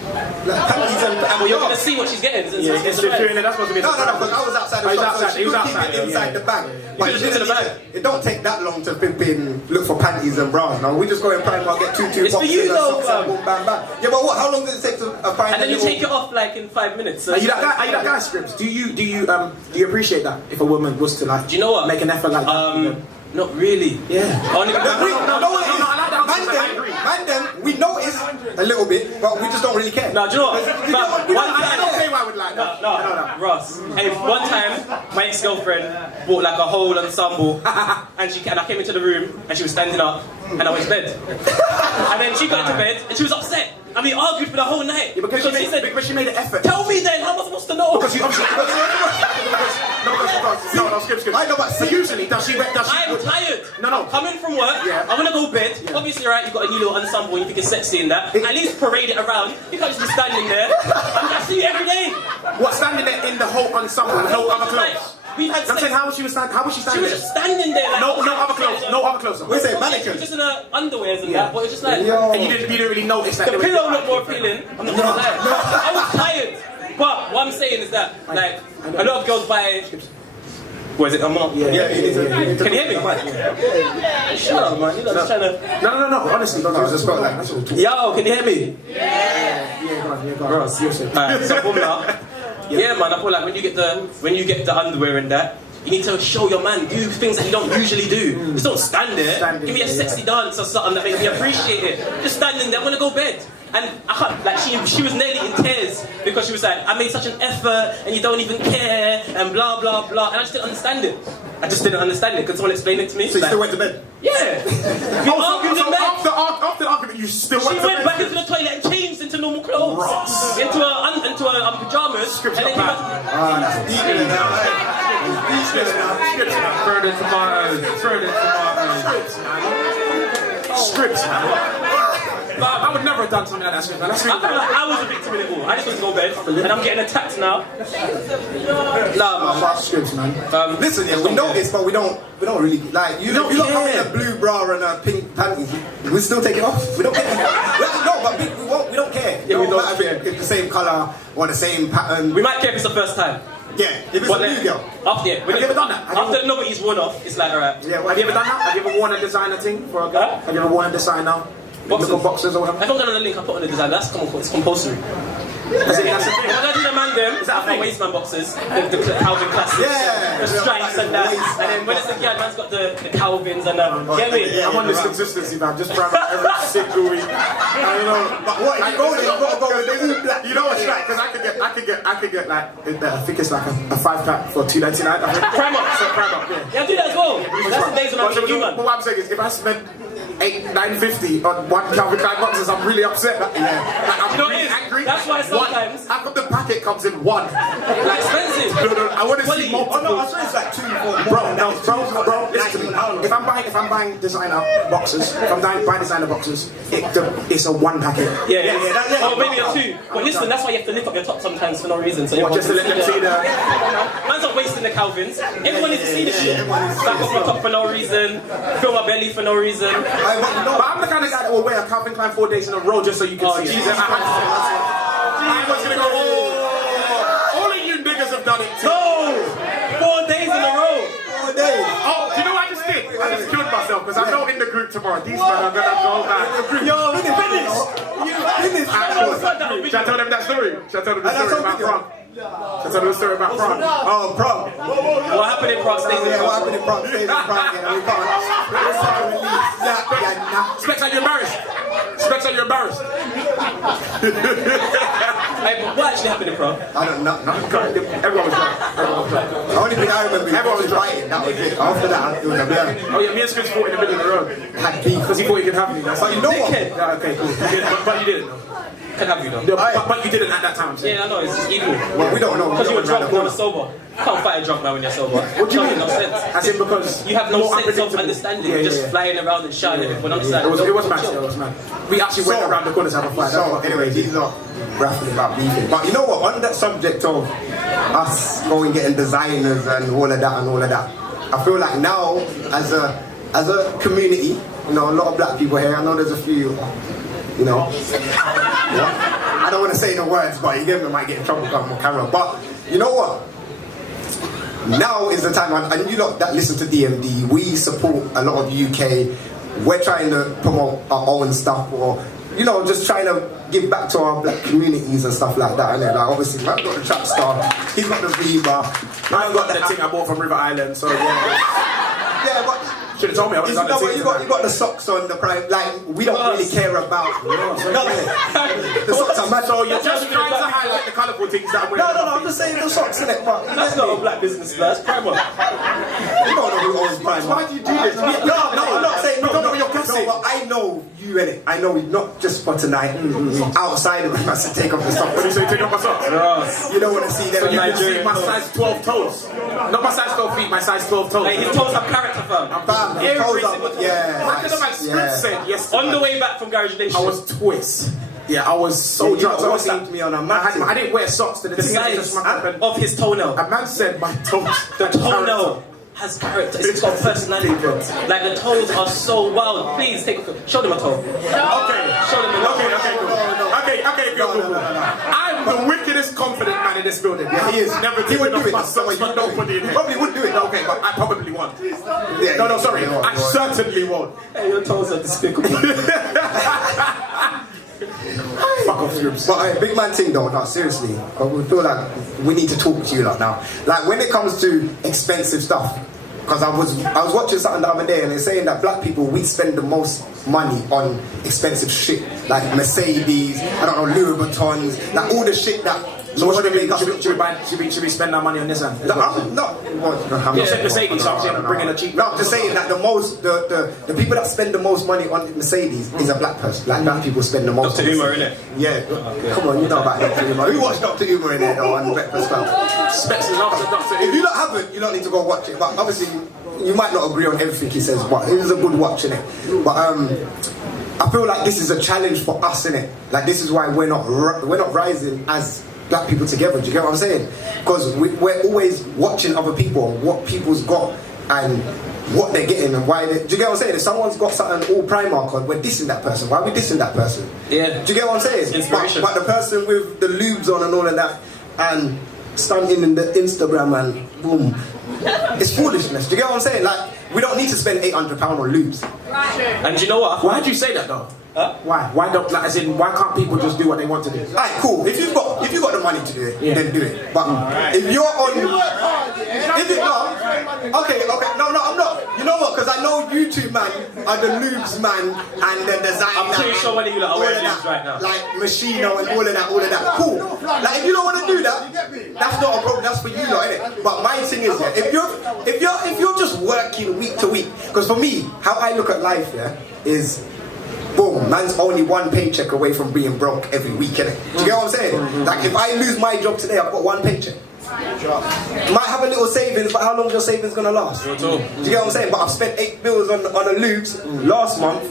Panties and well, you're going to see what she's getting. Yeah, it's true, and that's supposed to be. No, because I was outside the shop, so she could keep it inside the bag. But it don't take that long to look for panties and bras. No, we just go in Primark, get two it's boxes, for you though, boom, bam, bam. Yeah, but what? How long does it take to find? And then you take it off like in 5 minutes. So are you that guy, Scripps? Do you appreciate that if a woman was to like? Do you know what? Make an effort like that? Not really. Yeah. Only Man, we notice a little bit, but we just don't really care. No, do you know what? I don't say why I would like that. No, Ross. Hey, one time, my ex-girlfriend bought like a whole ensemble, and I came into the room, and she was standing up, and I went to bed. And then she got into bed, and she was upset. And we argued for the whole night. Yeah, because she made an effort. Tell me then, how am I supposed to know? Because you obviously... No, skip. I know, but usually, does she... I'm tired. No. I'm coming from work. Yeah. I want to go to bed. Yeah. Obviously, right, you've got a new little ensemble and you think it's sexy in that. At least parade it around. You can't just be standing there. I see you every day. What, standing there in the whole ensemble with no other clothes? I'm saying, how was she standing there? She was just standing there. Like, no other clothes. No other clothes. We say mannequin. She was just in her underwears and that, but it's just like... And you didn't really notice that. The pillow looked more appealing. I'm not gonna lie. I was tired. But what I'm saying is that, like, a lot of girls buy... What is it? I'm not... Yeah. Can you hear me? Shut up, man. You're not just trying to... No. Honestly, no. Just felt like that's all talk. Yo, can you hear me? Yeah, go on. Ross, alright, so boom now. Yeah, man, I feel like when you get the underwear and that, you need to show your man, do things that you don't usually do. Just don't stand there. Give me a sexy dance or something that makes me appreciate it. Just standing there, I want to go bed. And I can't, like, she was nearly in tears because she was like, I made such an effort and you don't even care and blah blah blah. And I just didn't understand it. Could someone explain it to me? So you still went to bed? Yeah. After the argument, you still went to bed? She went back into the toilet and changed into normal clothes. Into her pajamas. And then that's deep. Further tomatoes. Scripts, man. I would never have done something like that, Scripps. I feel like I was a victim in it all. I just want to go to bed, and I'm getting attacked now. Nah, man. Scripts, man. Listen, yeah, we notice, but we don't really like. You don't come in a blue bra and a pink panties. We still take it off. We don't care. No, but we don't care. Yeah, we don't matter if it's the same color or the same pattern. We might care if it's the first time. Yeah, if it's a new girl. Have you ever done that? After nobody's worn off, it's like alright. Yeah, have you ever done that? Have you ever worn a designer thing for a girl? Have you ever worn a designer? Boxes or whatever? I don't know the link, I put on the design, it's compulsory. That's the thing. When I do the man them, is that for waistman boxes, the Calvin classics, the stripes and that, and then when it's the girl, man's got the Calvins and that. Get me? I'm on this consistency, man. Just prime out every single week. I don't know, but what? You know what's right? Because I could get like I think it's like a 5-pack for $2.99. Prime up, yeah, do that as well. That's the days when I'm you, man. But what I'm saying is, if I spend $9.50 on one Calvin Klein boxes, I'm really upset. Like, I'm really angry. That's why sometimes. How come the packet comes in one? Like expensive. No, I want to see multiple. Oh no, I swear it's like 2 for Bro, listen to me. if I'm buying designer boxes, it's a one packet. Yeah. Or maybe a two. But listen, that's why you have to lift up your top sometimes for no reason. So just to let them see the. Man's not wasting the Calvins. Everyone needs to see the shit. Back off my top for no reason. Fill my belly for no reason. But I'm the kind of guy that will wear a Calvin Klein 4 days in a row just so you can see Jesus it. I was gonna go. All of you niggas have done it too. No! 4 days in a row. 4 days. Oh, do you know what I just did? I just killed myself because I know in the group tomorrow these men are gonna go back. Yo, finish. Should I tell them that story? Should I tell them the story about Prague? Should I tell them the story about Prague? Oh, Prague. What happened in Prague stays in Prague. What happened in Prague stays in Prague. We can't. Specs, are you embarrassed? Specs, are you embarrassed? Hey, but what actually happened in Prague? I don't know. Everyone was drunk. The only thing I remember, everyone was fighting. That was it. After that, it was a blur. Oh yeah, me and Spence fought in the middle of the road. Had beef because he thought he could have me. But you know what? Yeah, okay, cool. But you didn't. Can have you though. But you didn't at that time. Yeah, I know, it's just evil. Well, we don't know. Because you were drunk when you were sober. You can't fight a drunk man when you're sober. What do you mean? No sense. As in because you have no sense of understanding. You're just flying around and shouting at everyone outside. It was mad. It was mad. We actually went around the corner to have a fight. So, anyway, he's not raffling about beefing. But you know what? On that subject of us going getting designers and all of that, I feel like now, as a community, you know, a lot of black people here. I know there's a few, you know. I don't want to say the words, but you get me, might get in trouble on camera. But you know what? Now is the time, and you lot that listen to DMD, we support a lot of UK. We're trying to promote our own stuff, or you know, just trying to give back to our black communities and stuff like that. And like, obviously, I've got the trap star, he's got the Viva, I've got the thing I bought from River Island. So yeah, but. Should have told me I was you know what, you got the socks on the prime, like we don't really care about the socks are mad. So you're just trying to highlight the colourful things that I'm wearing. No, I'm just saying the socks in it, but that's not a black business, that's Primark. You don't know who owns Primark. Why do you do this? No, I'm not saying you don't know what you're guessing. No, but I know you in it. I know not just for tonight. Outside of it, I must take off the socks. What do you say? Take off my socks. You don't want to see them. So you can see my size 12 toes. Not my size 12 feet. My size 12 toes. Hey, his toes have character, fam. Every single yeah. What did my script said yesterday? On the way back from Garage Nation, I was twist. Yeah, I was so drunk. So to me on a I didn't wear socks to the size of his toenail. A man said my toes. The toenail has character. It's got personality, bro. Like the toes are so wild. Please show them a toe. Okay. Show them a toe. Okay, cool. I'm the wickedest confident man in this building. Yeah, he is. Never he would do it. But nobody in here. Probably would do it. Okay, but I probably won't. No, sorry. I certainly won't. Hey, your toes are despicable. Fuck off, Scripps. But big man thing though, no, seriously. We feel like we need to talk to you lot now. Like when it comes to expensive stuff, because I was watching something the other day and they're saying that black people, we spend the most money on expensive shit. Like Mercedes, I don't know, Louis Vuittons, like all the shit that so what should we spend our money on this one? I'm said Mercedes, so I'm bringing a cheap. No, I'm just saying that the people that spend the most money on Mercedes is a black person. Black people spend the most. Dr. Umar, innit? Yeah. Come on, you know about Dr. Umar. Who watched Dr. Umar in there though on Breakfast Club? If you haven't, you don't need to go watch it. But obviously, you might not agree on everything he says, but it was a good watch, innit? But I feel like this is a challenge for us, innit? Like this is why we're not rising as black people together. Do you get what I'm saying? Because we're always watching other people, what people's got and what they're getting and why they, do you get what I'm saying? If someone's got something all Primark on, we're dissing that person. Why are we dissing that person? Yeah. Do you get what I'm saying? But the person with the lubes on and all of that and stunting in the Instagram and boom, it's foolishness. Do you get what I'm saying? Like we don't need to spend £800 on lubes. Right. And do you know what? Why'd you say that though? Why? Why don't why can't people just do what they want to do? Alright, cool. If you've got the money to do it, then do it. But if you're on, okay, no, I'm not. You know what? Because I know YouTube man are the lubes man and the designer. I'm pretty sure one of you are wearing lubes right now. Like Machino and all of that. Cool. Like if you don't want to do that, that's not a problem. That's for you, lot, innit? But my thing is, if you're just working week to week, because for me, how I look at life, is. Boom, man's only one paycheck away from being broke every week, innit? Do you get what I'm saying? Like if I lose my job today, I've got one paycheck. Might have a little savings, but how long is your savings gonna last? Do you get what I'm saying? But I've spent 8 bills on a lubes last month.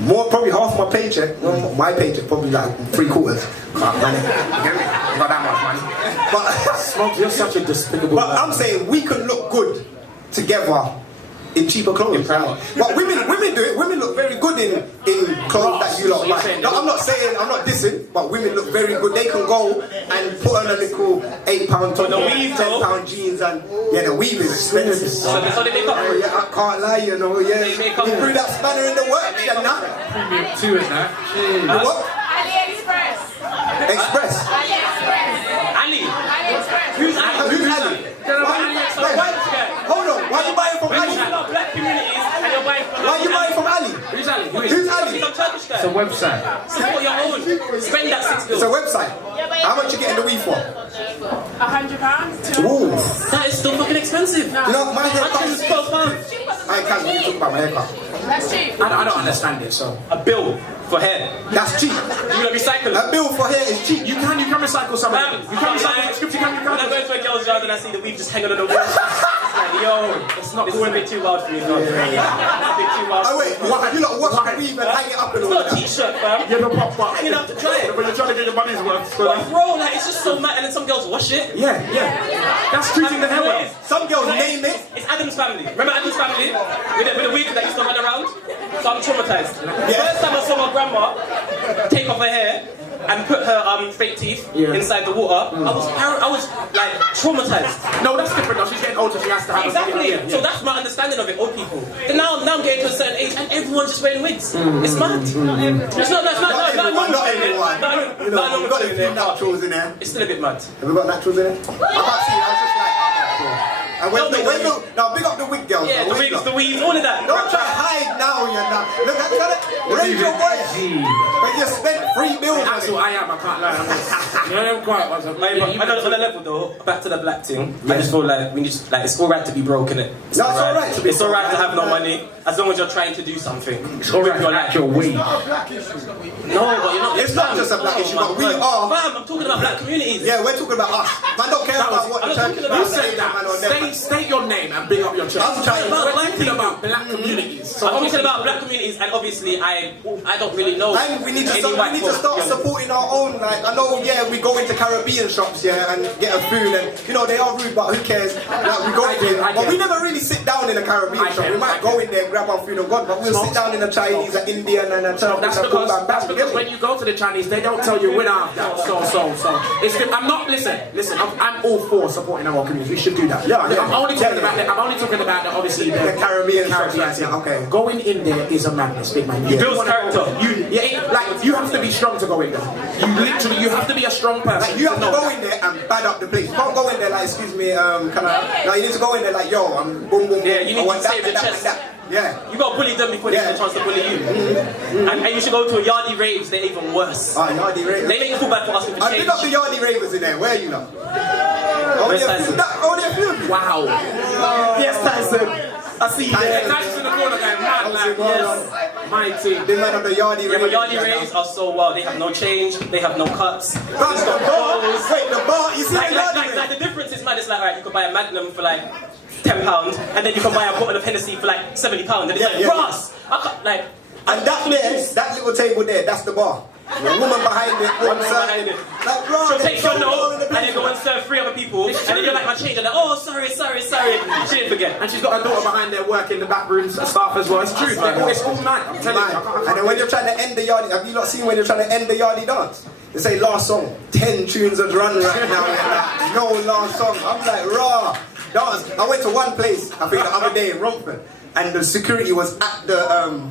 More, probably half my paycheck. Well, my paycheck probably like 3/4. Can't manage it. You get me? Got that much money. But Smokes, you're such a despicable. But I'm saying we can look good together in cheaper clothes. But women do it. Women look very good in clothes that you lot like. No, I'm not dissing, but women look very good. They can go and put on a little £8 top, £10 jeans, and the weave is expensive. So they make up. I can't lie, you know. Yeah, you threw that spanner in the works, you know. Premium 2 in that. What? AliExpress. Express. Ali. Who's Ali? Hold on. Why are you buying from Ali? Black communities and you're buying from Why are you buying from Ali? Who's Ali? Who's Ali? He's a Turkish guy. It's a website. Support your own. Spend that £6 bills. It's a website. How much you getting the weave for? £100. Ooh. That is still fucking expensive. You know, my haircut is £12. I can't really talk about my haircut. That's cheap. I don't understand it. So a bill for hair. That's cheap. You gonna recycle it? A bill for hair is cheap. you can recycle some of it. You can recycle it. When I go to a girl's yard and I see the weave just hanging on the wall, it's like, yo, it's not cool. It's a bit too wild for me. No. It's a bit too wild. Oh wait, you lot watch the weave and hang it up and all that? It's not a t-shirt, fam. Yeah, no pop. Hanging up to dry it. When you're trying to get your money's worth. Bro, like it's just so mad. And then some girls wash it. Yeah. That's treating the hair well. Some girls name it. It's Adam's Family. Remember Adam's Family? With the wig that used to run around? So I'm traumatized. First time I saw my grandma take off her hair and put her fake teeth inside the water, I was like traumatized. No, that's different though. She's getting older, she has to have exactly. So that's my understanding of it, old people. But now I'm getting to a certain age and everyone's just wearing wigs. It's mad. It's not everyone. We've got a few naturals in there. It's still a bit mad. Have we got naturals in there? I can't see. I was just like, and now big up the wig girls. Yeah, the wigs, the weaves, all of that. Don't try to hide now, you know. Look, I'm trying to raise your voice. But you spent $3 bills. That's who I am, I can't lie. I'm quite. On a level though, back to the black thing, I just feel like we need to, like, it's alright to be broke, innit? It's alright to be It's alright to have no money, as long as you're trying to do something. It's alright to act your way. No, but you're not. It's not just a black issue, but we are. Fam, I'm talking about black communities. Yeah, we're talking about us. Man, don't care about what the church is. You said that. State your name and big up your church. I'm trying. We're talking about black communities. So I'm talking about black communities, and obviously I don't really know. And we need to start supporting our own. Like, I know, we go into Caribbean shops, and get a food, and they are rude, but who cares? Like, we go in, but we never really sit down in a Caribbean shop. We might go in there, grab our food and go, but we'll sit down in a Chinese, an Indian, and a Turkish. That's because when you go to the Chinese, they don't tell you when after. So. I'm not. Listen. I'm all for supporting our communities. We should do that. I'm only talking about the obviously the Caribbean. Okay. Going in there is a madness, big man. You build character. You have to be strong to go in there. You have to be a strong person. Like, you have to go in there and bad up the place. You can't go in there like, excuse me, can I? No, you need to go in there like, yo, I'm boom, boom, boom. Yeah, you need to save the chest. Yeah. You got to bully them before they get a chance to bully you. And you should go to a yardie raves, they're even worse. Yardie raves. They make you feel bad for asking for change. I pick up the yardie ravers in there. Where are you now? Only a few. Wow. Yes, Tyson. I see you there. Tyson in the corner going mad, like, yes. My team. The man of the yardie raves. Yeah, but yardie raves are so wild. They have no change, they have no cuts. Wait, the bar, you see the yardie like the difference is mad. It's like, alright, you could buy a Magnum for like £10, and then you can buy a bottle of Hennessy for like £70, and it's like brass. I can't, like, and that little table there, that's the bar. The woman behind it, one behind it. Like, bro, she'll take your note and then go and serve 3 other people, and then you're like, my change, and like, oh, sorry. She didn't forget. And she's got her daughter behind there working the back rooms staff as well. It's true. It's all night. I'm telling you. And then when you're trying to end the yardie, have you not seen when you're trying to end the yardie dance? They say last song, 10 tunes have run right now. Like, no last song. I'm like, raw dance. I went to one place, I think the other day in Romford, and the security was at the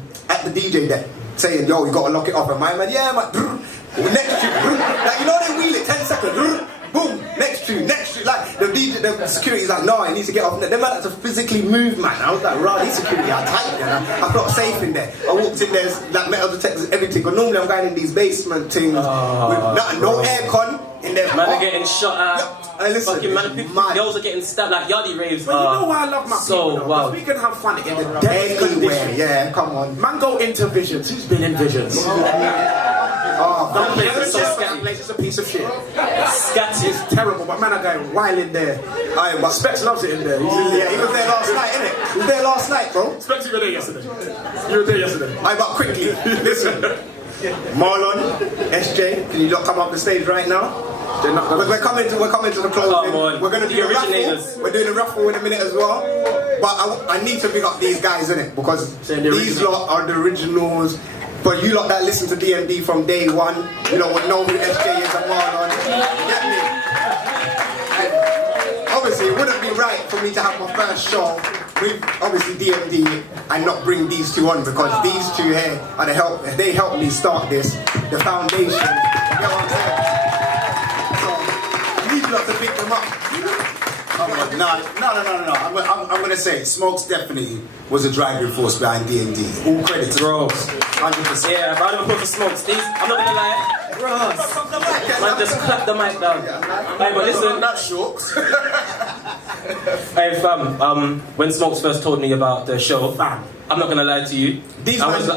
DJ deck saying, yo, you gotta lock it off. And my man, yeah, man, next tune, like, you know, they wheel it 10 seconds, boom, next tune, like the DJ, the security's like, no, it needs to get off. They man had to physically move, man. I was like, right, these security are tight, you know. I felt safe in there. I walked in there, like metal detectors, everything. But normally I'm going in these basement things with nothing, no aircon in there. Man are getting shot at. Hey, listen, girls are getting stabbed, like yardie raves. But you know why I love my people, though? We can have fun in the dead conditions. Yeah, come on. Man, go into Visions. Who's been in Visions? Don't play so scary. Lace is a piece of shit. Scatty. It's terrible, but man, I go wild in there. Aye, but Specs loves it in there. Yeah, he was there last night, innit? He was there last night, bro. Specs, you were there yesterday. You were there yesterday. Aye, but quickly, listen. Marlon, SJ, can you not come up the stage right now? We're coming to the closing. We're gonna do the raffle. We're doing a raffle in a minute as well. But I need to pick up these guys, innit? Because these lot are the originals. But you lot that listen to DMD from day one, you know would know who SJ is and Marlon. You get me? And obviously, it wouldn't be right for me to have my first show with obviously DMD and not bring these two on, because these two here are they helped me start this, the foundation. You know what I'm saying? So these lot to pick them up. No. I'm gonna say Smokes definitely was a driving force behind D&D. All credit to bro. 100%. Yeah, round of applause for Smokes. These, I'm not gonna lie. Man, just clap the mic down. Hey, but listen. Not short. Hey fam, when Smokes first told me about the show, I'm not gonna lie to you. I was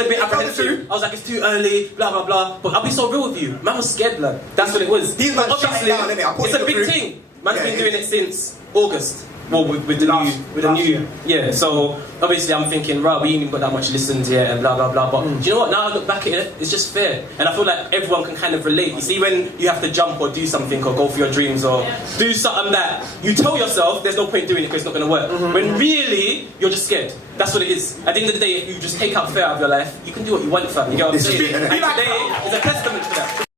a bit apprehensive. I was like, it's too early, blah blah blah. But I'll be so real with you. Man was scared, lad. That's what it was. Obviously, it's a big thing. Man's been doing it since August. Well, with the new, yeah. So obviously, I'm thinking, right, we ain't even got that much listened yet, and blah blah blah. But do you know what? Now I look back at it, it's just fair, and I feel like everyone can kind of relate. You see, when you have to jump or do something or go for your dreams or do something that you tell yourself there's no point doing it because it's not going to work. When really you're just scared. That's what it is. At the end of the day, if you just take out fear out of your life, you can do what you want, fam. You get what I'm saying? And today is a testament to that.